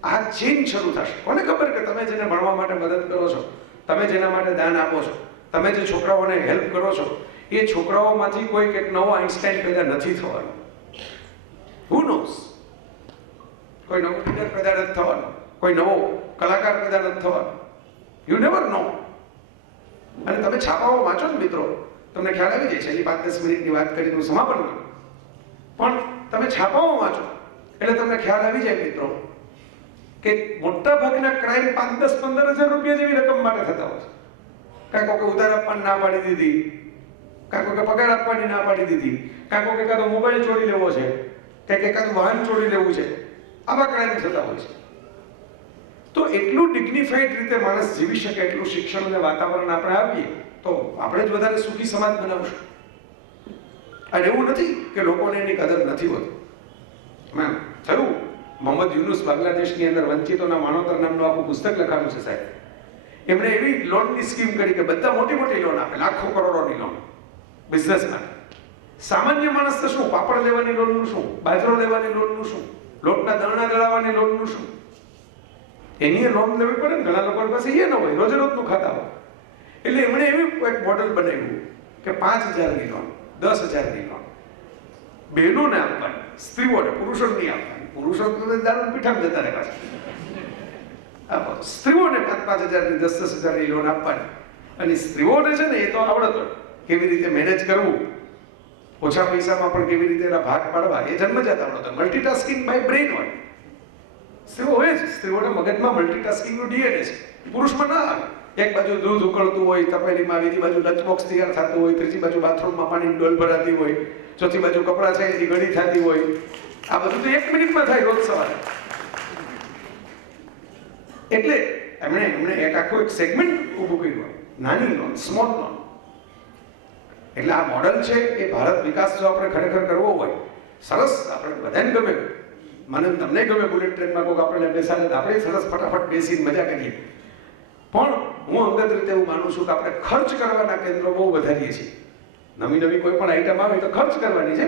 આ ચેન શરૂ થશે. કોને ખબર કે તમે જેને ભણવા માટે મદદ કરો છો, તમે જેના માટે દાન આપો છો, તમે જે છોકરાઓને હેલ્પ કરો છો, એ છોકરાઓમાંથી કોઈ એક નવો આઈન્સ્ટાઈન પેદા નથી થવાનો. હુ નોઝ? કોઈ નવો લીડર પેદા નથી થવાનો, કોઈ નવો કલાકાર પેદા નથી થવાનો. યુ નેવર નો. અને તમે છાપાઓ વાંચો ને મિત્રો, તમને ખ્યાલ આવી જાય. છેલ્લી 5-10 મિનિટની વાત કરી હું સમાપન કરું. પણ તમે છાપાઓ વાંચો એટલે તમને ખ્યાલ આવી જાય મિત્રો કે મોટા ભાગના ક્રાઇમ 5-10-15 હજાર રૂપિયા જેવી રકમ માટે થતા હોય છે. કાંઈ કોકે ઉધાર આપવાની ના પાડી દીધી, કાંઈ કોકે પગાર આપવાની ના પાડી દીધી, કાંઈ કોકે એકાદો મોબાઈલ ચોરી લેવો છે, કંઈક એકાદું વાહન ચોરી લેવું છે, આવા ક્રાઇમ થતા હોય છે. તો એટલું ડિગ્નિફાઈડ રીતે માણસ જીવી શકે એટલું શિક્ષણ અને વાતાવરણ આપણે આપીએ તો આપણે જ વધારે સુખી સમાજ બનાવશું. અને એવું નથી કે લોકોને એની કદર નથી હોતી. મેમ થયું મોહમ્મદ યુનુસ બાંગ્લાદેશની અંદર વંચિતોના માનોતર નામનું આખું પુસ્તક લખાયું છે સાહેબ. એમણે એવી લોનની સ્કીમ કરી કે બધા મોટી મોટી લોન આપે, લાખો કરોડોની લોન બિઝનેસ માટે. સામાન્ય માણસ તો શું, પાપડ લેવાની લોનનું શું, બાજરો લેવાની લોનનું શું, લોટના દરણા દળાવવાની લોનનું શું, એની લોન લેવી પડે ને. ઘણા લોકો પાસે એ ન હોય, રોજે રોજનું ખાતા હોય. એટલે એમણે એવું એક મોડેલ બનાવ્યું કે 5,000ની લોન, 10,000ની લોન બહેનોને આપવાની, સ્ત્રીઓને, પુરુષોને નહીં આપવાની. પુરુષો તો દારૂ પીઠામાં જતા રહે પાછા. સ્ત્રીઓને 5,000ની 10,000ની લોન આપવાની. અને સ્ત્રીઓને છે ને એ તો આવડત હોય કેવી રીતે મેનેજ કરવું, ઓછા પૈસામાં પણ કેવી રીતે એના ભાગ પાડવા, એ જન્મજાત આવડત હોય. મલ્ટીટાસ્કિંગ બાય બ્રેઇન હોય. સ્ત્રીઓ હોય જ, સ્ત્રીઓના મગજમાં મલ્ટીટાસ્કિંગનું ડીએનએ છે, પુરુષમાં ના આવે. એક બાજુ દૂધ ઉકળતું હોય તપેલીમાં, બીજી બાજુ લંચ બોક્સ તૈયાર થતું હોય, ત્રીજી બાજુ બાથરૂમમાં પાણીની ડોલ ભરાતી હોય, ચોથી બાજુ કપડાં છે એની ઘડી થતી હોય. આ બધું તો 1 મિનિટમાં થાય રોજ સવારે. એટલે એમણે એક આખું એક સેગમેન્ટ ઊભું કર્યું, નાની લોન, સ્મોલ લોન. એટલે આ મોડલ છે એ ભારત વિકાસ જો આપણે ખરેખર કરવો હોય, સરસ, આપણે બધાને ગમે, મને તમને ગમે બુલેટ ટ્રેનમાં કોઈક આપણે બેસાડે તો આપણે સરસ ફટાફટ બેસીને મજા કરીએ. પણ હું અંગત રીતે એવું માનું છું કે આપણે ખર્ચ કરવાના કેન્દ્રો બહુ વધારીએ છીએ. નવી કોઈ પણ આઈટમ આવે તો ખર્ચ કરવાની છે.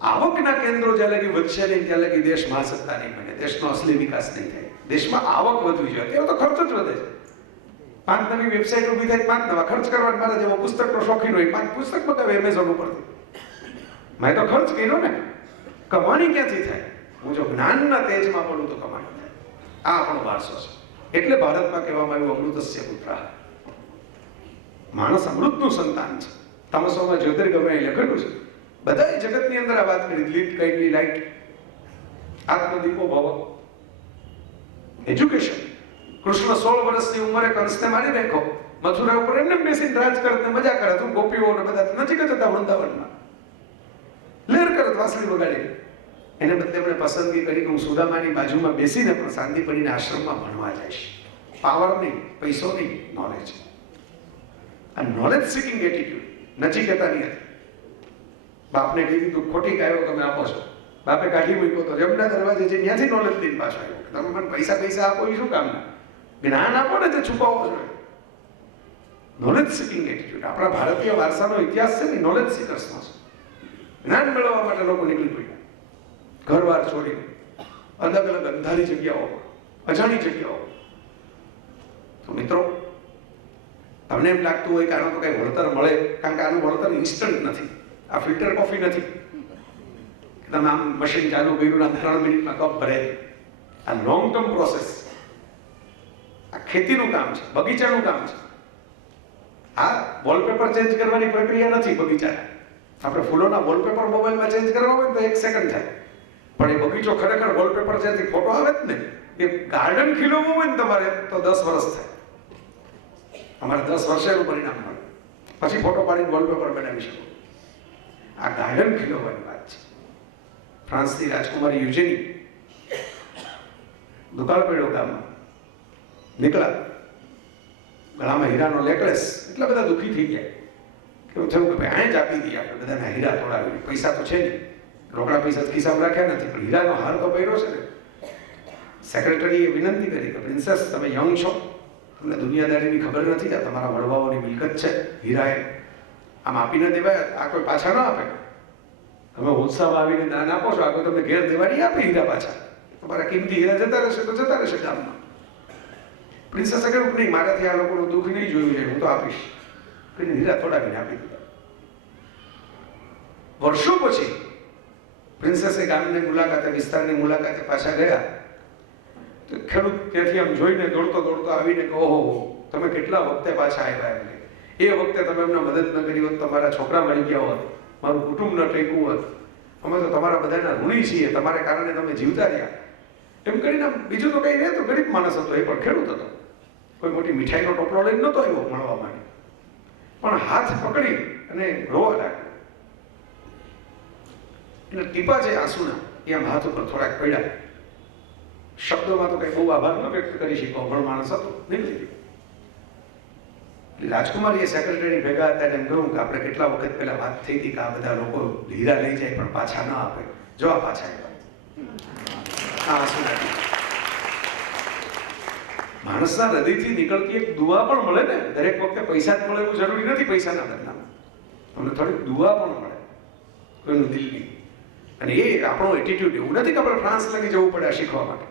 આવકના કેન્દ્રો જ્યાં લગી વધશે નહીં ત્યાં લગી દેશ મહાસત્તા નહીં બને, દેશનો અસલી વિકાસ નહીં થાય. દેશમાં આવક વધવી જોઈએ, અત્યારે તો ખર્ચ જ વધે છે. 5 નવી વેબસાઇટ ઊભી થાય, 5 નવા ખર્ચ કરવાના. મારા જેવો પુસ્તકનો શોખીન હોય 5 પુસ્તક મંગાવે એમેઝોન ઉપરથી. મેં તો ખર્ચ કર્યો ને. કમાણી ક્યાંથી થાય? હું જો જ્ઞાનના તેજમાં પડું તો કમાણી થાય. આ આપણો વારસો છે. એટલે ભારતમાં કહેવામાં આવ્યું અમૃતસ્ય પુત્રઃ. માણસ અમૃતનું સંતાન છે. તમસોમાં જ્યોતિર્ગમય લખેલું છે. બધાય જગતની અંદર આ વાત કરી. લીડ કાઇન્ડલી લાઇટ, આત્મદીપો ભવ, એજ્યુકેશન. કૃષ્ણ 16 વર્ષની ઉંમરે કંસને મારી નાખ્યો, મથુરા ઉપર એમને બેસીને રાજ કરત ને મજા કરત. હું ગોપીઓ ને બધા નજીક જ હતા વૃંદાવનમાં, લેર કરત, વાંસળી વગાડી. એને બદલે એમણે પસંદગી કરી કે હું સુદામાની બાજુમાં બેસીને પણ શાંતિપડીને આશ્રમમાં ભણવા જઈશ. પાવર નહીં, પૈસો નહીં, નોલેજ. આ નોલેજ સિકિંગ એટીટ્યુડ નચિકેતાની હતી. બાપને કહી દીધું ખોટી ગાયો તમે આપો છો. બાપે કાઢી મૂક્યો તો જમના દરવાજે જે ત્યાંથી નોલેજ લઈને પાછો આવ્યો. તમે મને પૈસા આપો એ શું કામના? જ્ઞાન આપો ને તે છુપાવો છો. નોલેજ સિકિંગ એટીટ્યુડ આપણા ભારતીય વારસાનો ઇતિહાસ છે ને, નોલેજ સિકર્સનો છે. જ્ઞાન મેળવવા માટે લોકો નીકળી પડ્યા, ઘરવાર છોડીને, અલગ અલગ અંધારી જગ્યાઓ, અજાણી જગ્યાઓ. તો મિત્રો, તમને એમ લાગતું હોય કે આનો તો કઈ વળતર મળે, કારણ કે આનું વળતર ઇન્સ્ટન્ટ નથી. આ ફિલ્ટર કોફી નથી. તમે આમ મશીન ચાલુ કર્યું આમ 3 મિનિટમાં કપ ભરે. આ લોંગ ટર્મ પ્રોસેસ. આ ખેતીનું કામ છે, બગીચાનું કામ છે. આ વોલપેપર ચેન્જ કરવાની પ્રક્રિયા નથી બગીચાના. આપણે ફૂલોના વોલપેપર મોબાઈલમાં ચેન્જ કરવા હોય તો 1 સેકન્ડ થાય. પણ એ બગીચો ખરેખર વોલપેપર જ્યાંથી ફોટો આવે જ ને, એ ગાર્ડન ખીલવવું હોય ને તમારે તો 10 વર્ષ થાય. અમારે 10 વર્ષે એનું પરિણામ મળે, પછી ફોટો પાડીને વોલપેપર બનાવી શકો. આ ગાર્ડન ખીલવવાની વાત છે. ફ્રાન્સની રાજકુમારી યુજેની દુકાળ પડ્યો ગામમાં, નીકળ્યા, ગળામાં હીરાનો નેકલેસ. એટલા બધા દુઃખી થઈ ગયા કે એવું થયું કે ભાઈ અહીં જ આપી દઈએ આપણે બધાના હીરા તોડાવી. પૈસા તો છે નહીં, રોકડા પૈસા ખિસ્સામાં રાખ્યા નથી, પણ હીરાનો હાર તો પહેર્યો છે ને. સેક્રેટરીએ વિનંતી કરી કે પ્રિન્સેસ તમે યંગ છો, તમને દુનિયાદારીની ખબર નથી, આ તમારા વડવાઓની મિલકત છે, હીરા આમ આપી ન દેવાય, આ કોઈ પાછા ન આપે. તમે ઉત્સવ આવીને દાન આપો છો, આગળ તમને ઘેર દેવાની આપે હીરા પાછા, તમારા કિંમતી હીરા જતા રહેશે તો જતા રહેશે ગામમાં. પ્રિન્સેસે કહ્યું કે નહીં, મારાથી આ લોકોનું દુઃખ નહીં જોયું છે, હું તો આપીશ. કહીને હીરા થોડાવીને આપી દીધા. વર્ષો પછી પ્રિન્સેસે ગામની મુલાકાતે, વિસ્તારની મુલાકાતે પાછા ગયા તો ખેડૂત ત્યાંથી આમ જોઈને દોડતો દોડતો આવીને કહો, ઓહો, તમે કેટલા વખતે પાછા આવ્યા એમને. એ વખતે તમે એમને મદદ ન કરી હોત, તમારા છોકરા મળી ગયા હોત, મારું કુટુંબ ન ટેકવું હોત, અમે તો તમારા બધાના ઋણી છીએ, તમારા કારણે તમે જીવતા રહ્યા. એમ કરીને બીજું તો કઈ નહીં, તો ગરીબ માણસ હતો, એ પણ ખેડૂત હતો, કોઈ મોટી મીઠાઈનો ટોપલો લઈને નહોતો આવ્યો મળવા માટે, પણ હાથ પકડી અને રોવા લાગ્યો. એટલે ટીપા જે આંસુના એ આમ હાથ ઉપર થોડાક પડ્યા. શબ્દોમાં તો કઈ બહુ આભાર ન વ્યક્ત કરી શકો, અભણ માણસ હતો, નહીં. રાજકુમાર એ સેક્રેટરી ભેગા હતા એમ કહ્યું કે આપણે કેટલા વખત પહેલા વાત થઈ હતી કે આ બધા લોકો હીરા લઈ જાય પણ પાછા ના આપે, જો આ પાછા આવ્યા. માણસના હૃદયથી નીકળતી એક દુઆ પણ મળે ને. દરેક વખતે પૈસા જ મળે એવું જરૂરી નથી, પૈસાના બદલામાં તમને થોડીક દુઆ પણ મળે કોઈનું દિલની. અને એ આપણો એટીટ્યુડ. એવું નથી કે આપણે ફ્રાન્સ લગી જવું પડે શીખવા માટે.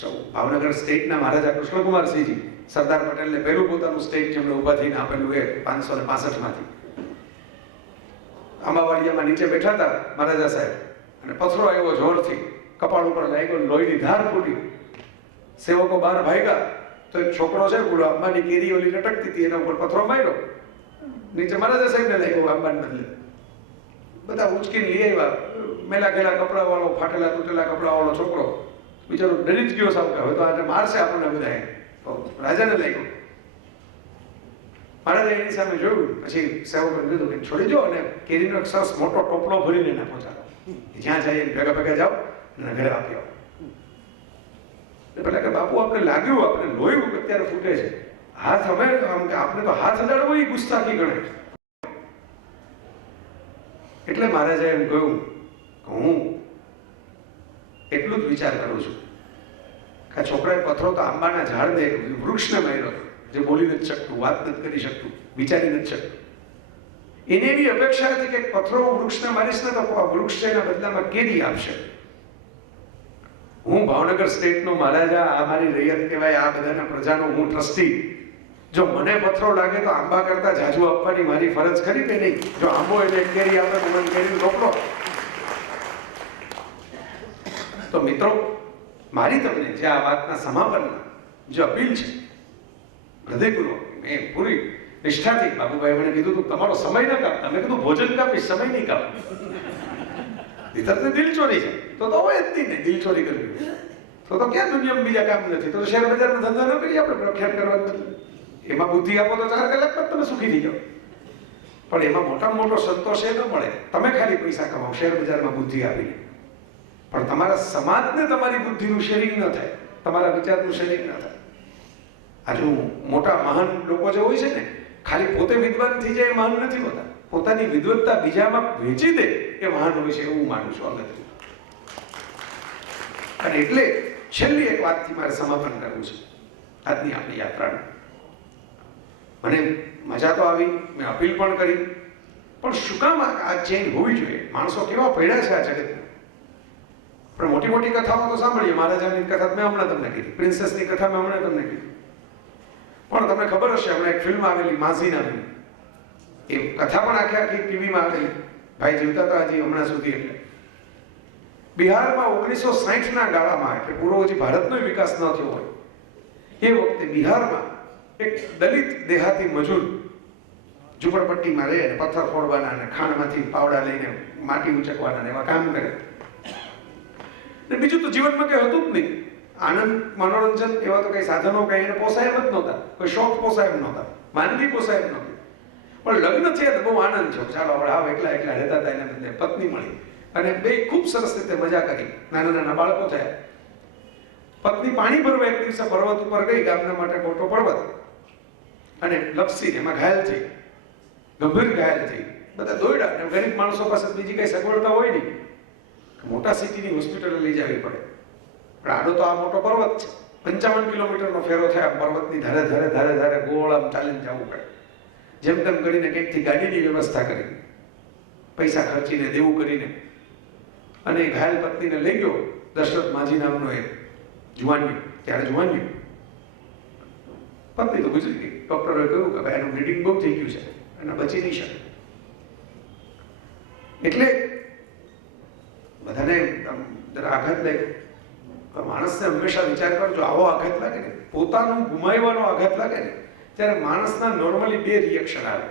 સૌ ભાવનગર સ્ટેટના મહારાજા કૃષ્ણકુમારસિંહજી, સરદાર પટેલને પહેલું પોતાનું સ્ટેટ જેમણે ઊભા થઈને આપેલું એ 565માંથી. આંબાવાડિયામાં નીચે બેઠા હતા મહારાજા સાહેબ, અને પથરો આવ્યો જોરથી, કપાળ ઉપર લાગ્યો, લોહીની ધાર ફૂટી. સેવકો બહાર ભાગ્યા તો એક છોકરો છે પૂરો આંબાની કેરી ઓલી લટકતી હતી, એના ઉપર પથરો માર્યો, નીચે મહારાજા સાહેબને લાગ્યો આંબાને બદલે. બધા ઉચકીને લઈ આવ્યા. મેલા ગેલા કપડા વાળો, ફાટેલા તૂટેલા કપડા વાળો છોકરો, બિચારો ડરી જ ગયો સાહેબ, હવે તો આજે મારશે આપણને બધા. રાજાને લાગ્યો. મહારાજે એની સામે જોયું, પછી સેવકોને કીધું કે છોડી દો અને કેરીનો એક સરસ મોટો ટોપલો ભરીને નાખો, ચાલો જ્યાં જાય ભેગા ભેગા જાઓ અને ઘરે આપી આવો. પેલા કે બાપુ આપણે લાગ્યું, આપણે લોહી અત્યારે ફૂટે છે, હાથ અમે આમ કે આપણે તો હાથ અડાડવો એ ગુસ્તાખી ગણે. એટલે મહારાજે એમ કહ્યું કે હું એટલું જ વિચાર કરું છું કે આ છોકરાએ પથરો તો આંબાના ઝાડને, વૃક્ષને માર્યો, જે બોલી નથી શકતું, વાત નથી કરી શકતું, વિચારી નથી શકતું. એને એવી અપેક્ષા હતી કે પથરો વૃક્ષને મારીશ ને તો વૃક્ષ છે એના બદલામાં કેરી આપશે. હું ભાવનગર સ્ટેટનો મહારાજા, આ મારી રૈયત કહેવાય, આ બધાના પ્રજાનો હું ટ્રસ્ટી. જો મને પથરો લાગે તો આંબા કરતા જાજુ આપવાની મારી ફરજ ખરી કે નહીં? જો આંબો એટલે એક કેરી આપે તો મને કેરીનો ટોપલો. તો મિત્રો, મારી તમને જે આ વાતના સમાપનમાં જે અપીલ છે, હૃદયપૂર્વક મેં પૂરી નિષ્ઠાથી, બાબુભાઈ મને કીધું તું તમારો સમય ન કાપતા, મેં કીધું ભોજન કાપીશ, સમય નહીં કાપ. દિલ ચોરી છે તો હોય જ નહીં ને. દિલ ચોરી કરવી તો ક્યાં દુનિયામાં બીજા કામ નથી, તો શેર બજારમાં ધંધા ન કરીએ આપણે પ્રખ્યાત કરવાનું. એમાં બુદ્ધિ આપો તો 4 કલાકમાં તમે સુખી થઈ જાઓ. પણ એમાં મોટામાં મોટો સંતોષ એ ન મળે તમે ખાલી પૈસા કમાઓ શેર બજારમાં બુદ્ધિ આપીને, પણ તમારા સમાજને તમારી બુદ્ધિનું શેરિંગ ન થાય, તમારા વિચારનું શેરિંગ ન થાય. આજુ મોટા મહાન લોકો જે હોય છે ને, ખાલી પોતે વિદ્વાન થઈ જાય એ મહાન નથી હોતા, પોતાની વિદ્વત્તા બીજામાં વેચી દે એ મહાન હોય છે, એવું માનું છું અગત્ય. અને એટલે છેલ્લી એક વાતથી મારે સમાપન કરવું છે આજની આપણી યાત્રાનું. મને મજા તો આવી, મેં અપીલ પણ કરી, પણ શું કામ આ ચેન્જ હોવી જોઈએ? માણસો કેવા પડ્યા છે આ જગતમાં. આપણે મોટી મોટી કથાઓ તો સાંભળીએ, મહારાજાની કથા મેં હમણાં તમને કીધી, પ્રિન્સેસની કથા મેં હમણાં તમને કીધી, પણ તમને ખબર હશે હમણાં એક ફિલ્મ આવેલી માઝી નામની, એ કથા પણ આખી ટીવીમાં આવેલી, ભાઈ જીવતા હતા હજી હમણાં સુધી. એટલે બિહારમાં 1960ના ગાળામાં, એટલે પૂરો હજી ભારતનો વિકાસ ન થયો હોય એ વખતે બિહારમાં એક દલિત દેહાતી મજૂર ઝૂંપડપટ્ટીમાં રહે અને પથ્થર ફોડવાના અને ખાણમાંથી પાવડા લઈને માટી ઉચકવાના એવા કામ કરે. ને બીજું તો જીવનમાં કઈ હતું જ નહીં. આનંદ મનોરંજન એવા તો કઈ સાધનો કઈ એને પોસાય એમ જ નહોતા, કોઈ શોખ પોસાય એમ નહોતા, માંદગી પોસાય એમ નહોતી. પણ લગ્ન છે તો બહુ આનંદ છે, ચાલો આપણે આવ એકલા એકલા રહેતા હતા, એને બદલે પત્ની મળી અને બે ખૂબ સરસ રીતે મજા કરી. નાના નાના બાળકો થયા. પત્ની પાણી ભરવા એક દિવસે પર્વત ઉપર ગઈ, ગામના માટે મોટો પર્વત, અને લપસી એમાં ઘાયલ થઈ, ગંભીર ઘાયલ થઈ. બધા દોડ્યા. ગરીબ માણસો પાસે બીજી કઈ સગવડતા હોય નહીં, મોટા સિટીની હોસ્પિટલે લઈ જવી પડે. પણ આનો તો આ મોટો પર્વત છે, 55 કિલોમીટરનો ફેરો થયા, પર્વતની ધારે ધારે ધારે ધારે ગોળ આમ ચાલીને જવું પડે. જેમ તેમ કરીને કંઈકથી ગાડીની વ્યવસ્થા કરી પૈસા ખર્ચીને દેવું કરીને, અને એ ઘાયલ પત્નીને લઈ ગયો દશરથ માજી નામનો એક જુવાનિયો, ત્યારે જુવાનિયો. પત્ની તો ગુજરી ગઈ. ડોક્ટરોએ કહ્યું કે ભાઈ એનું બ્લીડિંગ બહુ થઈ ગયું છે, એને બચી નહીં શકે. એટલે બધાને જરા આઘાત લાગ્યો. માણસને હંમેશા વિચાર કરજો, આવો આઘાત લાગે ને, પોતાનું ગુમાવવાનો આઘાત લાગે ને, ત્યારે માણસના નોર્મલી બે રિએક્શન આવે.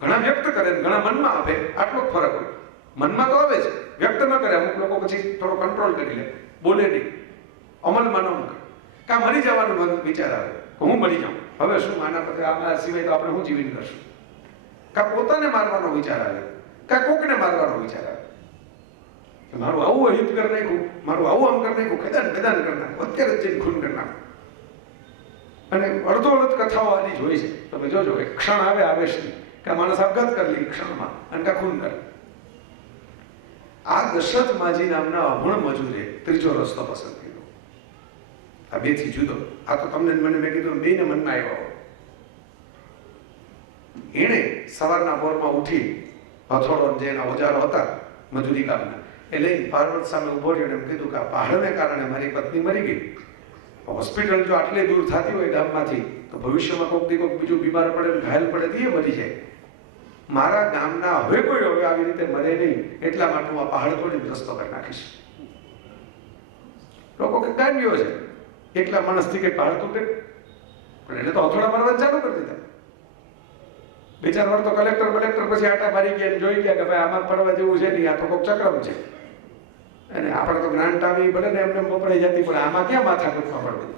ઘણા વ્યક્ત કરે ને ઘણા મનમાં આપે, આટલો જ ફરક હોય. મનમાં તો આવે છે, વ્યક્ત ન કરે. અમુક લોકો પછી થોડો કંટ્રોલ કરી લે, બોલે નહીં, અમલમાં ન મૂકે. કાં મરી જવાનું મન વિચાર આવે કે હું મરી જાઉં, હવે શું આના પછી આના સિવાય તો આપણે શું જીવીને કરશું. કાં પોતાને મારવાનો વિચાર આવે, કાં કોકને મારવાનો વિચાર આવે. મારું આવું અહિત કરી નાખ્યું, મારું આવું આમ કરી નાખ્યું, ખેદાન કરી નાખું, અત્યારે જ જઈને ખૂન કરી નાખું. અને અડધો અડધ કથાઓ આની જ હોય છે. તમે જોજો, એક ક્ષણ આવે આવેશની, કે માણસ આપઘાત કરી લે ક્ષણમાં અને કાં ખૂન કરે. આ દશરથ માજી નામના અભણ મજૂરે ત્રીજો રસ્તો પસંદ કર્યો. આ બેથી જુદો. આ તો તમને મને મેં કીધું બેને મનમાં આવ્યો. એણે સવારના પોરમાં ઉઠી હથોડો જે એના ઓજારો હતા મજૂરી કામના એ લઈને પાર્વત સામે ઉભો રહ્યો. એમ કીધું કે આ પહાડને કારણે મારી પત્ની મરી ગઈ. હોસ્પિટલ જો આટલી દૂર થતી હોય ગામમાંથી, તો ભવિષ્યમાં કોઈક બીજું બીમાર પડે, ઘાયલ પડે તો એ મરી જાય. મારા ગામના હવે કોઈ આવી રીતે મરે નહીં, એટલા માટે હું આ પહાડ તોડીને રસ્તો કરી નાખીશ. લોકો કે ગાંડીઓ છે, એકલા માણસથી કે પહાડ તૂટે. પણ એને તો હથોડા મારવાનું ચાલુ કરી દીધા. બે ચાર વાર તો કલેક્ટર પછી આટા મારી ગયા, જોઈ ગયા કે ભાઈ આમાં પડવા જેવું છે નહીં, આ તો કોઈક ચક્રમ છે. અને આપણે તો જ્ઞાન ટાવી ભલે ને એમને વપરાઈ જતી, પણ આમાં ક્યાં માથા કૂટવા પડવું.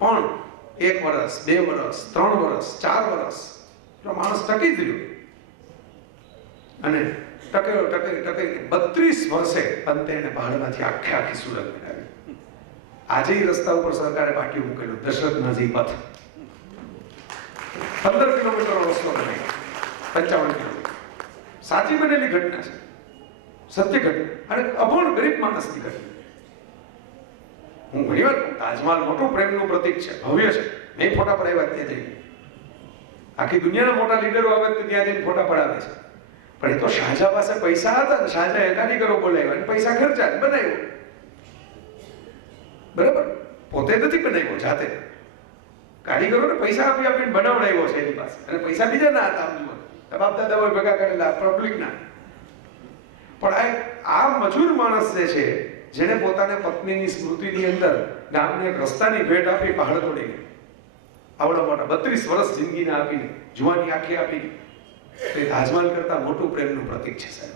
પણ 1 વર્ષ, 2 વર્ષ, 3 વર્ષ, 4 વર્ષ માણસ ટકી જ રહ્યો. અને ટકેલો 32 વર્ષે અંતે એને પહાડમાંથી આખી સુરત બનાવી. આજે રસ્તા ઉપર સરકારે પાટિયું મૂકેલું, દશરથ માજી પથ. 15 કિલોમીટરનો રસ્તો બનાવ્યો, 55 કિલોમીટર. સાચી બનેલી ઘટના છે, સત્ય ઘટના, અને અભણ ગરીબ માણસની ઘટના. હું ઘણી વાર તાજમહાલ મોટું પ્રેમનું પ્રતીક છે, ભવ્ય છે. મેં ફોટા પડાવ્યા ત્યાં જઈને. આખી દુનિયાના મોટા લીડરો આવે તો ત્યાં જઈને ફોટા પડાવે છે. પણ એ તો શાહજહાં પાસે પૈસા હતા, શાહજહાં કારીગરો બોલાવ્યા અને પૈસા ખર્ચા બનાવ્યો. બરાબર, પોતે નથી બનાવ્યો, જાતે કારીગરોને પૈસા આપીને બનાવડાવ્યો છે એની પાસે. અને પૈસા બીજા ના હતા, બાપ દાદાઓએ ભેગા કરેલા પબ્લિકના. પણ આ મજૂર માણસ જે છે, જેને પોતાને પત્નીની સ્મૃતિની અંદર ગામને એક રસ્તાની ભેટ આપી પહાડ તોડી ગઈ. આવડા મોટા 32 વર્ષ જિંદગીને આપીને, જુવાની આંખે આપીને, તે તાજમહાલ કરતા મોટું પ્રેમનું પ્રતીક છે સાહેબ.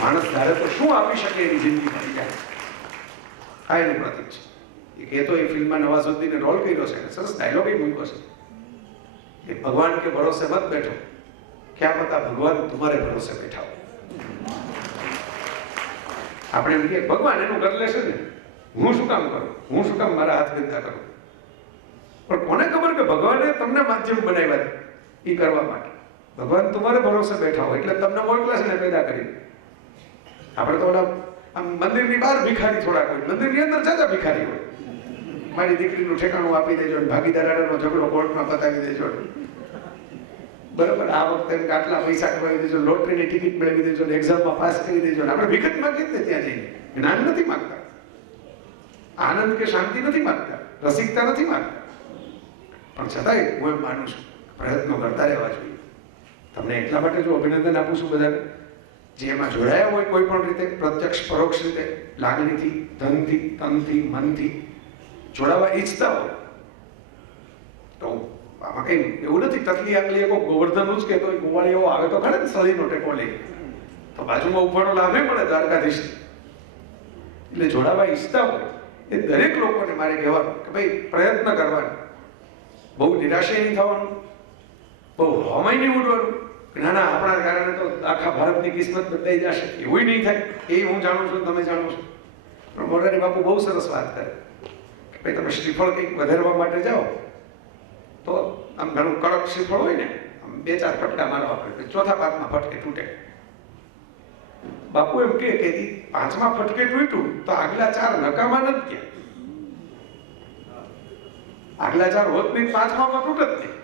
માણસ ધારે તો શું આપી શકે એની જિંદગી મળી જાય, આ એનું પ્રતીક છે. એ તો એ ફિલ્મમાં નવાઝુદ્દીને રોલ કર્યો છે, સરસ ડાયલોગ એ મૂક્યો છે કે ભગવાન કે ભરોસે મત બેઠો, ક્યાં પતા ભગવાન તમારે ભરોસે બેઠા હો. આપણે એમ કે ભગવાન એનું કરી લેશે ને, હું શું કામ કરું, હું શું કામ મારા હાથ ગંદા કરું. પણ કોને ખબર કે ભગવાને તમને માધ્યમ બનાવ્યા એ કરવા માટે. ભગવાન તમારે ભરોસે બેઠા હોય એટલે તમને મોકલા છે ને પેદા કરી. આપણે તો ઓલા આમ મંદિરની બહાર ભિખારી થોડાક હોય, મંદિરની અંદર જતા ભિખારી હોય. મારી દીકરીનું ઠેકાણું આપી દેજો, ભાગીદારાનો ઝઘડો કોર્ટમાં પતાવી દેજો, બરાબર, આ વખતે આટલા પૈસા કમાવી દેજો, લોટરીની ટિકિટ મેળવી દેજો, એક્ઝામમાં પાસ કરી દેજો. આપણે વિગત માંગીએ ને ત્યાં જઈને, જ્ઞાન નથી માંગતા, આનંદ કે શાંતિ નથી માંગતા, રસિકતા નથી માંગતા. પણ છતાંય હું એમ માનું છું, પ્રયત્નો કરતા રહેવા જોઈએ. તમને એટલા માટે જો અભિનંદન આપું છું બધાને જે એમાં જોડાયા હોય કોઈ પણ રીતે, પ્રત્યક્ષ પરોક્ષ રીતે, લાગણીથી, ધનથી, તનથી, મનથી જોડાવા ઈચ્છતા હોય. તો આમાં કઈ એવું નથી તકલી આકલી કોઈ ગોવર્ધન જ કહેતો હોય, ગોવાળી એવો આવે તો ખરે ને સળીનો ટેકો લઈ, તો બાજુમાં ઉભવાનો લાભે મળે દ્વારકાધીશ. એટલે જોડાવા ઈચ્છતા હોય એ દરેક લોકોને મારે કહેવાનું કે ભાઈ પ્રયત્ન કરવાનો, બહુ નિરાશય નહીં થવાનું, બહુ હવામાઈ નહીં ઉડવાનું. ના ના, આપણા કારણે તો આખા ભારતની કિસ્મત બદલાઈ જશે, એવું નહીં થાય. એ હું જાણું છું, તમે જાણો છો. પણ મોરારી બાપુ બહુ સરસ વાત કરે કે ભાઈ તમે શ્રીફળ કંઈક વધારવા માટે જાઓ તો આમ ઘણું કડક શ્રીફળ હોય ને, આમ 2-4 ફટકા મારવા પડે, ચોથા ભાગમાં ફટકે તૂટે. બાપુ એમ કે 5મા ફટકે તૂટ્યું તો આગલા 4 નકામા નથી ગયા. આગલા 4 હોત નહીં, 5મામાં તૂટત નહીં.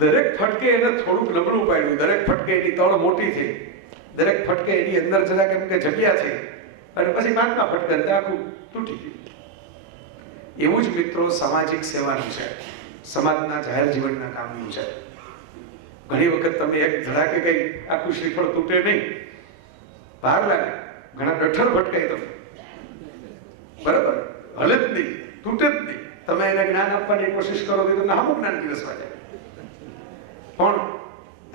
દરેક ફટકે એને થોડુંક નબળું પાડ્યું, દરેક ફટકે એની તળ મોટી થઈ, દરેક ફટકે એની અંદર જરાક એમ કે જગ્યા છે, અને પછી 5મા ફટકે આખું તૂટી ગયું. એવું જ મિત્રો સામાજિક સેવાનું છે, સમાજના જાહેર જીવનના કામનું છે. ઘણી વખત તમે એક ધડાકે કઈ આખું શ્રીફળ તૂટે નહીં, ભાર લાગે, ઘણા ડઠર ભટકાય તમે, બરાબર, હલે જ નહીં, તૂટે જ નહીં. તમે એને જ્ઞાન આપવાની કોશિશ કરો તો તમને અમુક જ્ઞાન પીરસવા જાય, પણ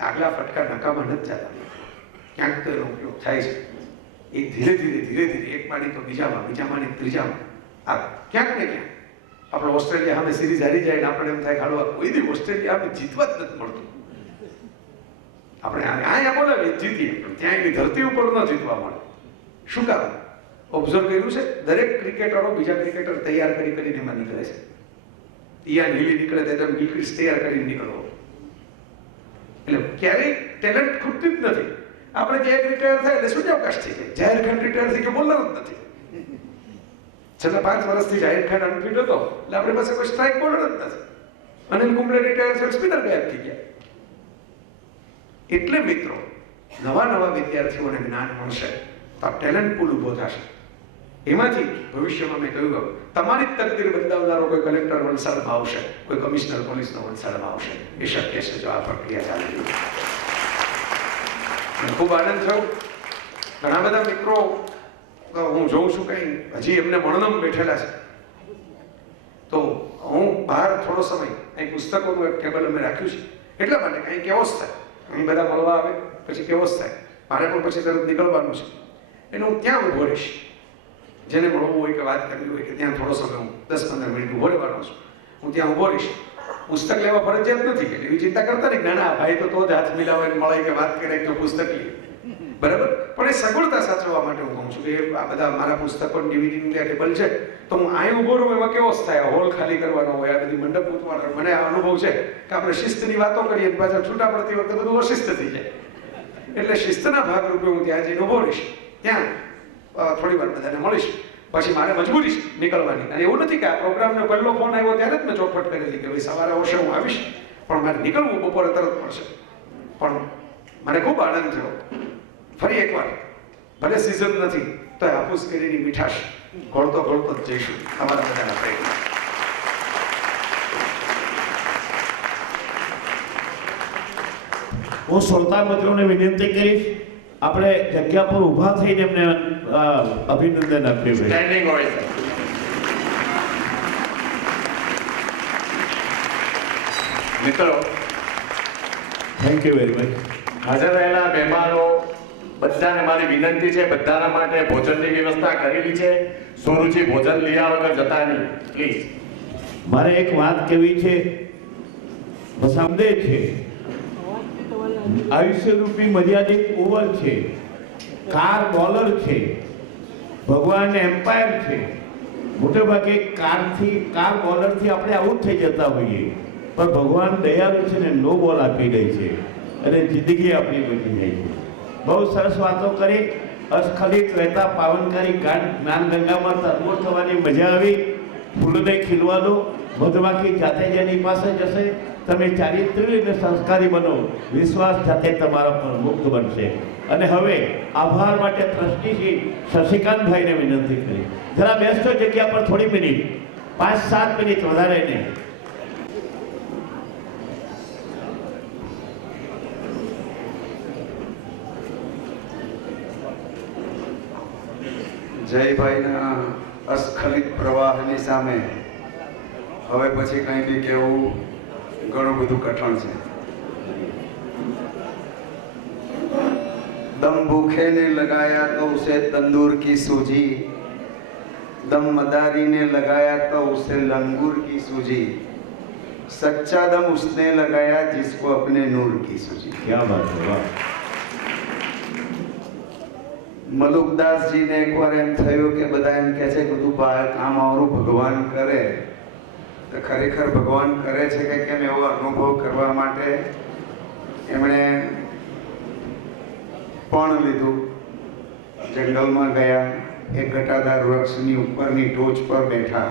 આગલા ફટકા નકામા નથી જતા. ક્યાંક તો એનો ઉપયોગ થાય છે. એ ધીરે ધીરે એક માળી તો બીજામાં, બીજા માળી ત્રીજામાં, આ ક્યાંક ને ક્યાંક આપણે ઓસ્ટ્રેલિયા સામે સિરીઝ હારી જાય ને આપણે એમ થાય ખાડવા કોઈ દી ઓસ્ટ્રેલિયા આપણે જીતવા જ નથી મળતું. આપણે અહીંયા બોલાવીએ જીતીએ, પણ ત્યાં એની ધરતી ઉપર ન જીતવા મળે. શું કામ? ઓબ્ઝર્વ કર્યું છે, દરેક ક્રિકેટરો બીજા ક્રિકેટર તૈયાર કરીને એમાં નીકળે છે. ઇયાન હિલી નીકળે તો એકદમ ગિલક્રિસ્ટ તૈયાર કરીને નીકળવો. એટલે ક્યારેય ટેલેન્ટ ખૂટતી જ નથી. આપણે જે એક રિટાયર થાય એટલે શું અવકાશ થઈ જાય, જાહેર ખાન રિટાયર થઈ ગયો, બોલર જ નથી. છેલ્લા 5 વર્ષથી જાહેર ખાન અનફિટ હતો એટલે આપણી પાસે કોઈ સ્ટ્રાઇક બોલર જ નથી. અનિલ કુંબલે રિટાયર છે, સ્પિનર ગાયબ થઈ ગયા. એટલે મિત્રો નવા વિદ્યાર્થીઓને જ્ઞાન મળશે તો આ ટેલેન્ટ પૂલ ઊભો થશે. એમાંથી ભવિષ્યમાં મેં કહ્યું તમારી જ તકદીર બદલાવનારો કોઈ કલેક્ટર વલસાડમાં આવશે, કોઈ કમિશનર પોલીસનો વલસાડમાં આવશે. એ શક્ય છે જો આ પ્રક્રિયા ચાલે. ખૂબ આનંદ થયો. ઘણા બધા મિત્રો હું જોઉં છું કઈ હજી એમને મણનમ બેઠેલા છે, તો હું બહાર થોડો સમય અહીં પુસ્તકોનું એક ટેબલ અમે રાખ્યું છે એટલા માટે કંઈ કેવો જ થાય, અહીં બધા મળવા આવે પછી કેવો જ થાય, મારે પણ પછી તરત નીકળવાનું છે એટલે હું ત્યાં ઊભો રહીશ. જેને મળવું હોય કે વાત કરવી હોય કે ત્યાં થોડો સમય હું 10-15 મિનિટ ઊભો રહેવાનો છું, હું ત્યાં ઊભો રહીશ. પુસ્તક લેવા ફરજિયાત નથી કે એવી ચિંતા કરતા નહીં, ના ના ભાઈ તો જ હાથ મિલાવે મળે કે વાત કરે તો પુસ્તક લે, બરાબર. પણ એ સગવડતા સાચવવા માટે હું કહું છું કે આ બધા મારા પુસ્તકો ડીવીડીનું ટેબલ છે તો હું અહીં ઊભો રહું એમાં કેવો જ થાય, હોલ ખાલી કરવાનો હોય, આ બધી મંડપ ઉતવાનો. મને આ અનુભવ છે કે આપણે શિસ્તની વાતો કરીએ પાછા છૂટા પડતી વખતે બધું અશિસ્ત થઈ જાય. એટલે શિસ્તના ભાગરૂપે હું ત્યાં જઈને ઊભો રહીશ, ત્યાં થોડી વાર બધાને મળીશ, પછી મારે મજબૂરી નીકળવાની. અને એવું નથી કે આ પ્રોગ્રામનો પહેલો ફોન આવ્યો ત્યારે જ મેં ચોખવટ કરેલી કે ભાઈ સવારે આવશે હું આવીશ, પણ મારે નીકળવું બપોરે તરત પડશે. પણ મને ખૂબ આનંદ થયો. ફરી એકવાર ભલે સિઝન નથી તો હાફૂસ કેરીની મીઠાશ ઘોળતો જ જઈશું અમારા બધાના પ્રયત્ન. હું શ્રોતા મિત્રોને વિનંતી કરીશ આપણે જગ્યા પર ઊભા થઈને એમને અભિનંદન આપીએ. સ્ટેન્ડિંગ હોય છે. મિત્રો થેન્ક યુ વેરી મચ. હાજર રહેલા મહેમાનો બધાને મારી વિનંતી છે, બધાના માટે ભોજનની વ્યવસ્થા કરેલી છે. સુરુચિ ભોજન લીયા વગર જતા નહીં પ્લીઝ. મારે એક વાત કહેવી છે, સમજે છે આયુષ્યરૂપી મર્યાદિત ઓવર છે, કાર બોલર છે, ભગવાન એમ્પાયર છે. મોટે ભાગે કાર બોલરથી આપણે આઉટ થઈ જતા હોઈએ, પણ ભગવાન દયાળુ છે ને નો બોલ આપી દે છે અને જિંદગી આપણી બની જાય છે. બહુ સરસ વાતો કરી. અસ્ખલિત રહેતા પાવનકારી જ્ઞાન ગંગામાં તરબોળ થવાની મજા આવી. ફૂલોને ખીલવા દો, મધમાખી જાતે જેની પાસે જશે. તમે ચારિત્ર્ય અને સંસ્કારી બનો, વિશ્વાસ જાતે તમારા પર મુક્ત બનશે. અને હવે આભાર માટે ટ્રસ્ટી શ્રી શશિકાંતભાઈને વિનંતી કરી જરા બેસતો જગ્યા પર થોડી મિનિટ, 5-7 મિનિટ વધારે નહીં. જયભાઈના અસ્ખલિત પ્રવાહની સામે હવે પછી કંઈ બી કહેવું ઘણું બધું કઠણ છે. दम भूखे ने लगाया तो उसे तंदूर की सूझी, दम मदारी ने लगाया तो उसे लंगूर की सूझी, सच्चा दम उसने लगाया जिसको अपने नूर की सूझी. क्या बात है, वाह. મલુકદાસજીને એકવાર એમ થયું કે બધા એમ કહે છે કે બધું કામ આવરું ભગવાન કરે, તો ખરેખર ભગવાન કરે છે કે કેમ એવો અનુભવ કરવા માટે એમણે પણ લીધું, જંગલમાં ગયા, એક ઘટાદાર વૃક્ષની ઉપરની ટોચ પર બેઠા.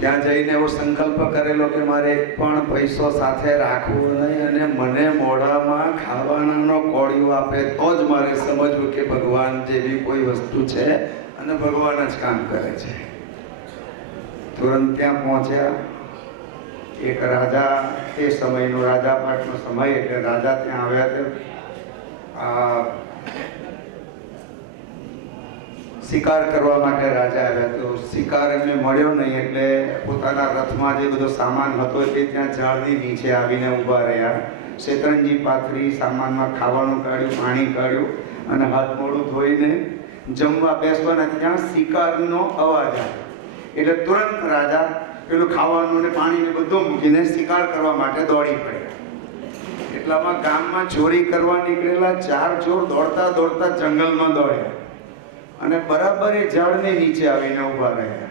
ત્યાં જઈને એવો સંકલ્પ કરેલો કે મારે એક પણ પૈસો સાથે રાખવો નહીં, અને મને મોઢામાં ખાવાનાનો કોળિયો આપે તો જ મારે સમજવું કે ભગવાન જેવી કોઈ વસ્તુ છે અને ભગવાન જ કામ કરે છે. તુરંત ત્યાં પહોંચ્યા. એક રાજા, તે સમયનો રાજાપાટનો સમય, એટલે રાજા ત્યાં આવ્યા. તે શિકાર કરવા માટે રાજા આવ્યા. તો શિકાર એમને મળ્યો નહીં, એટલે પોતાના રથમાં જે બધો સામાન હતો એ ત્યાં ઝાડની નીચે આવીને ઊભા રહ્યા. શેતરંજી પાથરી, સામાનમાં ખાવાનું કાઢ્યું, પાણી કાઢ્યું અને હાથ મોઢું ધોઈને જમવા બેસવાના. ત્યાં શિકારનો અવાજ આવ્યો એટલે તુરંત રાજા પેલું ખાવાનું ને પાણી ને બધું મૂકીને શિકાર કરવા માટે દોડી પડ્યા. એટલામાં ગામમાં ચોરી કરવા નીકળેલા 4 ચોર દોડતા દોડતા જંગલમાં દોડ્યા અને બરાબર એ ઝાડની નીચે આવીને ઊભા રહ્યા.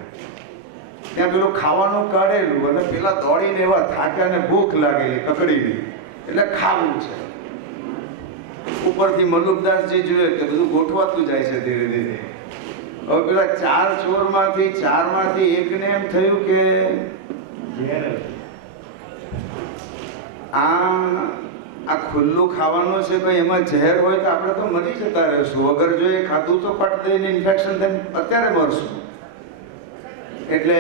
ત્યાં પેલું ખાવાનું કાઢેલું અને પેલા દોડીને એવા થાક્યા ને ભૂખ લાગેલી કકડીને, એટલે ખાવું છે. ઉપરથી મલુકદાસજી જોયે કે બધું ગોઠવાતું જાય છે ધીરે ધીરે. હવે પેલા 4 ચોરમાંથી એકને એમ થયું કે આ ખુલ્લું ખાવાનું છે, ભાઈ એમાં ઝેર હોય તો આપણે તો મરી જતા રહીશું. વગર જો એ ખાધું તો ફટ દઈને ઇન્ફેક્શન થઈને અત્યારે મરશું. એટલે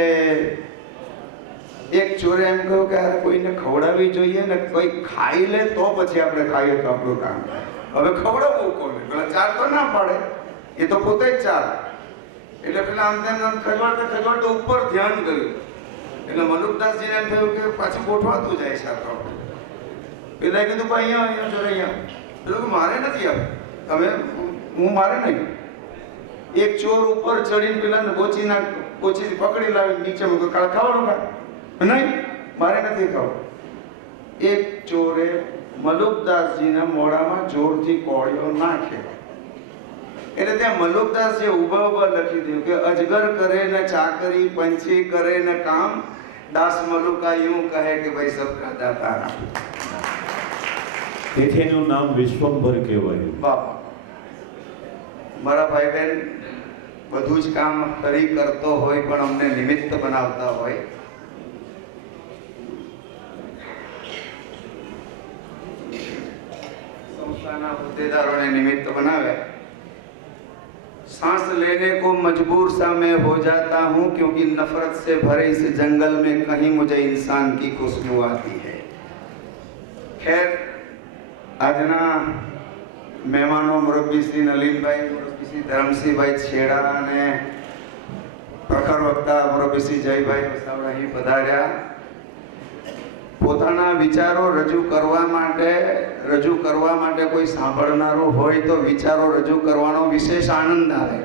એક ચોરે એમ કહ્યું કે આ કોઈને ખવડાવવી જોઈએ ને, કોઈ ખાઈ લે તો પછી આપણે ખાઈએ તો આપણું કામ. હવે ખવડાવવું કોને? પેલા 4 તો ના પાડે, એ તો પોતે જ 4. એટલે પેલા આમ તેમ ખજવાડતા ઉપર ધ્યાન કર્યું. એટલે મલુકદાસજીને એમ થયું કે પાછું ગોઠવાતું જાય છે. આ તો પેલા કીધું ભાઈ અહીંયા જોડે અહીંયા. પેલું કે મારે નથી આવે, તમે હું મારે નહીં. એક ચોર ઉપર ચડીને પેલા બોચી પકડી લાવી નીચે મૂકે, કાળ ખાવાનું ખા નહીં, મારે નથી ખાવું. એક ચોરે મલુકદાસજીના મોઢામાં જોરથી કોળિયો નાખ્યો. એટલે ત્યાં મલુકદાસજી ઊભા લખી દીધું કે અજગર કરે ને ચાકરી, પંછી કરે ને કામ, દાસ મલુકા यूं કહે કે ભાઈ સબકા દાતા રામ. તેથી એનું નામ વિશ્વંભર કહેવાયું. બાપા, મારા ભાઈ બહેન બધું જ કામ કરી કરતો હોય પણ અમને નિમિત્ત બનાવતા હોય. સંસ્થાના હોદ્દેદારોને નિમિત્ત બનાવે. सांस लेने को मजबूर सा मैं हो जाता हूँ क्योंकि नफरत से भरे इस जंगल में कहीं मुझे इंसान की खुशबू आती है. खैर, આજના મહેમાનો મુરબ્બી શ્રી નલિનભાઈ, મુરબ્બી શ્રી ધરમસિંહભાઈ છેડા અને પ્રખર વક્તા મુરબ્બી શ્રી જયભાઈ વસાવડા અહીં પધાર્યા. પોતાના વિચારો રજૂ કરવા માટે કોઈ સાંભળનારું હોય તો વિચારો રજૂ કરવાનો વિશેષ આનંદ આવે.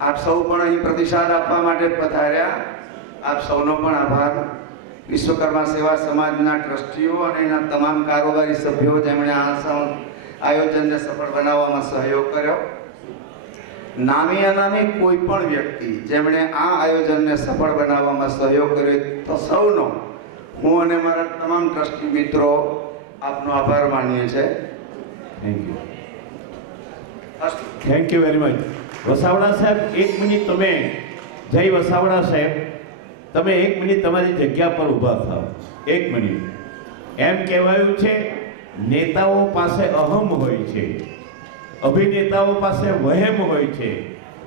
આપ સૌ પણ અહીં પ્રતિસાદ આપવા માટે પધાર્યા. આપ સૌનો પણ આભાર. વિશ્વકર્મા સેવા સમાજના ટ્રસ્ટીઓ અને એના તમામ કારોબારી સભ્યો જેમણે આ આયોજનને સફળ બનાવવામાં સહયોગ કર્યો. નામી અનામી કોઈ પણ વ્યક્તિ જેમણે આ આયોજનને સફળ બનાવવામાં સહયોગ કર્યો તો સૌનો હું અને મારા તમામ ટ્રસ્ટી મિત્રો આપનો આભાર માનીએ છીએ. Thank you very much. Vasavada સાહેબ, 1 મિનિટ તમે, જય વસાવડા સાહેબ, તમે 1 મિનિટ તમારી જગ્યા પર ઊભા થાઓ. 1 મિનિટ. એમ કહેવાયું છે નેતાઓ પાસે અહમ હોય છે, અભિનેતાઓ પાસે વહેમ હોય છે,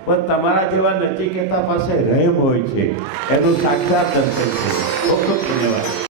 પણ તમારા જેવા નચિકેતા પાસે રહેમ હોય છે. એનું સાક્ષાત દર્શન છે. ખૂબ ખૂબ ધન્યવાદ.